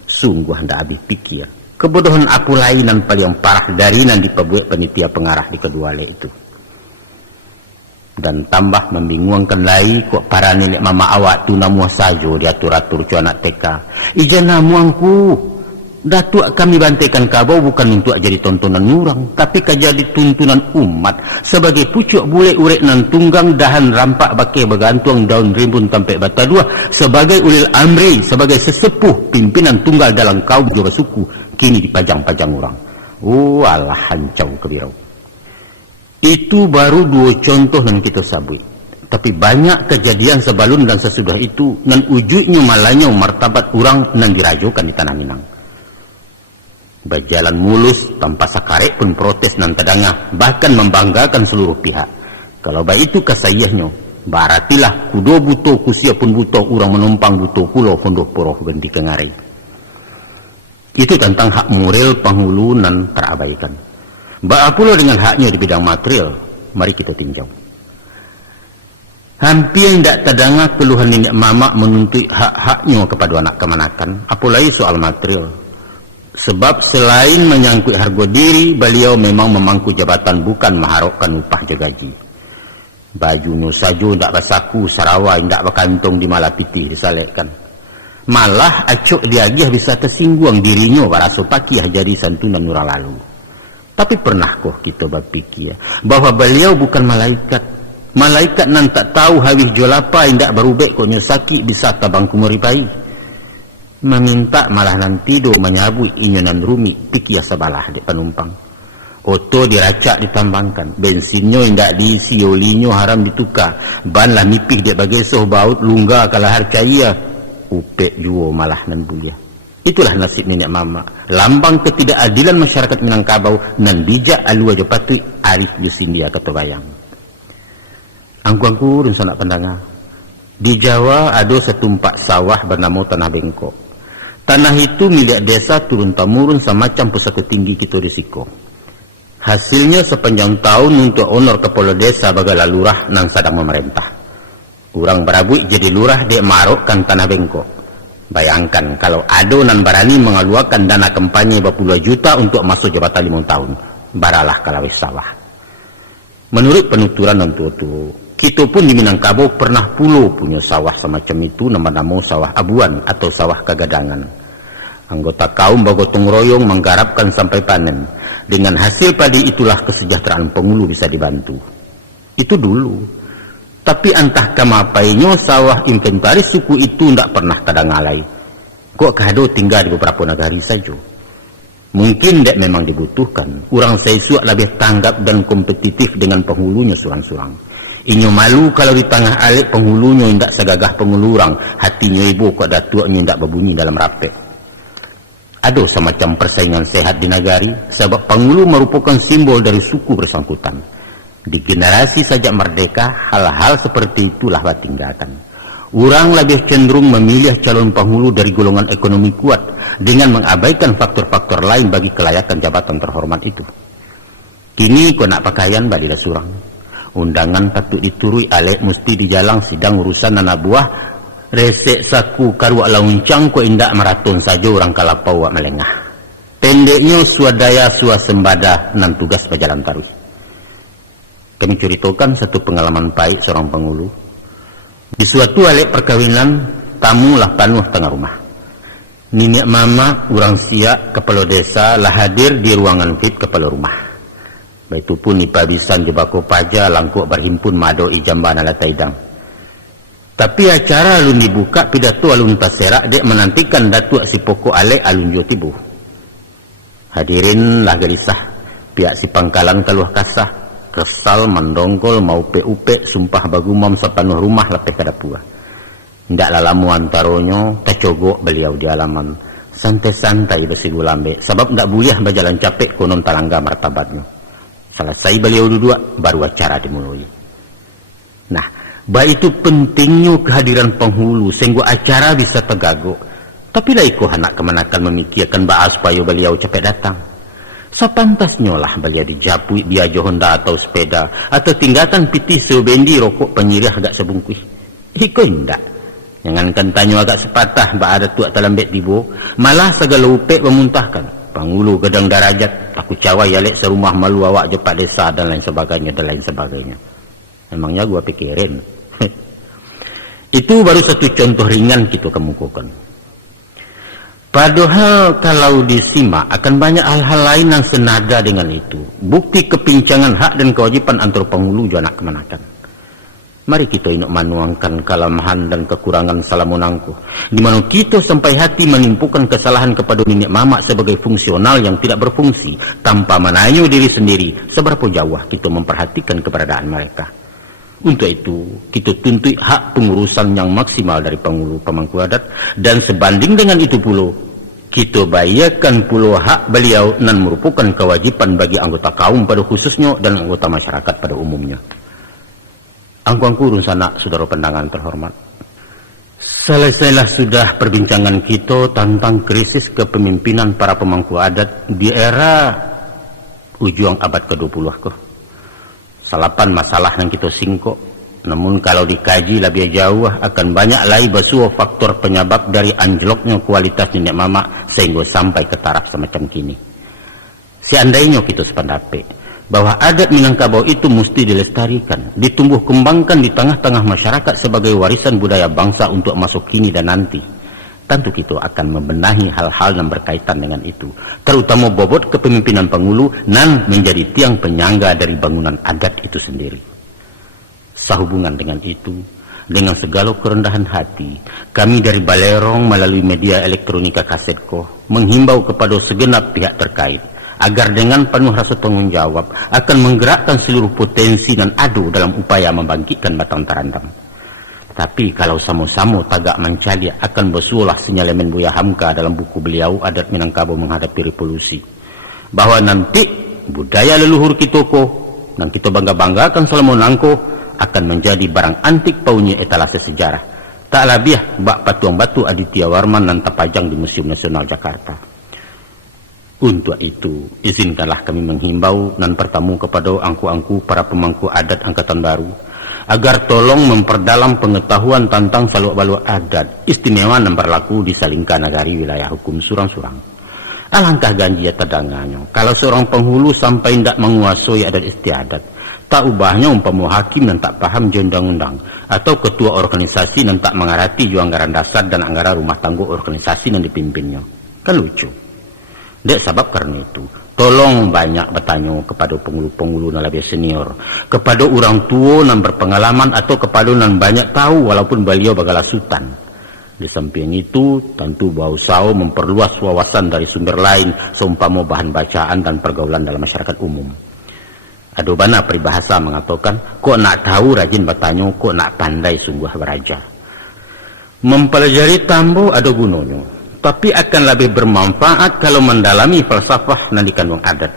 Sungguh hendak habis pikir. Kebodohan apa lain dan paling parah dari nan diperbuat panitia pengarah di kedua lek itu. Dan tambah membingungkan lagi kok para nenek mama awak tu namuah sajo diatur-atur cu anak TK. Ijana muangku, datuk kami bantaikan kabau bukan untuk jadi tontonan nyurang, tapi jadi tuntunan umat sebagai pucuk bule urek nan tunggang dahan rampak bakai bergantung daun rimbun tampek bata dua sebagai ulil amri, sebagai sesepuh pimpinan tunggal dalam kaum jura suku kini dipajang-pajang orang. Walah hancau kebirau. Itu baru dua contoh yang kita sabui. Tapi banyak kejadian sebelum dan sesudah itu dan ujungnya malahnya martabat orang yang dirajukan di tanah Minang. Berjalan mulus tanpa sakarek pun protes nan tadangah, bahkan membanggakan seluruh pihak. Kalau baik itu kasayahnya, baratilah kudo buto kusia pun buto orang menumpang buto pulau fondoh poroh ganti kengari. Itu tentang hak moral penghulu nan terabaikan. Baik pula dengan haknya di bidang material, mari kita tinjau. Hampir tidak terdangah keluhan nenek mamak menuntut hak-haknya kepada anak kemanakan, apalagi soal material. Sebab selain menyangkut harga diri, beliau memang memangku jabatan bukan mengharapkan upah gaji. Bajunya saja tidak bersaku, sarawai tidak berkantong di malapiti disalekkan. Malah acuk diagih bisa tersinggung dirinya berasa pakih jadi santunan nurang lalu. Tapi pernahkah kita berpikir bahwa beliau bukan malaikat? Malaikat nan tak tahu habis jolapa tidak berubek kok nyesaki bisa tabang kumuripai. Meminta malah nanti do menyabui inyonan rumi pikir sebalah di penumpang. Oto diracak ditambangkan, bensinnya tidak diisi, olinya haram ditukar, ban lah mipih dia bagesoh baut lungga kalahar cahaya, upek juo malah nan bulia. Itulah nasib nenek mama, lambang ketidakadilan masyarakat Minangkabau nan bijak alua jepatui arif yusindia ketobayang. Angku-angku dan sanak pendengar, di Jawa ada setumpak sawah bernama Tanah Bengkok. Tanah itu milik desa turun-temurun semacam pusaka tinggi kita risiko. Hasilnya sepanjang tahun untuk honor kepala desa bagala lurah nan sedang memerintah. Orang berabuik jadi lurah dek marokkan Tanah Bengkok. Bayangkan kalau ada nan berani mengeluarkan dana kampanye berpuluh juta untuk masuk jabatan 5 tahun. Baralah kalawis sawah. Menurut penuturan dan tua-tua, kita pun di Minangkabau pernah punya sawah semacam itu, nama-nama sawah abuan atau sawah kagadangan. Anggota kaum bergotong royong menggarapkan sampai panen. Dengan hasil padi itulah kesejahteraan penghulu bisa dibantu. Itu dulu. Tapi entah kemapainya sawah inventaris suku itu tidak pernah kadang ngalai. Kok kado tinggal di beberapa negara saja. Mungkin dek memang dibutuhkan. Orang sesuak lebih tanggap dan kompetitif dengan penghulunya surang-surang. Inyo malu kalau di tengah alik penghulunya tidak segagah penghulu orang. Hatinya ibu kok datuknya tidak berbunyi dalam rapek. Ada semacam persaingan sehat di negari sebab penghulu merupakan simbol dari suku bersangkutan. Di generasi sejak merdeka, hal-hal seperti itulah ditinggalkan. Orang lebih cenderung memilih calon penghulu dari golongan ekonomi kuat dengan mengabaikan faktor-faktor lain bagi kelayakan jabatan terhormat itu. Kini kau nak pakaian balilah surang. Undangan patut diturui alek mesti dijalang sidang urusan anak buah. Resek saku karu launcang ko indak maraton saja orang kalapau wak melengah. Pendeknya swadaya suasembada nan tugas berjalan tarus. Kami ceritakan satu pengalaman baik seorang penghulu. Di suatu alek perkawinan, tamulah penuh tengah rumah. Nenek mama, urang siak, kepala desa lah hadir di ruangan fit kepala rumah. Baitu pun ipabisan jebako paja langkuk berhimpun mado ijambana lataidang. Tapi acara alun dibuka pidato alun taserak dek menantikan datuk si pokok alek alun jo tibu. Hadirin lah gelisah, pihak si pangkalan kaluh kasah, kesal mendongkol mau pe-upe sumpah bagumam sepanuh rumah lepeh kadapua. Ndak lalamu antaronyo tacogok beliau di halaman santai-santai besigu lambe sebab ndak buliah berjalan capek konon talangga martabatnya. Selesai beliau duduk baru acara dimulai. Nah, baik itu pentingnya kehadiran penghulu sehingga acara bisa tegaguk. Tapi lah iko anak kemanakan memikirkan bahas supaya beliau cepat datang. Sepantasnya lah beliau dijapui biajo Honda atau sepeda atau tinggalkan pitih sebendi rokok penyirah agak sebungkus. Iko indak. Jangankan tanya agak sepatah bah ada tuak talambet tibo, malah segala upek memuntahkan. Pangulu gedang darajat, aku cawai yalek serumah malu awak jepat desa dan lain sebagainya dan lain sebagainya. Emangnya gua pikirin. Itu baru satu contoh ringan kita kemukakan. Padahal kalau disimak akan banyak hal-hal lain yang senada dengan itu. Bukti kepincangan hak dan kewajiban antara penghulu dan anak kemanakan. Mari kita inok manuangkan kelemahan dan kekurangan salamunangku, di mana kita sampai hati menimpukan kesalahan kepada nenek mama sebagai fungsional yang tidak berfungsi, tanpa menayu diri sendiri seberapa jauh kita memperhatikan keberadaan mereka. Untuk itu, kita tuntut hak pengurusan yang maksimal dari penghulu pemangku adat, dan sebanding dengan itu pula, kita bayarkan pula hak beliau dan merupakan kewajiban bagi anggota kaum pada khususnya dan anggota masyarakat pada umumnya. Angku-angku runsana saudara pendangan terhormat. Selesailah sudah perbincangan kita tentang krisis kepemimpinan para pemangku adat di era ujung abad ke-20 ke. Salapan masalah yang kita singkok. Namun kalau dikaji lebih jauh akan banyak lagi basuh faktor penyebab dari anjloknya kualitas nenek mama sehingga sampai ke taraf semacam kini. Seandainya kita sependapat bahwa adat Minangkabau itu mesti dilestarikan, ditumbuh kembangkan di tengah-tengah masyarakat sebagai warisan budaya bangsa untuk masuk kini dan nanti. Tentu kita akan membenahi hal-hal yang berkaitan dengan itu, terutama bobot kepemimpinan penghulu dan menjadi tiang penyangga dari bangunan adat itu sendiri. Sehubungan dengan itu, dengan segala kerendahan hati, kami dari Balerong melalui media elektronika Kasetko menghimbau kepada segenap pihak terkait agar dengan penuh rasa tanggung jawab akan menggerakkan seluruh potensi dan adu dalam upaya membangkitkan Batang Tarandam. Tapi kalau sama-sama tagak mencari akan bersulah sinyalemen Buya Hamka dalam buku beliau Adat Minangkabau Menghadapi Revolusi, bahwa nanti budaya leluhur kita dan kita bangga-banggakan selama nangko akan menjadi barang antik paunya etalase sejarah. Tak lebih bak patuang batu Aditya Warman dan terpajang di Museum Nasional Jakarta. Untuk itu, izinkanlah kami menghimbau dan bertamu kepada angku-angku para pemangku adat angkatan baru agar tolong memperdalam pengetahuan tentang saluk-baluk adat istimewa yang berlaku di Salingka Nagari wilayah hukum Surang-Surang. Alangkah ganjia terdangannya kalau seorang penghulu sampai tidak menguasai adat istiadat, tak ubahnya umpama hakim dan tak paham undang-undang, atau ketua organisasi dan tak mengerti anggaran dasar dan anggaran rumah tangga organisasi yang dipimpinnya. Kan lucu. Dek sebab karena itu, tolong banyak bertanya kepada penghulu-penghulu yang lebih senior, kepada orang tua yang berpengalaman atau kepada yang banyak tahu walaupun beliau bagala sultan. Di samping itu, tentu berusaha memperluas wawasan dari sumber lain seumpama bahan bacaan dan pergaulan dalam masyarakat umum. Ada bana peribahasa mengatakan, kok nak tahu rajin bertanya, kok nak pandai sungguh beraja. Mempelajari tambo ada gunanya, tapi akan lebih bermanfaat kalau mendalami falsafah dan dikandung adat.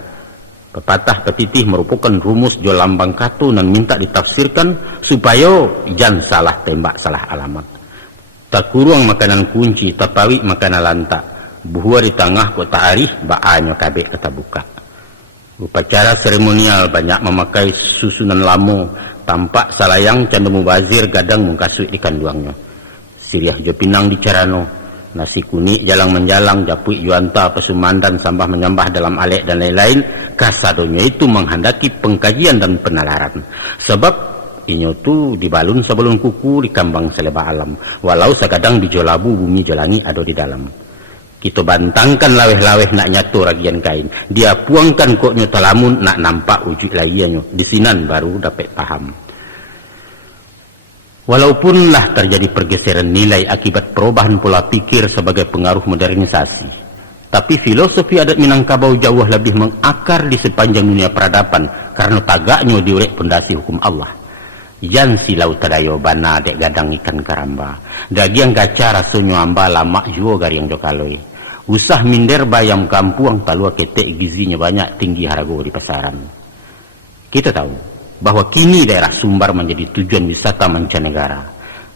Pepatah petitih merupakan rumus jo lambang katu dan minta ditafsirkan supaya jangan salah tembak salah alamat. Tak kurang makanan kunci, tapawi makanan lantak. Buhua di tengah kota arih, ba'anya kabeh kata buka. Upacara seremonial banyak memakai susunan lamo, tampak salayang candu mubazir gadang mengkasui ikan duangnya. Siriah jo pinang di carano, nasi kuning jalang menjalang, japui juanta, pesumandan, sambah menyambah dalam alek dan lain-lain. Kasadonya itu menghendaki pengkajian dan penalaran. Sebab inyo tu dibalun sebelum kuku di kambang seleba alam, walau sekadang di jolabu bumi jolangi ada di dalam. Kita bantangkan laweh-laweh nak nyatu ragian kain. Dia puangkan koknyo talamun nak nampak wujud lagianyo. Di sinan baru dapat paham. Walaupun lah terjadi pergeseran nilai akibat perubahan pola pikir sebagai pengaruh modernisasi, tapi filosofi adat Minangkabau jauh lebih mengakar di sepanjang dunia peradaban karena tagaknya diurek pondasi hukum Allah. Jan silau tadayo bana dek gadang ikan karamba. Dagiang gaca rasonyo ambala mak juo gariang jokaloi. Usah minder bayam kampuang talua ketek gizinya banyak tinggi harga di pasaran. Kita tahu bahwa kini daerah Sumbar menjadi tujuan wisata mancanegara.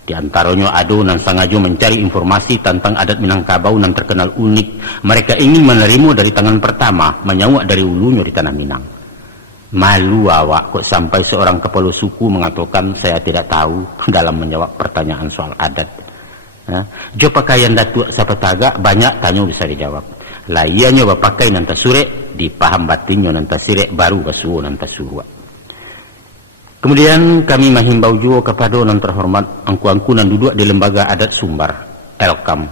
Di antaranya ado nan sangajo mencari informasi tentang adat Minangkabau yang terkenal unik. Mereka ingin menerima dari tangan pertama, menyawak dari ulunya di tanah Minang. Malu awak kok sampai seorang kepala suku mengatakan saya tidak tahu dalam menjawab pertanyaan soal adat. Jo pakaian datuk siapa tagak banyak tanya bisa dijawab. Laiannya bapakai nanta surek, dipaham batinnya nanta sirek baru basuo nanta suruak. Kemudian kami menghimbau juga kepada yang terhormat angku-angku nan duduk di lembaga adat Sumbar, Elkam,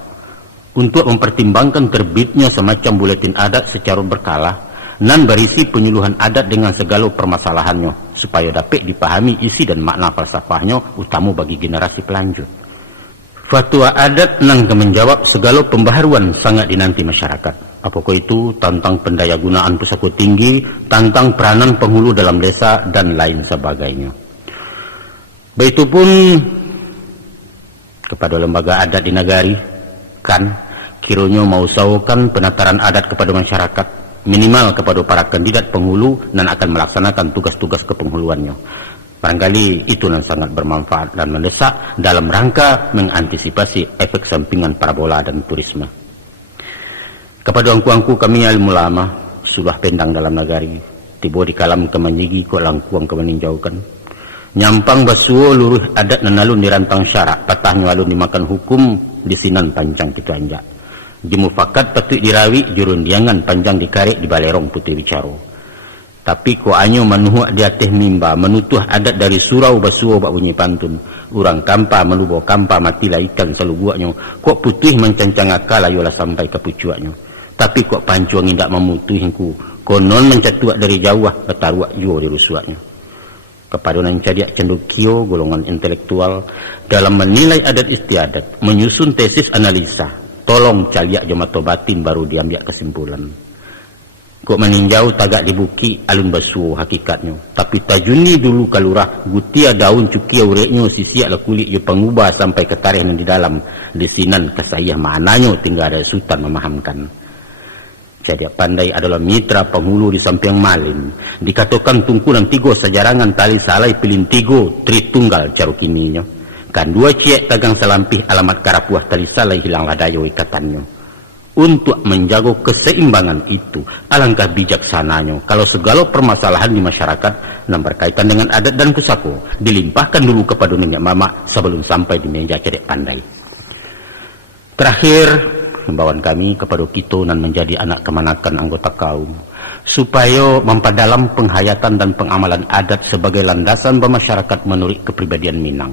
untuk mempertimbangkan terbitnya semacam buletin adat secara berkala nan berisi penyuluhan adat dengan segala permasalahannya supaya dapat dipahami isi dan makna falsafahnya utama bagi generasi pelanjut. Fatwa adat nang menjawab segala pembaharuan sangat dinanti masyarakat. Apakah itu tentang pendayagunaan pusaka tinggi, tentang peranan penghulu dalam desa, dan lain sebagainya. Begitupun kepada lembaga adat di nagari, kan kiranya mau saukan penataran adat kepada masyarakat, minimal kepada para kandidat penghulu dan akan melaksanakan tugas-tugas kepenghuluannya. Barangkali itu yang sangat bermanfaat dan mendesak dalam rangka mengantisipasi efek sampingan parabola dan turisme. Kepada angku-angku kami ilmu lama sudah pendang dalam nagari, tiba di kalam kemenyigi ko langkuang kemeninjaukan. Nyampang basuo luruh adat nanalun dirantang syarak, patahnya alun dimakan hukum di sinan panjang kita anjak. Jemufakat patut dirawi jurun diangan panjang dikarik di balerong putih bicaro. Tapi ko anyo manuhak di atas mimba menutuh adat dari surau basuo bak bunyi pantun. Urang kampa melubo kampa matilah ikan seluguaknya. Kok putih mencancang akal ayolah sampai ke pucuaknya. Tapi kok pancuang indak memutuhinku. Konon mencatuak dari jauh betaruak jua di rusuaknya. Kepada nan cadiak cendukio golongan intelektual dalam menilai adat istiadat, menyusun tesis analisa. Tolong caliak jomato batin baru diambil kesimpulan. Kok meninjau tagak dibuki alun basuo hakikatnya. Tapi tajuni dulu kalurah gutia daun cukia ureknya sisiak lah kulit yu pengubah sampai ke tarikh di dalam. Di sinan kesayah mananya tinggal ada sultan memahamkan. Jadi pandai adalah mitra penghulu di samping malin. Dikatakan tungkunan tigo sejarangan tali salai pilin tigo tritunggal carukininya. Kan dua ciek tagang selampih alamat karapuah tali salai hilang ladayo ikatannya. Untuk menjaga keseimbangan itu, alangkah bijaksananya kalau segala permasalahan di masyarakat yang berkaitan dengan adat dan pusako dilimpahkan dulu kepada nenek mama sebelum sampai di meja cedek pandai. Terakhir, himbauan kami kepada kita dan menjadi anak kemanakan anggota kaum supaya memperdalam penghayatan dan pengamalan adat sebagai landasan bermasyarakat menurut kepribadian Minang.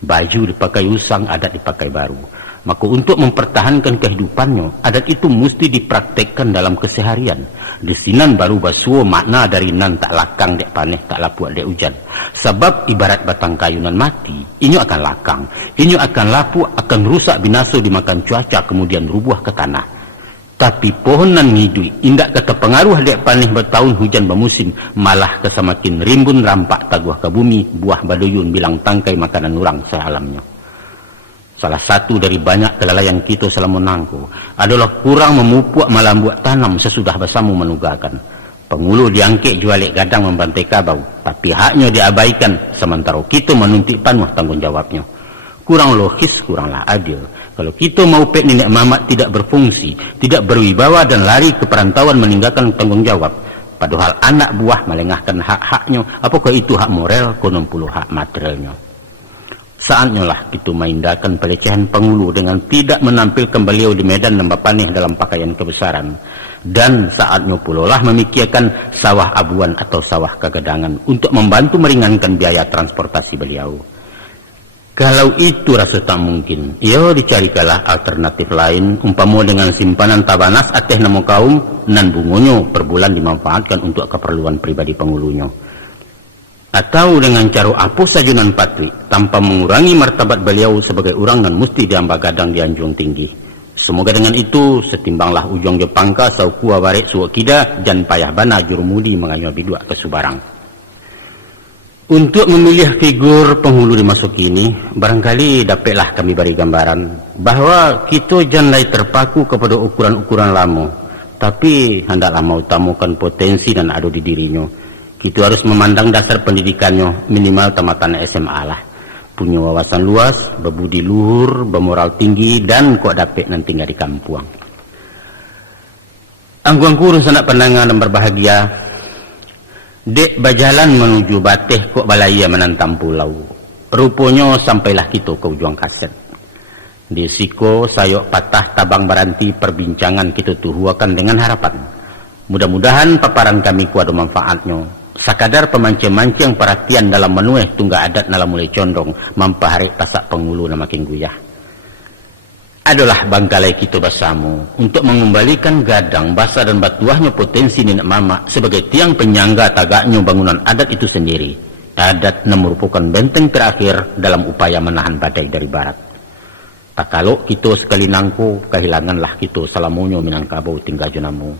Baju dipakai usang, adat dipakai baru. Maka untuk mempertahankan kehidupannya, adat itu mesti dipraktekkan dalam keseharian. Di sinan baru basuo makna dari nan tak lakang dek paneh tak lapuak dek hujan. Sebab ibarat batang kayunan mati, inyo akan lakang, inyo akan lapuak, akan rusak binasa dimakan cuaca kemudian rubuh ke tanah. Tapi pohon nan ngidui, indak kata pengaruh dek paneh bertahun hujan bermusim, malah kesamakin rimbun rampak taguah ke bumi, buah baduyun bilang tangkai makanan orang sealamnya. Salah satu dari banyak kelalaian kita selama nangku adalah kurang memupuk malambuak tanam sesudah besamu menugakan. Penghulu diangkit jualik gadang membantai kabau, tapi haknya diabaikan sementara kita menuntut panuh tanggung jawabnya. Kurang logis, kuranglah adil. Kalau kita mau pek nenek mamat tidak berfungsi, tidak berwibawa dan lari ke perantauan meninggalkan tanggung jawab. Padahal anak buah melengahkan hak-haknya, apakah itu hak moral, konon puluh hak materialnya. Saatnya lah kita maindakan pelecehan penghulu dengan tidak menampilkan beliau di medan lembah paneh dalam pakaian kebesaran. Dan saatnya pula lah memikirkan sawah abuan atau sawah kegedangan untuk membantu meringankan biaya transportasi beliau. Kalau itu rasa tak mungkin, ia dicarikanlah alternatif lain, umpama dengan simpanan tabanas ateh namo kaum nan bungonyo per bulan dimanfaatkan untuk keperluan pribadi penghulunya. Atau dengan cara hapus sajunan patri tanpa mengurangi martabat beliau sebagai orang nan mesti diamba gadang di anjung tinggi. Semoga dengan itu setimbanglah ujung Jepangka saukua barek suak kida dan payah bana jurumudi mengayu bidua ke Subarang. Untuk memilih figur penghulu di masuk ini, barangkali dapatlah kami beri gambaran bahwa kita jangan terpaku kepada ukuran-ukuran lama, tapi hendaklah mau tamukan potensi dan ada di dirinya. Kita harus memandang dasar pendidikannya minimal tamatan SMA lah. Punya wawasan luas, berbudi luhur, bermoral tinggi, dan kok dapat nanti tinggal di kampung. Angguangku sanak pandangan dan berbahagia. Dek berjalan menuju Bateh kok balaya menantam pulau. Rupanya sampailah kita ke ujung kaset. Di siko sayok patah tabang baranti perbincangan kita tuhuakan dengan harapan. Mudah-mudahan paparan kami kuada manfaatnya. Sakadar pemancing-mancing perhatian dalam menueh tunggak adat dalam mulai condong mampaharik pasak penghulu na makin guyah. Adalah bangkalai kita bersama untuk mengembalikan gadang basa dan batuahnya potensi nenek mama sebagai tiang penyangga tagaknya bangunan adat itu sendiri. Adat merupakan benteng terakhir dalam upaya menahan badai dari barat. Tak kalau kita sekali nangku kehilanganlah kita salamunyo Minangkabau tinggal jonamu.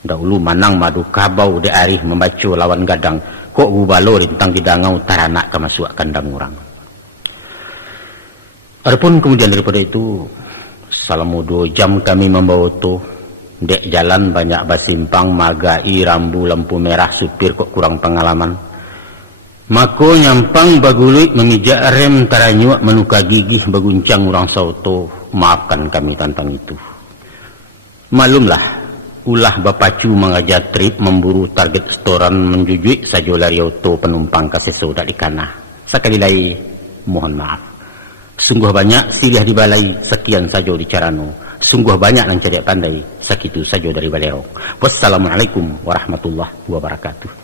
Dahulu manang madu kabau de arih membaca lawan gadang kok gubalo tentang didangau taranak kemasuk kandang orang. Adapun kemudian daripada itu selama 2 jam kami membawa tu dek jalan banyak basimpang magai rambu lampu merah supir kok kurang pengalaman. Mako nyampang bagulik memijak rem taranyuak menuka gigih baguncang orang sauto. Maafkan kami tentang itu. Maklumlah ulah bapacu mengajar trip memburu target setoran menjujui sajo lari auto penumpang kaseso dak dikana. Sekali lagi mohon maaf. Sungguh banyak silih di balai sekian saja di carano. Sungguh banyak yang cari pandai sakitu saja dari balerok. Wassalamualaikum warahmatullahi wabarakatuh.